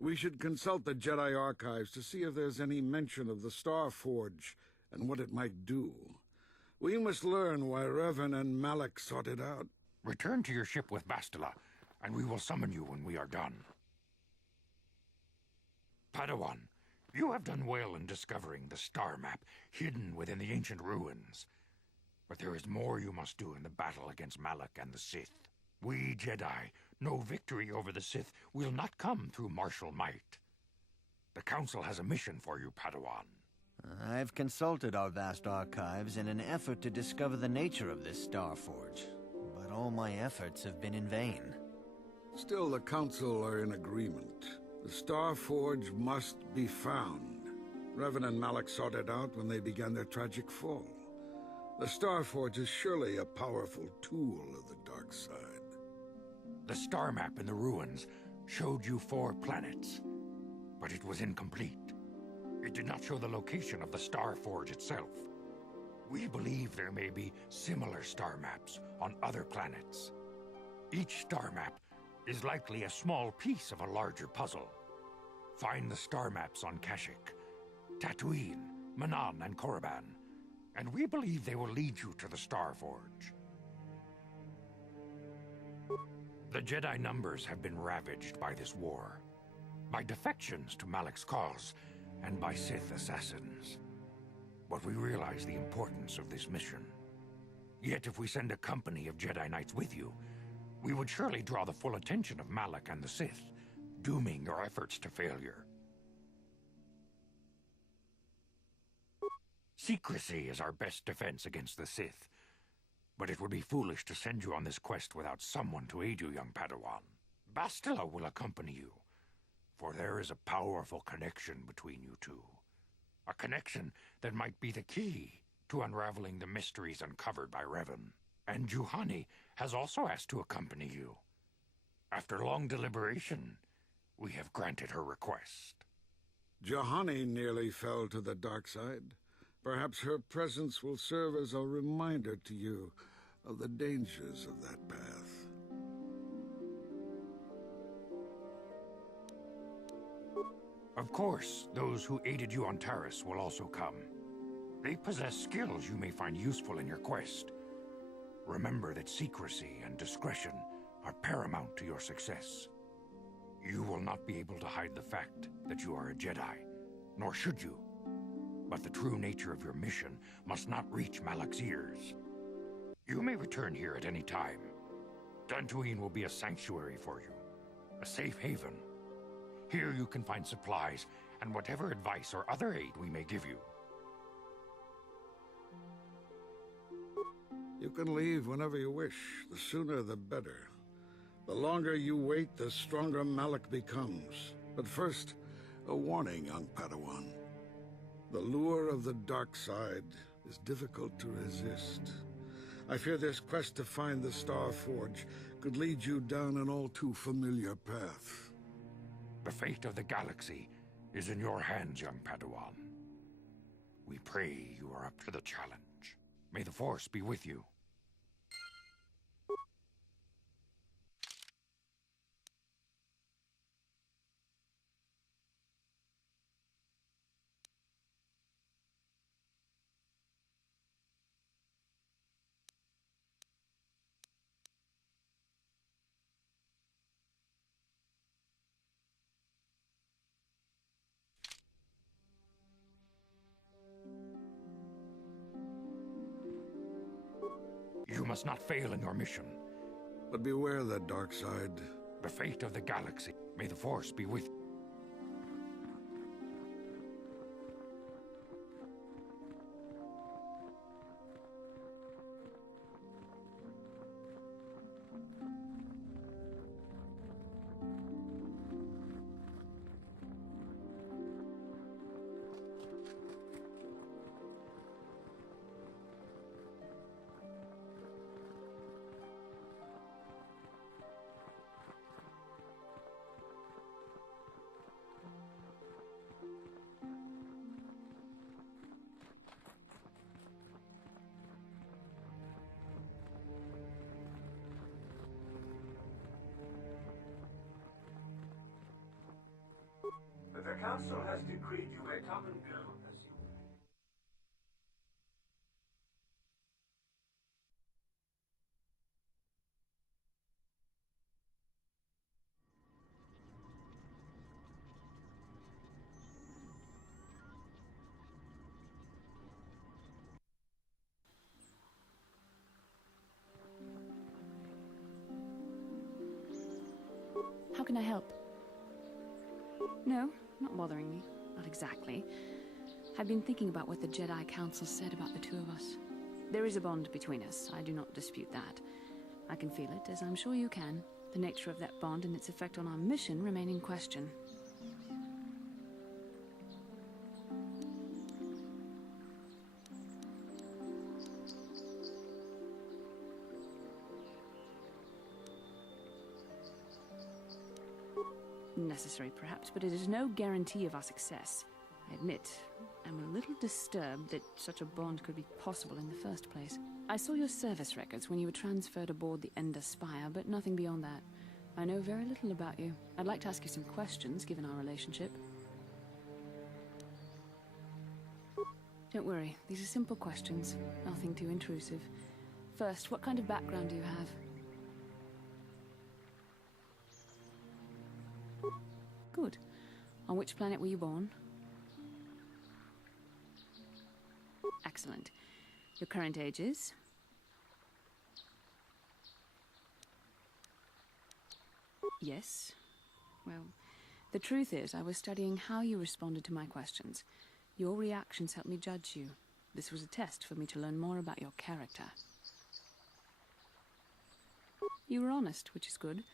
We should consult the Jedi archives to see if there's any mention of the Starforge and what it might do. We must learn why Revan and Malak sought it out. Return to your ship with Bastila, and we will summon you when we are done. Padawan, you have done well in discovering the star map hidden within the ancient ruins. But there is more you must do in the battle against Malak and the Sith. We Jedi know victory over the Sith will not come through martial might. The Council has a mission for you, Padawan. I've consulted our vast archives in an effort to discover the nature of this Star Forge, but all my efforts have been in vain. Still, the Council are in agreement. The Star Forge must be found. Revan and Malak sought it out when they began their tragic fall. The Star Forge is surely a powerful tool of the dark side. The star map in the ruins showed you 4 planets, but it was incomplete. It did not show the location of the Star Forge itself. We believe there may be similar star maps on other planets. Each star map is likely a small piece of a larger puzzle. Find the star maps on Kashyyyk, Tatooine, Manan, and Korriban, and we believe they will lead you to the Star Forge. The Jedi numbers have been ravaged by this war, by defections to Malak's cause, and by Sith assassins. But we realize the importance of this mission. Yet if we send a company of Jedi Knights with you, we would surely draw the full attention of Malak and the Sith, dooming your efforts to failure. Secrecy is our best defense against the Sith, but it would be foolish to send you on this quest without someone to aid you, young Padawan. Bastila will accompany you, for there is a powerful connection between you two. A connection that might be the key to unraveling the mysteries uncovered by Revan. And Juhani has also asked to accompany you. After long deliberation, we have granted her request. Juhani nearly fell to the dark side. Perhaps her presence will serve as a reminder to you of the dangers of that path. Of course, those who aided you on Taris will also come. They possess skills you may find useful in your quest. Remember that secrecy and discretion are paramount to your success. You will not be able to hide the fact that you are a Jedi, nor should you. But the true nature of your mission must not reach Malak's ears. You may return here at any time. Dantooine will be a sanctuary for you, a safe haven. Here you can find supplies and whatever advice or other aid we may give you. You can leave whenever you wish. The sooner the better. The longer you wait, the stronger Malak becomes. But first, a warning, young Padawan. The lure of the dark side is difficult to resist. I fear this quest to find the Star Forge could lead you down an all too familiar path. The fate of the galaxy is in your hands, young Padawan. We pray you are up to the challenge. May the Force be with you. You must not fail in your mission. But beware the dark side. The fate of the galaxy. May the Force be with you. The Council has decreed you may come and go as you will. How can I help? No? not bothering me. Not exactly. I've been thinking about what the Jedi Council said about the two of us. There is a bond between us, I do not dispute that. I can feel it, as I'm sure you can. The nature of that bond and its effect on our mission remain in question. Necessary, perhaps, but it is no guarantee of our success. I admit, I'm a little disturbed that such a bond could be possible in the first place. I saw your service records when you were transferred aboard the Ender Spire, but nothing beyond that. I know very little about you. I'd like to ask you some questions, given our relationship. Don't worry, these are simple questions, nothing too intrusive. First, what kind of background do you have? Good. On which planet were you born? Excellent. Your current age is? Yes. Well, the truth is, I was studying how you responded to my questions. Your reactions helped me judge you. This was a test for me to learn more about your character. You were honest, which is good.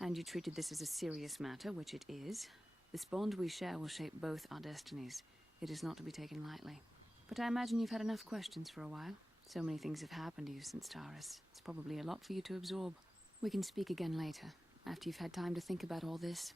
And you treated this as a serious matter, which it is. This bond we share will shape both our destinies. It is not to be taken lightly. But I imagine you've had enough questions for a while. So many things have happened to you since Taurus. It's probably a lot for you to absorb. We can speak again later, after you've had time to think about all this.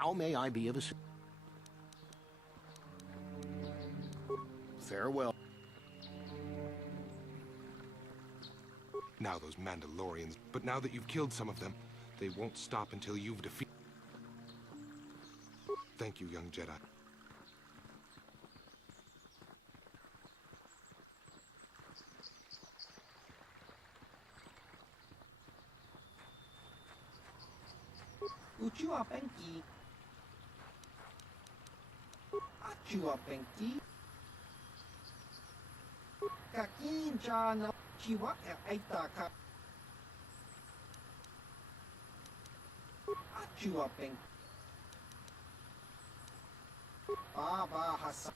How may I be of assistance? Farewell. Now those Mandalorians, but now that you've killed some of them, they won't stop until you've defeated. Thank you, young Jedi. Uchua Penki. Achua Penki. Kakin Jana Chiwa Aitaka. Achua Penki. Baba Hassan.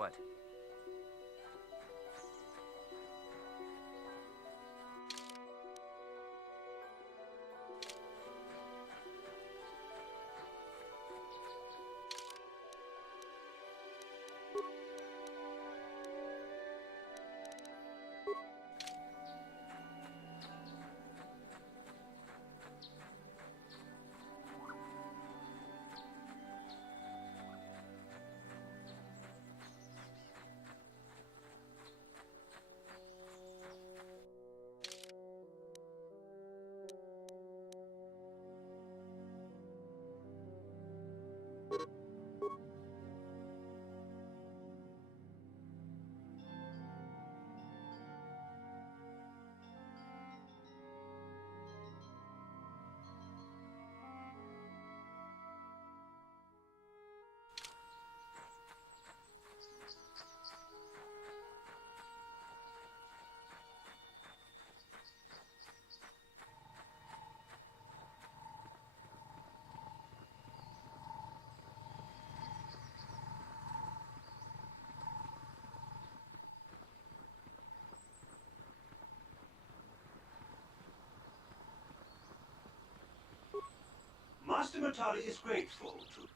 What? Master Matali is grateful to...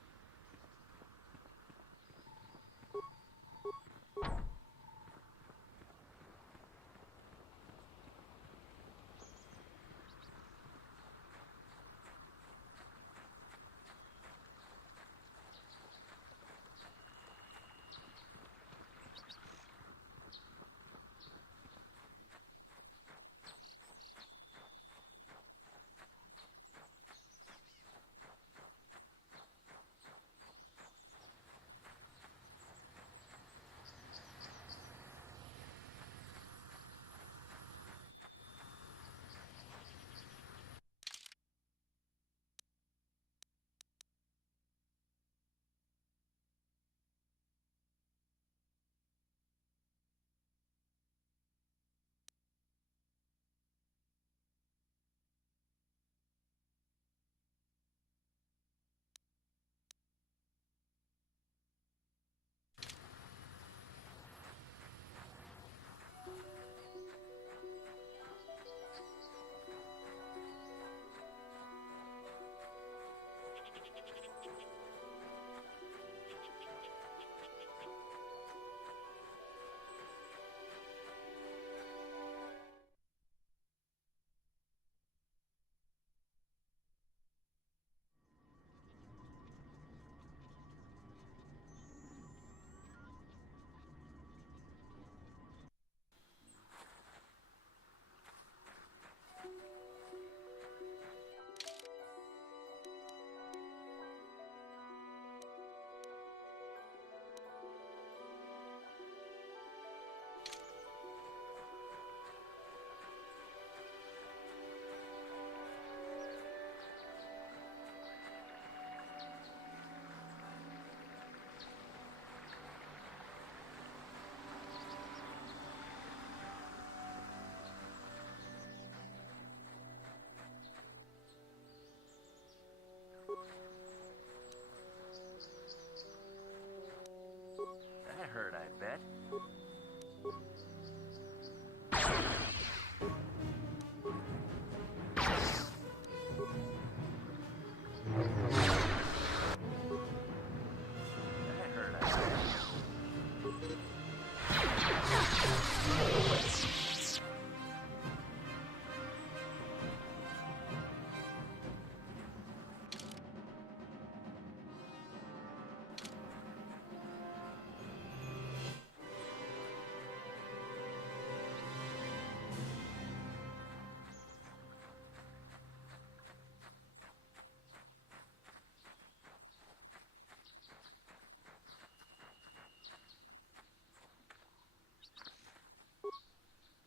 That hurt, I bet. That hurt, I bet.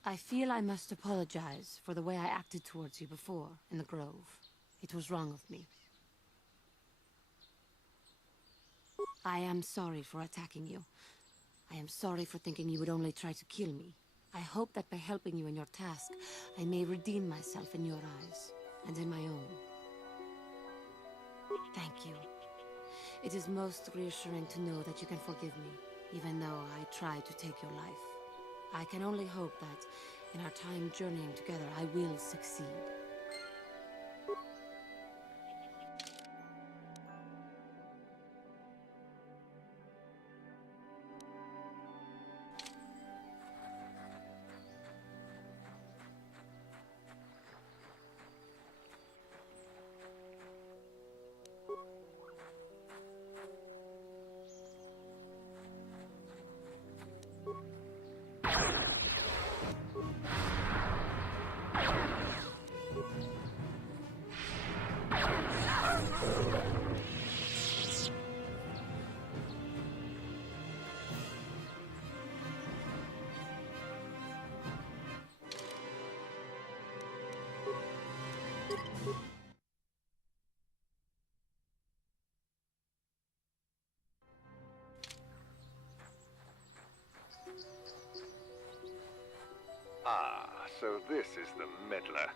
I feel I must apologize for the way I acted towards you before, in the grove. It was wrong of me. I am sorry for attacking you. I am sorry for thinking you would only try to kill me. I hope that by helping you in your task, I may redeem myself in your eyes, and in my own. Thank you. It is most reassuring to know that you can forgive me, even though I tried to take your life. I can only hope that, in our time journeying together, I will succeed. Ah, so this is the meddler.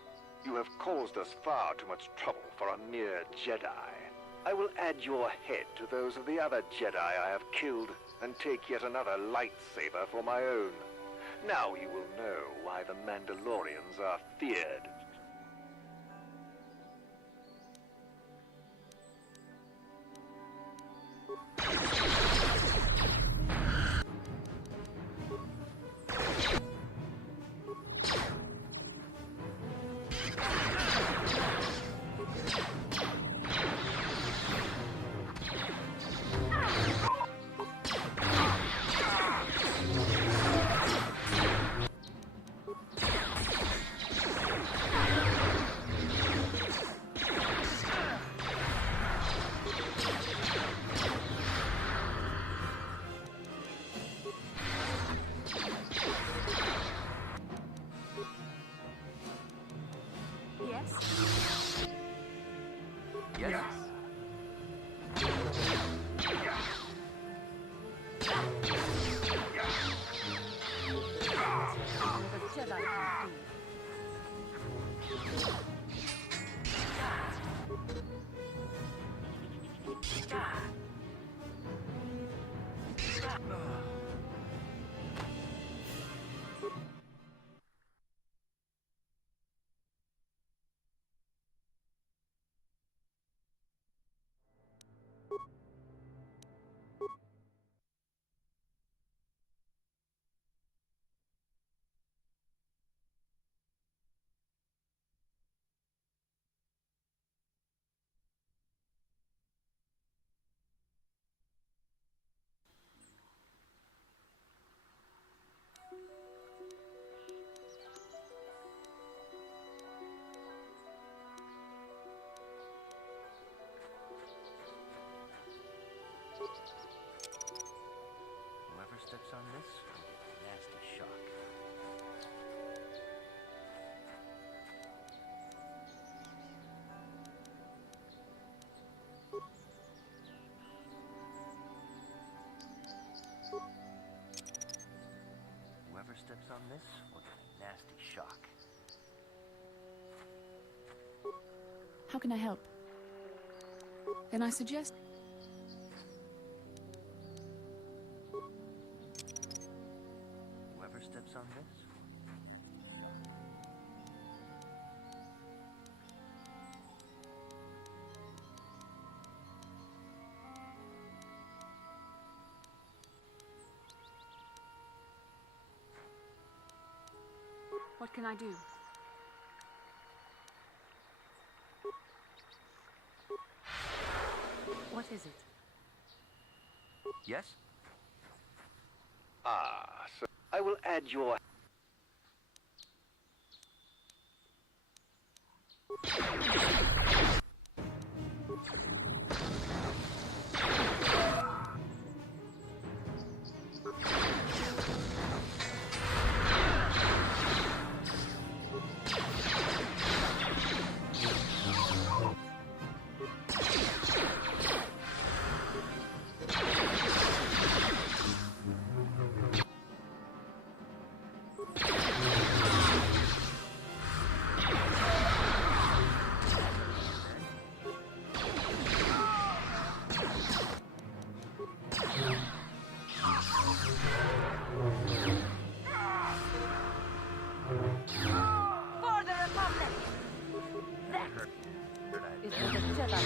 You have caused us far too much trouble for a mere Jedi. I will add your head to those of the other Jedi I have killed, and take yet another lightsaber for my own. Now you will know why the Mandalorians are feared. Whoever steps on this will get a nasty shock. Whoever steps on this will get a nasty shock. How can I help? Then I suggest... What can I do? What is it? Yes? Ah, so I will add your... For the Republic! That is for the Jedi.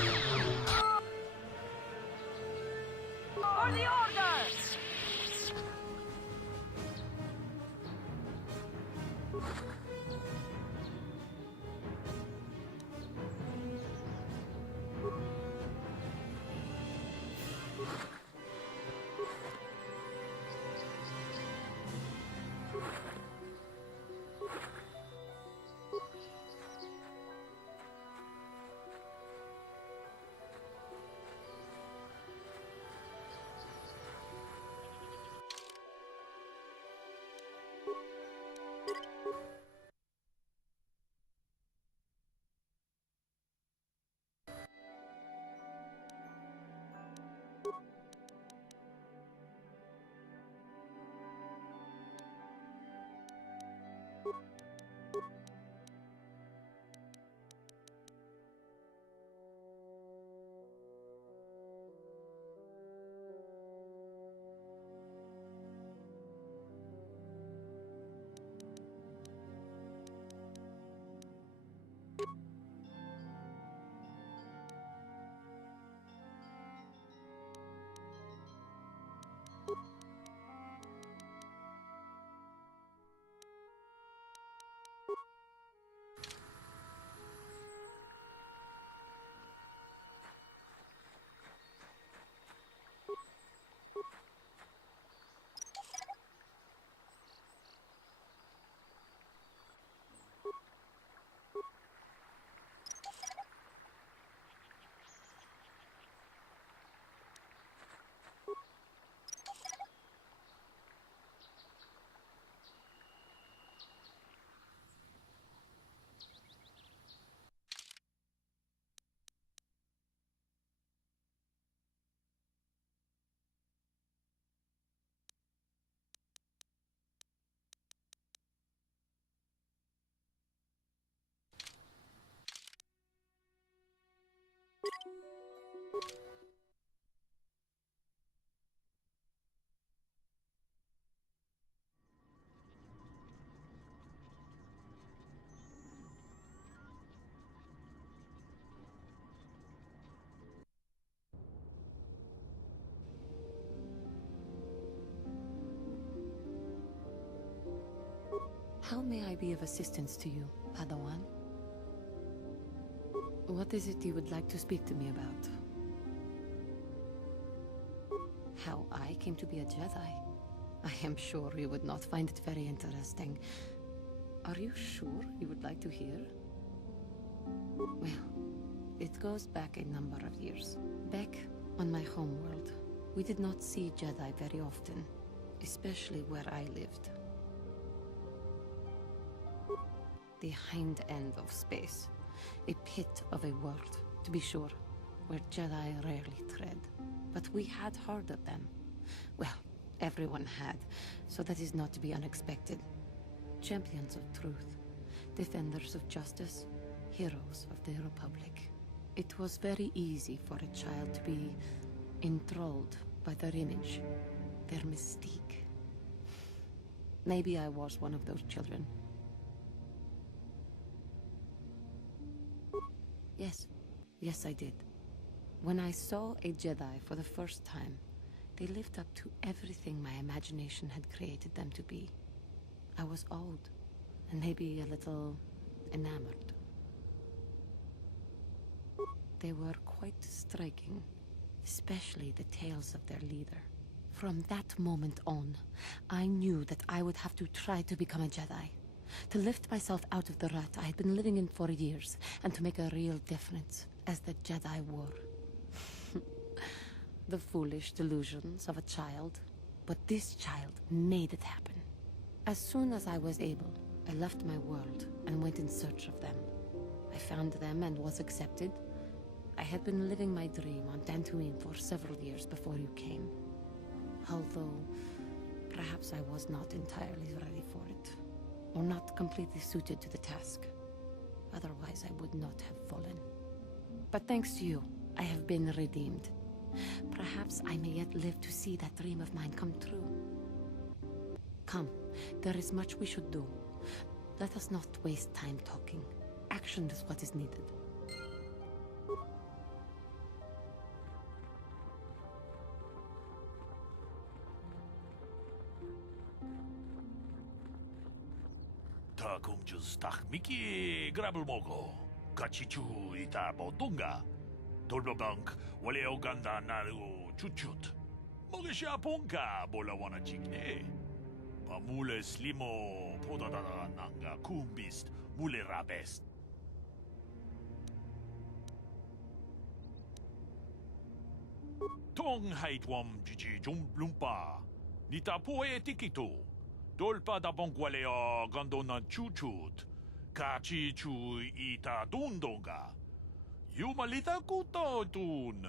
For the Order! How may I be of assistance to you, Padawan? What is it you would like to speak to me about? How I came to be a Jedi? I am sure you would not find it very interesting. Are you sure you would like to hear? Well, it goes back a number of years. Back on my homeworld, we did not see Jedi very often, especially where I lived. The hind end of space. A pit of a world, to be sure, where Jedi rarely tread. But we had heard of them. Well, everyone had, so that is not to be unexpected. Champions of truth, defenders of justice, heroes of the Republic. It was very easy for a child to be enthralled by their image, their mystique. Maybe I was one of those children. Yes, I did. When I saw a Jedi for the first time, they lived up to everything my imagination had created them to be. I was awed, and maybe a little enamored. They were quite striking, especially the tales of their leader. From that moment on, I knew that I would have to try to become a Jedi, to lift myself out of the rut I had been living in for years, and to make a real difference as the Jedi wore. The foolish delusions of a child, but this child made it happen. As soon as I was able, I left my world and went in search of them. I found them and was accepted. I had been living my dream on Dantooine for several years before you came. Although, perhaps I was not entirely ready for it, or not completely suited to the task. Otherwise, I would not have fallen. But thanks to you, I have been redeemed. Perhaps I may yet live to see that dream of mine come true. Come, there is much we should do. Let us not waste time talking. Action is what is needed. Ta kumjus tak miki grabul mogo. Kachichu ita bodunga. Dolbabank wale oganda naru chuchut. Mogesha ponka bola wana chigne. Pamule slimo podadada nanga kumbist mule rabest. Tong haitwam jiji jumblumpa. Nita poe tikito. Dolpa da bonkwalea gandona chuchut. Kachi chu ita dundonga. Yumalita kuto tun.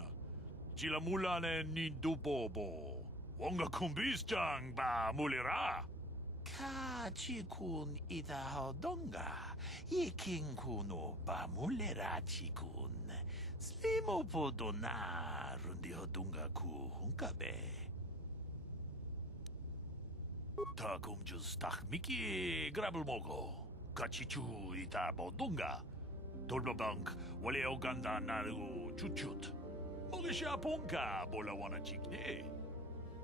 Chilamulane ni dubobo. Wonga kumbis ba mulira. Kachi kun ita hodonga. Ikin kuno ba mulera chikun. Slimo podona rundi hodunga ku hunkabe. Ta kumjus tak miki grabul mogo. Kachichu ita bodunga. Dolbabank wale oganda naru chuchut. Mogesha ponka bola wana chikne.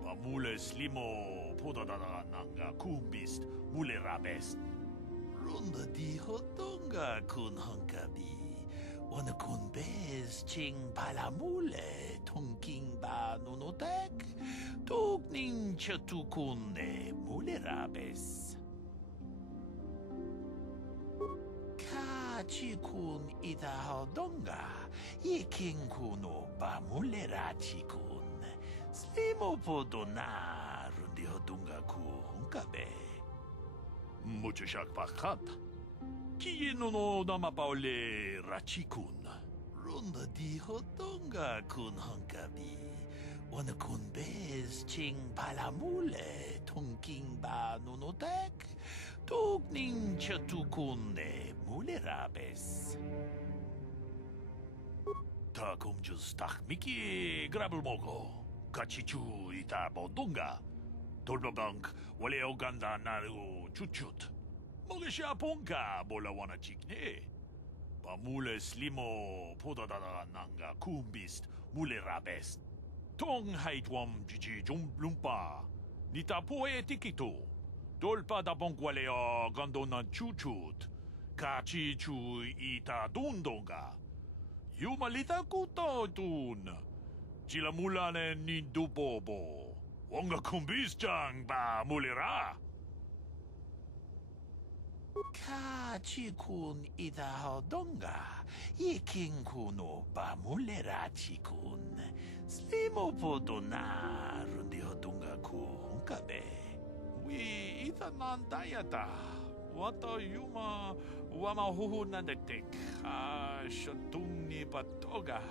Pamule slimo podadada nanga kumbist mule rabest. Runda di hodonga kun hunkabi. Wana kun bez ching palamule tunking ba nunotek. Tukning chatukunne mule rabes. Kachi kun ita hodonga. Ikin kuno ba mule rachikun. Slimo podona rundi hodunga ku hunkabe. Mucho shak pakat. Kieno no namapaole rachikun. Runda di hodonga kun hunkabi. Wana kun bez ching palamule tunking ba nunotek. Tukning chatukunne mule rabes. Ta kumjus tak miki grabul mogo. Kachichu ita bodunga. Dolbabank wale oganda naru chuchut. Mogesha ponka bola wana chikne. Pamule slimo podadada nanga kumbist mule rabest. Tong haitwam jiji jumblumpa. Nita poe tikito. Dolpa da bonkwalea gandona chuchut. Kachi chu ita dundonga. Yumalita kuto tun. Chilamulane ni dubobo. Wonga kumbis ba mulira. Kachi kun ita hodonga. Ikin kuno ba mulera chikun. Slimo podona rundi hodunga ku hunkabe. Wi ita nandayata. Wata yuma wama huhu nandetek. Shatung ni patoga.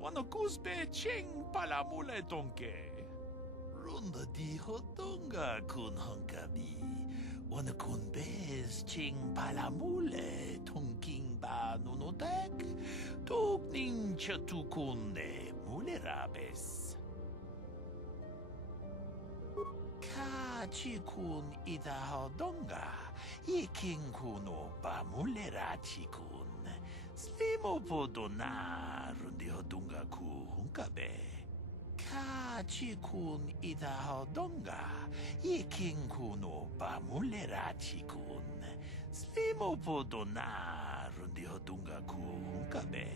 Wano kusbe ching palamule tonke. Runda di hodonga kun hunkabi. Wana kun bez ching palamule tunking ba nunotek. Tukning chatukunne mule rabes. Kachi kun ita hodonga. Ikin kuno ba mule rachikun. Slimo podona rundi hodunga ku hunkabe. Kachi kun ita hodonga. Ikin kuno ba mule rachikun. Slimo podonar rundi hodunga ku hunkabe.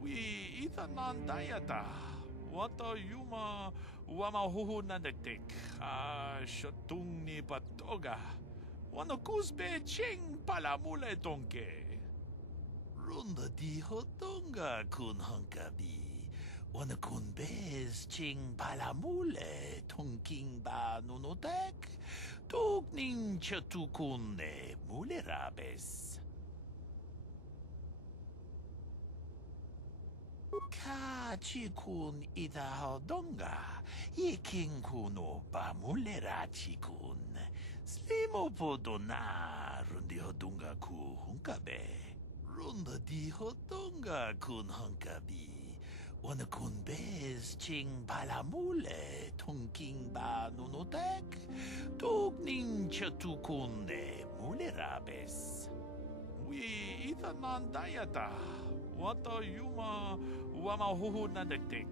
We itanan dayata. Wata yuma wama huhu nadektek. Shotung ni patoga. Wano kusbe ching palamule tonke. Runda di hodunga kun hunkabi. Wana kun bez ching palamule tonking ba nunotek. Tugning chatukune mulerabes. Ka chikun ida hodonga. Iking kuno ba mulera chikun. Slimo podona rundi hodunga ku hunkabe. Runda di hodonga kun hunkabi. Wana kun bez ching palamule tonking ba nunotek. Tugning chatukune mulerabes. We itanan dayata. Wata yuma wama huhu nadektek.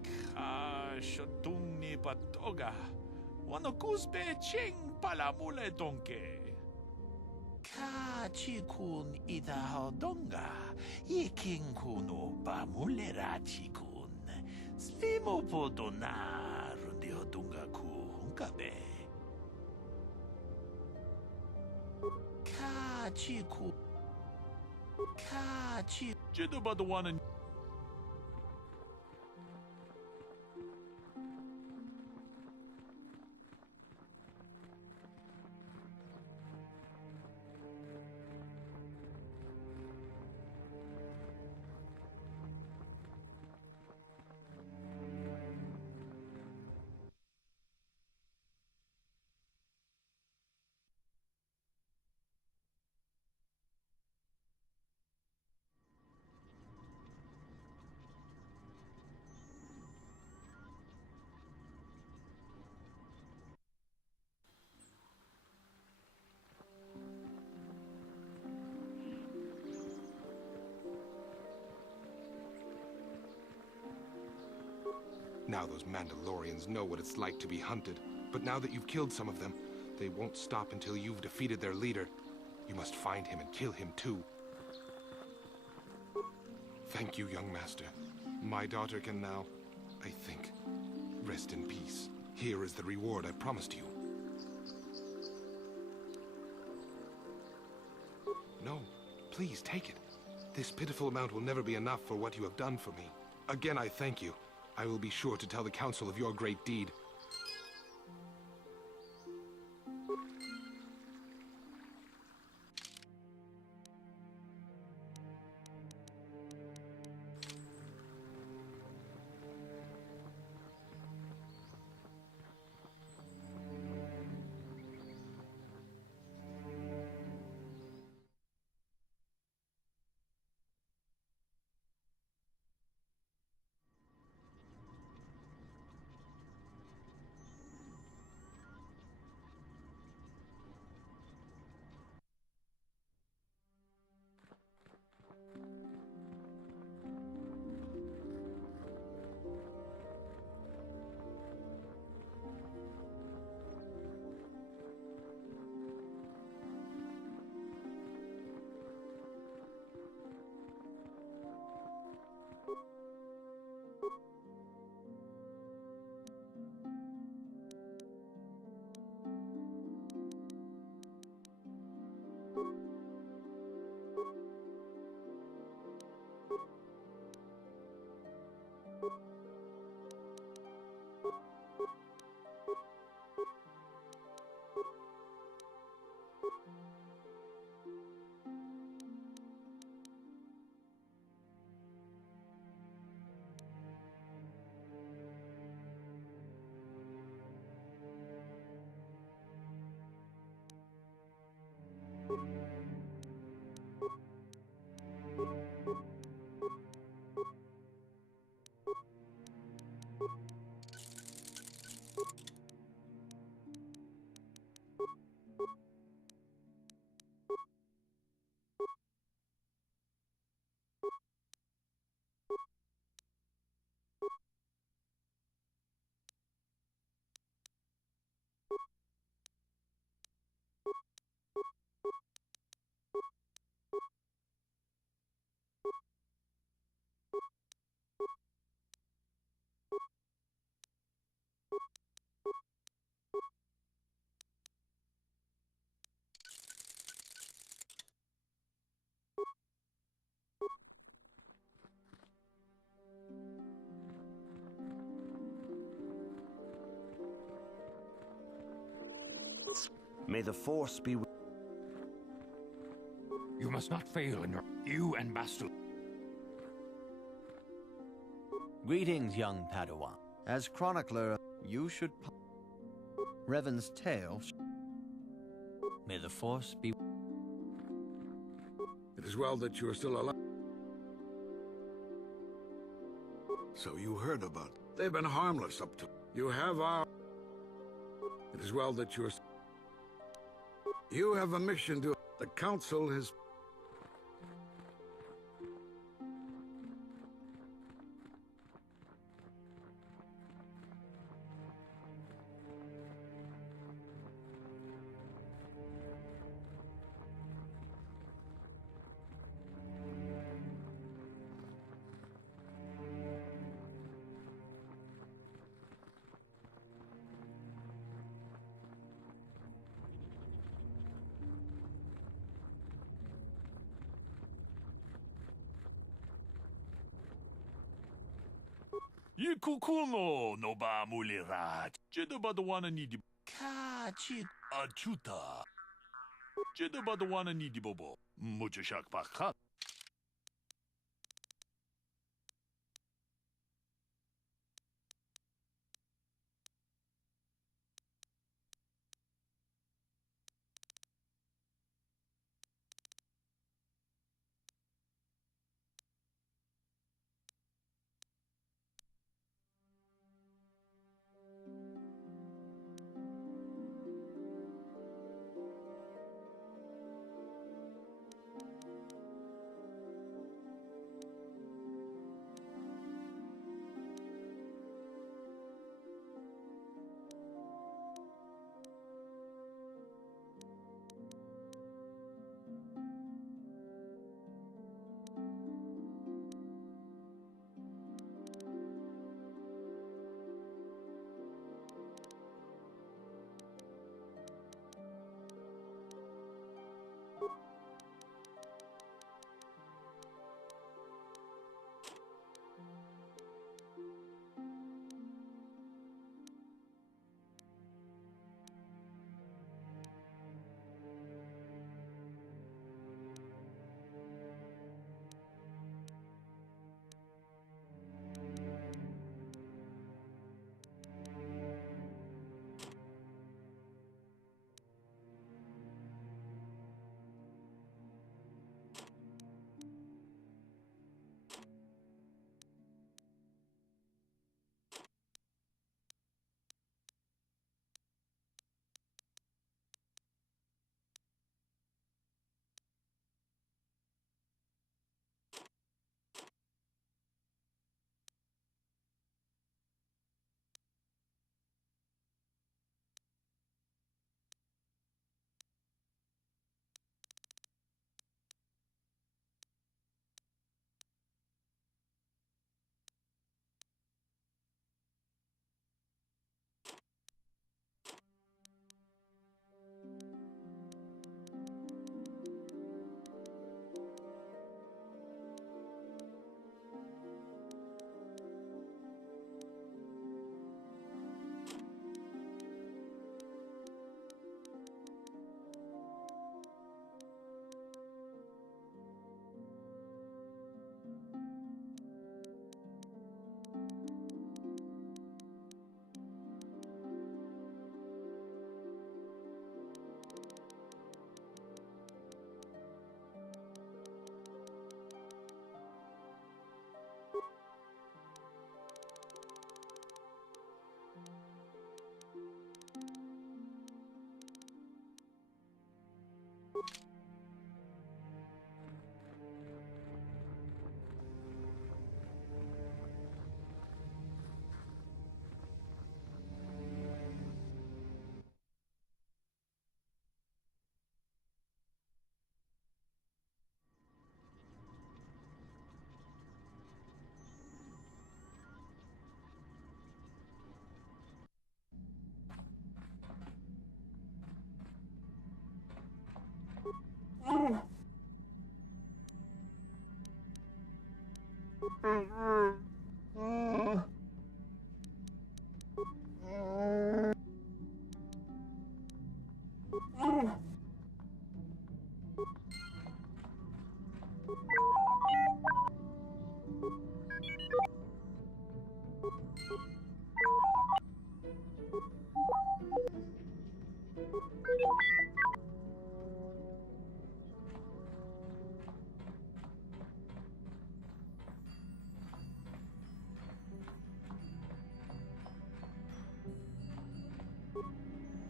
Shotung ni patoga. Wano kusbe ching palamule tonke. Ka chikun ida hodonga. Iking kuno ba mulera chikun. Slimo podona rundi hodunga ku hunkabe. Ka chiku. Ka chi. Jitterbug the one and. Now those Mandalorians know what it's like to be hunted. But now that you've killed some of them, they won't stop until you've defeated their leader. You must find him and kill him too. Thank you, young master. My daughter can now, I think, rest in peace. Here is the reward I promised you. No, please take it. This pitiful amount will never be enough for what you have done for me. Again, I thank you. I will be sure to tell the council of your great deed. May the Force be with You must not fail in your... You and Master... Greetings, young Padawan. As chronicler, you should... Revan's tale... May the Force be... It is well that you are still alive. So you heard about... They've been harmless up to... You have our... It is well that you are... You have a mission to... The Council has... Yikukuno no ba mulira. Jedi Padawan ni di Kachi Achuta. Jedi Padawan ni di bobo. Mucho shak pakhat.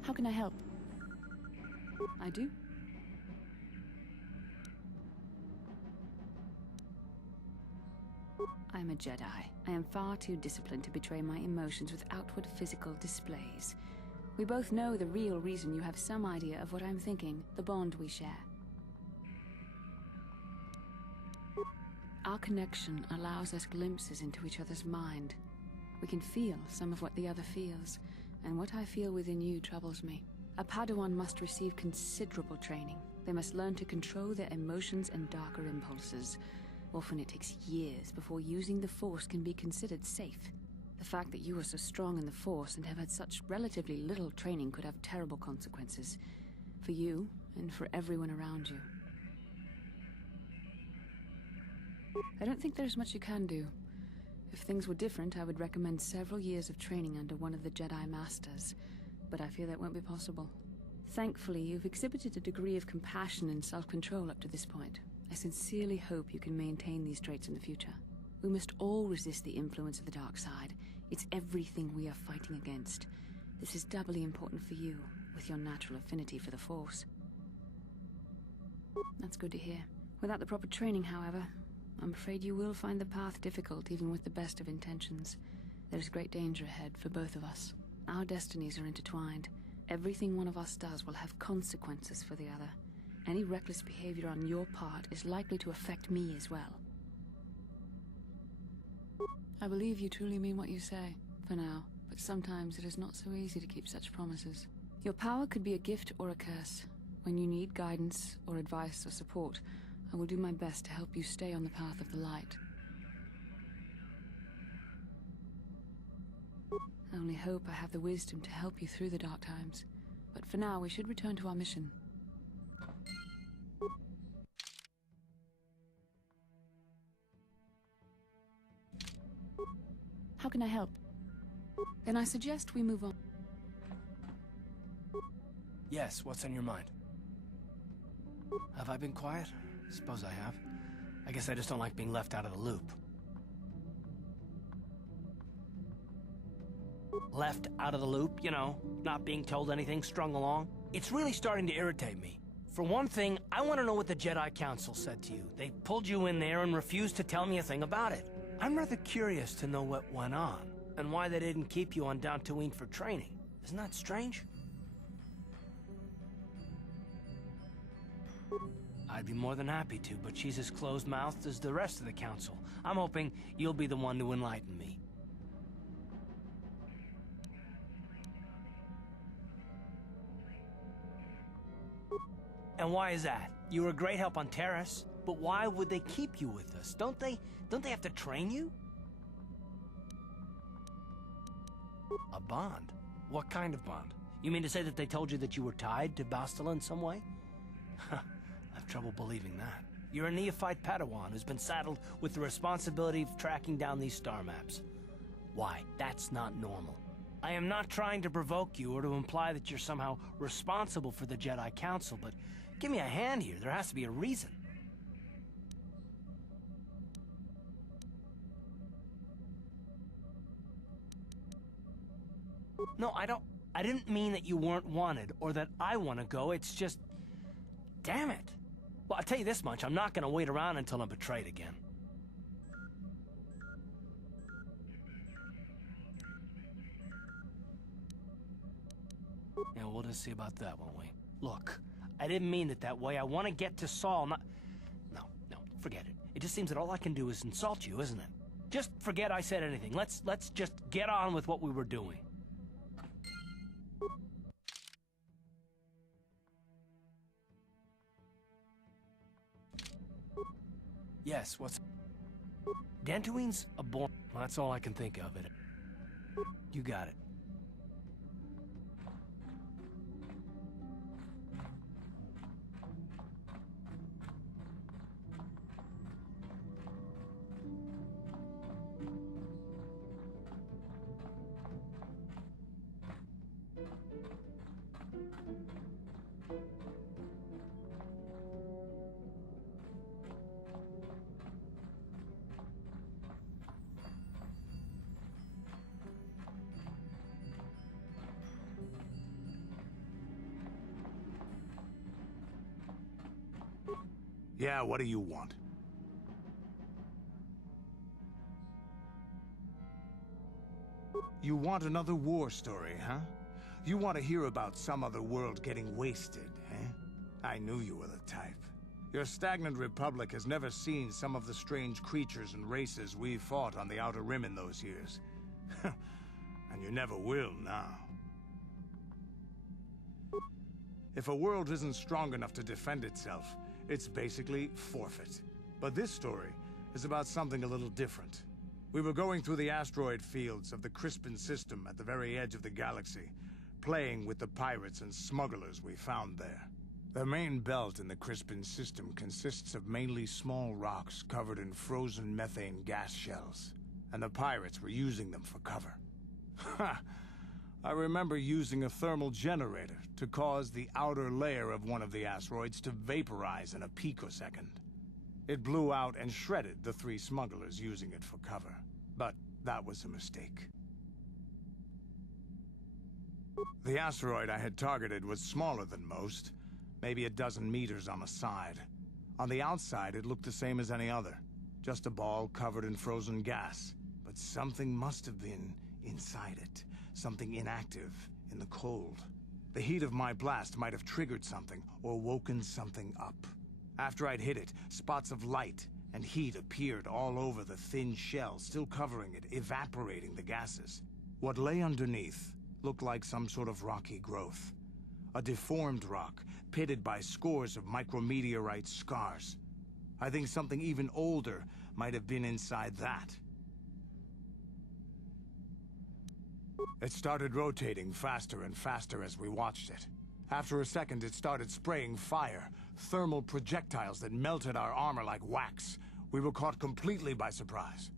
How can I help? I do. I am a Jedi. I am far too disciplined to betray my emotions with outward physical displays. We both know the real reason you have some idea of what I'm thinking, the bond we share. Our connection allows us glimpses into each other's mind. We can feel some of what the other feels, and what I feel within you troubles me. A Padawan must receive considerable training. They must learn to control their emotions and darker impulses. Often it takes years before using the Force can be considered safe. The fact that you are so strong in the Force and have had such relatively little training could have terrible consequences. For you, and for everyone around you. I don't think there's much you can do. If things were different, I would recommend several years of training under one of the Jedi Masters. But I fear that won't be possible. Thankfully, you've exhibited a degree of compassion and self-control up to this point. I sincerely hope you can maintain these traits in the future. We must all resist the influence of the dark side. It's everything we are fighting against. This is doubly important for you, with your natural affinity for the Force. That's good to hear. Without the proper training, however, I'm afraid you will find the path difficult even with the best of intentions. There's great danger ahead for both of us. Our destinies are intertwined. Everything one of us does will have consequences for the other. Any reckless behavior on your part is likely to affect me as well. I believe you truly mean what you say, for now, but sometimes it is not so easy to keep such promises. Your power could be a gift or a curse. When you need guidance or advice or support, I will do my best to help you stay on the path of the light. I only hope I have the wisdom to help you through the dark times. But for now, we should return to our mission. How can I help? Then I suggest we move on. Yes, what's on your mind? Have I been quiet? Suppose I have. I guess I just don't like being left out of the loop. Left out of the loop, you know, not being told anything, strung along. It's really starting to irritate me. For one thing, I want to know what the Jedi Council said to you. They pulled you in there and refused to tell me a thing about it. I'm rather curious to know what went on, and why they didn't keep you on Dantooine for training. Isn't that strange? I'd be more than happy to, but she's as closed-mouthed as the rest of the Council. I'm hoping you'll be the one to enlighten me. And why is that? You were a great help on Terrace, but why would they keep you with us? Don't they have to train you? A bond? What kind of bond? You mean to say that they told you that you were tied to Bastila in some way? I have trouble believing that. You're a neophyte Padawan who's been saddled with the responsibility of tracking down these star maps. Why? That's not normal. I am not trying to provoke you or to imply that you're somehow responsible for the Jedi Council, but give me a hand here. There has to be a reason. No, I didn't mean that you weren't wanted or that I want to go. It's just... Damn it. Well, I'll tell you this much. I'm not going to wait around until I'm betrayed again. Yeah, we'll just see about that, won't we? Look, I didn't mean it that way. I want to get to Saul, not... No, forget it. It just seems that all I can do is insult you, isn't it? Just forget I said anything. Let's just get on with what we were doing. Yes, what's... Dantooine's a born... Well, that's all I can think of. You got it. Yeah, what do you want? You want another war story, huh? You want to hear about some other world getting wasted, eh? I knew you were the type. Your stagnant republic has never seen some of the strange creatures and races we fought on the Outer Rim in those years. And you never will now. If a world isn't strong enough to defend itself, it's basically forfeit. But this story is about something a little different. We were going through the asteroid fields of the Crispin system at the very edge of the galaxy, playing with the pirates and smugglers we found there. The main belt in the Crispin system consists of mainly small rocks covered in frozen methane gas shells, and the pirates were using them for cover. Ha! I remember using a thermal generator to cause the outer layer of one of the asteroids to vaporize in a picosecond. It blew out and shredded the 3 smugglers using it for cover. But that was a mistake. The asteroid I had targeted was smaller than most, maybe a dozen meters on a side. On the outside, it looked the same as any other, just a ball covered in frozen gas. But something must have been inside it, something inactive in the cold. The heat of my blast might have triggered something or woken something up. After I'd hit it, spots of light and heat appeared all over the thin shell, still covering it, evaporating the gases. What lay underneath looked like some sort of rocky growth. A deformed rock, pitted by scores of micrometeorite scars. I think something even older might have been inside that. It started rotating faster and faster as we watched it. After a second, it started spraying fire, thermal projectiles that melted our armor like wax. We were caught completely by surprise.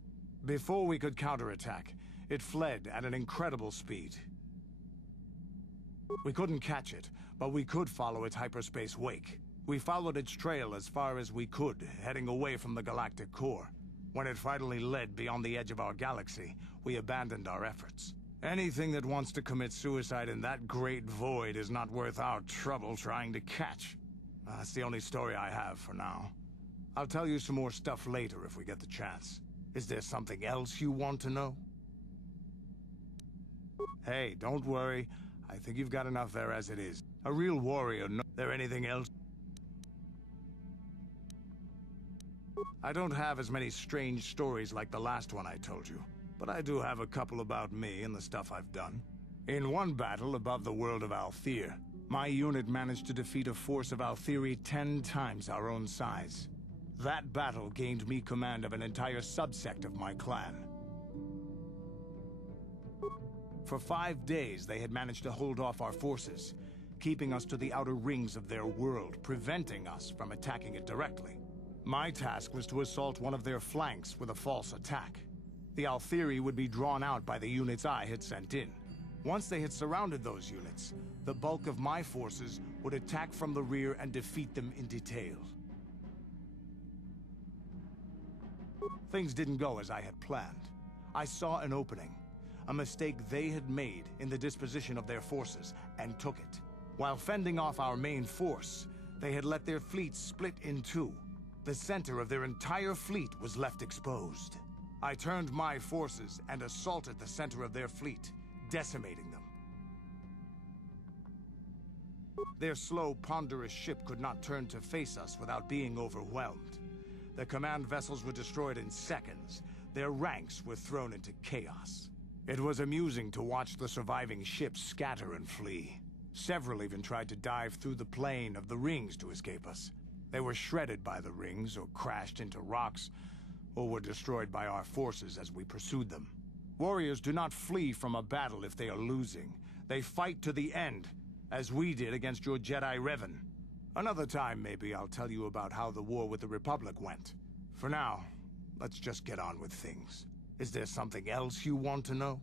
Before we could counterattack, it fled at an incredible speed. We couldn't catch it, but we could follow its hyperspace wake. We followed its trail as far as we could, heading away from the galactic core. When it finally led beyond the edge of our galaxy, we abandoned our efforts. Anything that wants to commit suicide in that great void is not worth our trouble trying to catch. That's the only story I have for now. I'll tell you some more stuff later if we get the chance. Is there something else you want to know? Hey, don't worry. I think you've got enough there as it is. A real warrior, no. There anything else? I don't have as many strange stories like the last one I told you, but I do have a couple about me and the stuff I've done. In one battle above the world of Althir, my unit managed to defeat a force of Althiri 10 times our own size. That battle gained me command of an entire subsect of my clan. For 5 days, they had managed to hold off our forces, keeping us to the outer rings of their world, preventing us from attacking it directly. My task was to assault one of their flanks with a false attack. The Althiri would be drawn out by the units I had sent in. Once they had surrounded those units, the bulk of my forces would attack from the rear and defeat them in detail. Things didn't go as I had planned. I saw an opening, a mistake they had made in the disposition of their forces, and took it. While fending off our main force, they had let their fleet split in two. The center of their entire fleet was left exposed. I turned my forces and assaulted the center of their fleet, decimating them. Their slow, ponderous ship could not turn to face us without being overwhelmed. The command vessels were destroyed in seconds. Their ranks were thrown into chaos. It was amusing to watch the surviving ships scatter and flee. Several even tried to dive through the plane of the rings to escape us. They were shredded by the rings, or crashed into rocks, or were destroyed by our forces as we pursued them. Warriors do not flee from a battle if they are losing. They fight to the end, as we did against your Jedi Revan. Another time, maybe, I'll tell you about how the war with the Republic went. For now, let's just get on with things. Is there something else you want to know?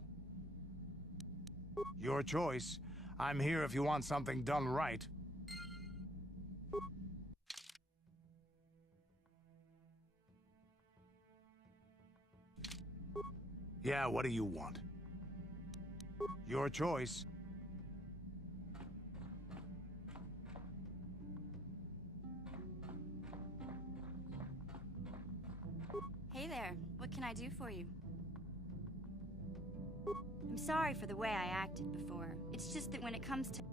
Your choice. I'm here if you want something done right. Yeah, what do you want? Your choice. What can I do for you? I'm sorry for the way I acted before. It's just that when it comes to...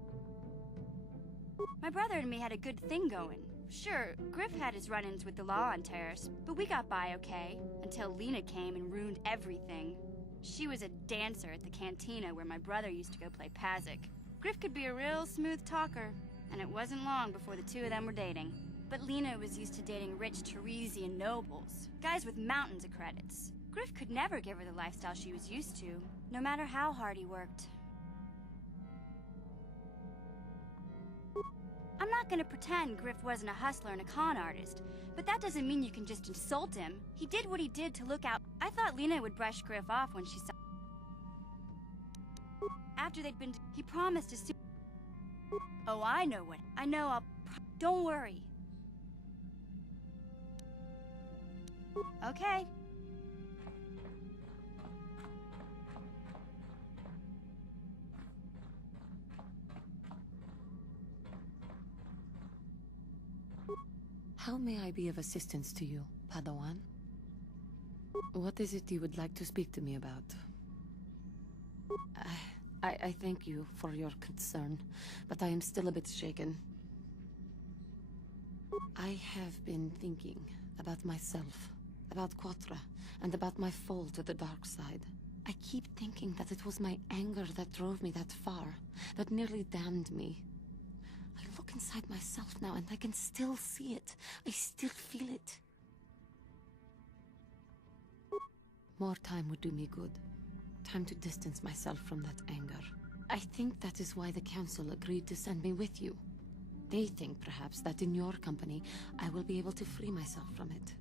My brother and me had a good thing going. Sure, Griff had his run-ins with the law on Terrace, but we got by okay, until Lena came and ruined everything. She was a dancer at the cantina where my brother used to go play Pazik. Griff could be a real smooth talker, and it wasn't long before the two of them were dating. But Lena was used to dating rich Teresian nobles, guys with mountains of credits. Griff could never give her the lifestyle she was used to, no matter how hard he worked. I'm not gonna pretend Griff wasn't a hustler and a con artist, but that doesn't mean you can just insult him. He did what he did to look out. I thought Lena would brush Griff off when she saw... After they'd been... He promised to soon... Oh, I know what... I know I'll... Don't worry. Okay. How may I be of assistance to you, Padawan? What is it you would like to speak to me about? I thank you for your concern, but I am still a bit shaken. I have been thinking about myself, about Quatra, and about my fall to the dark side. I keep thinking that it was my anger that drove me that far, that nearly damned me. I look inside myself now and I can still see it. I still feel it. More time would do me good. Time to distance myself from that anger. I think that is why the Council agreed to send me with you. They think, perhaps, that in your company, I will be able to free myself from it.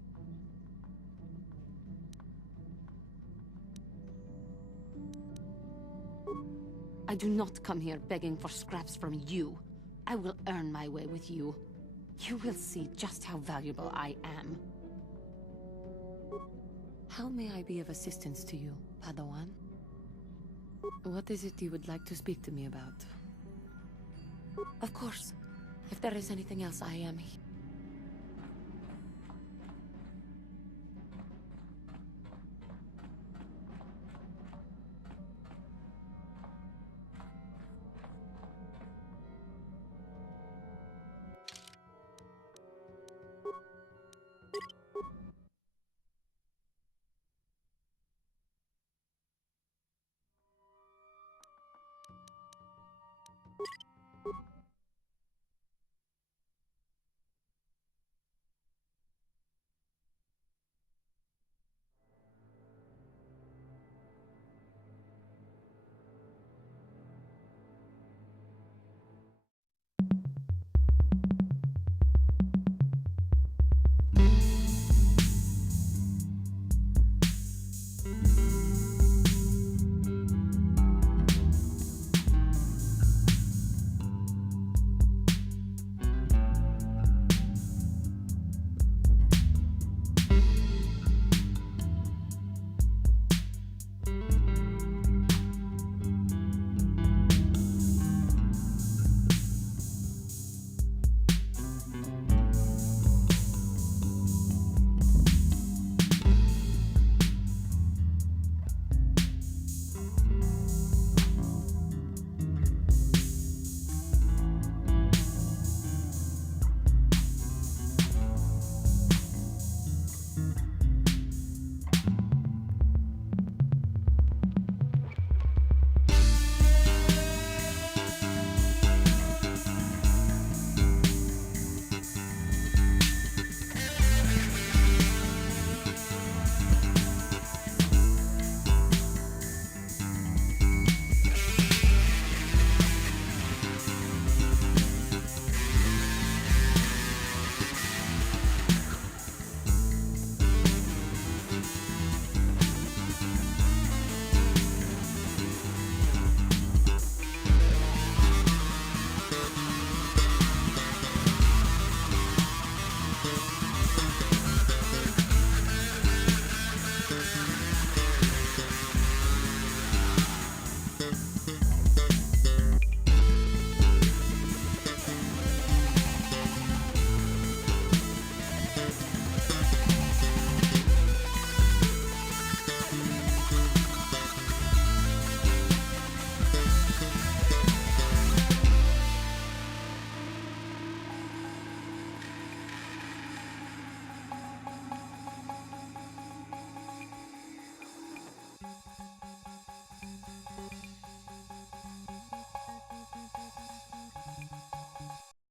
I do not come here begging for scraps from you. I will earn my way with you. You will see just how valuable I am. How may I be of assistance to you, Padawan? What is it you would like to speak to me about? Of course. If there is anything else, I am here.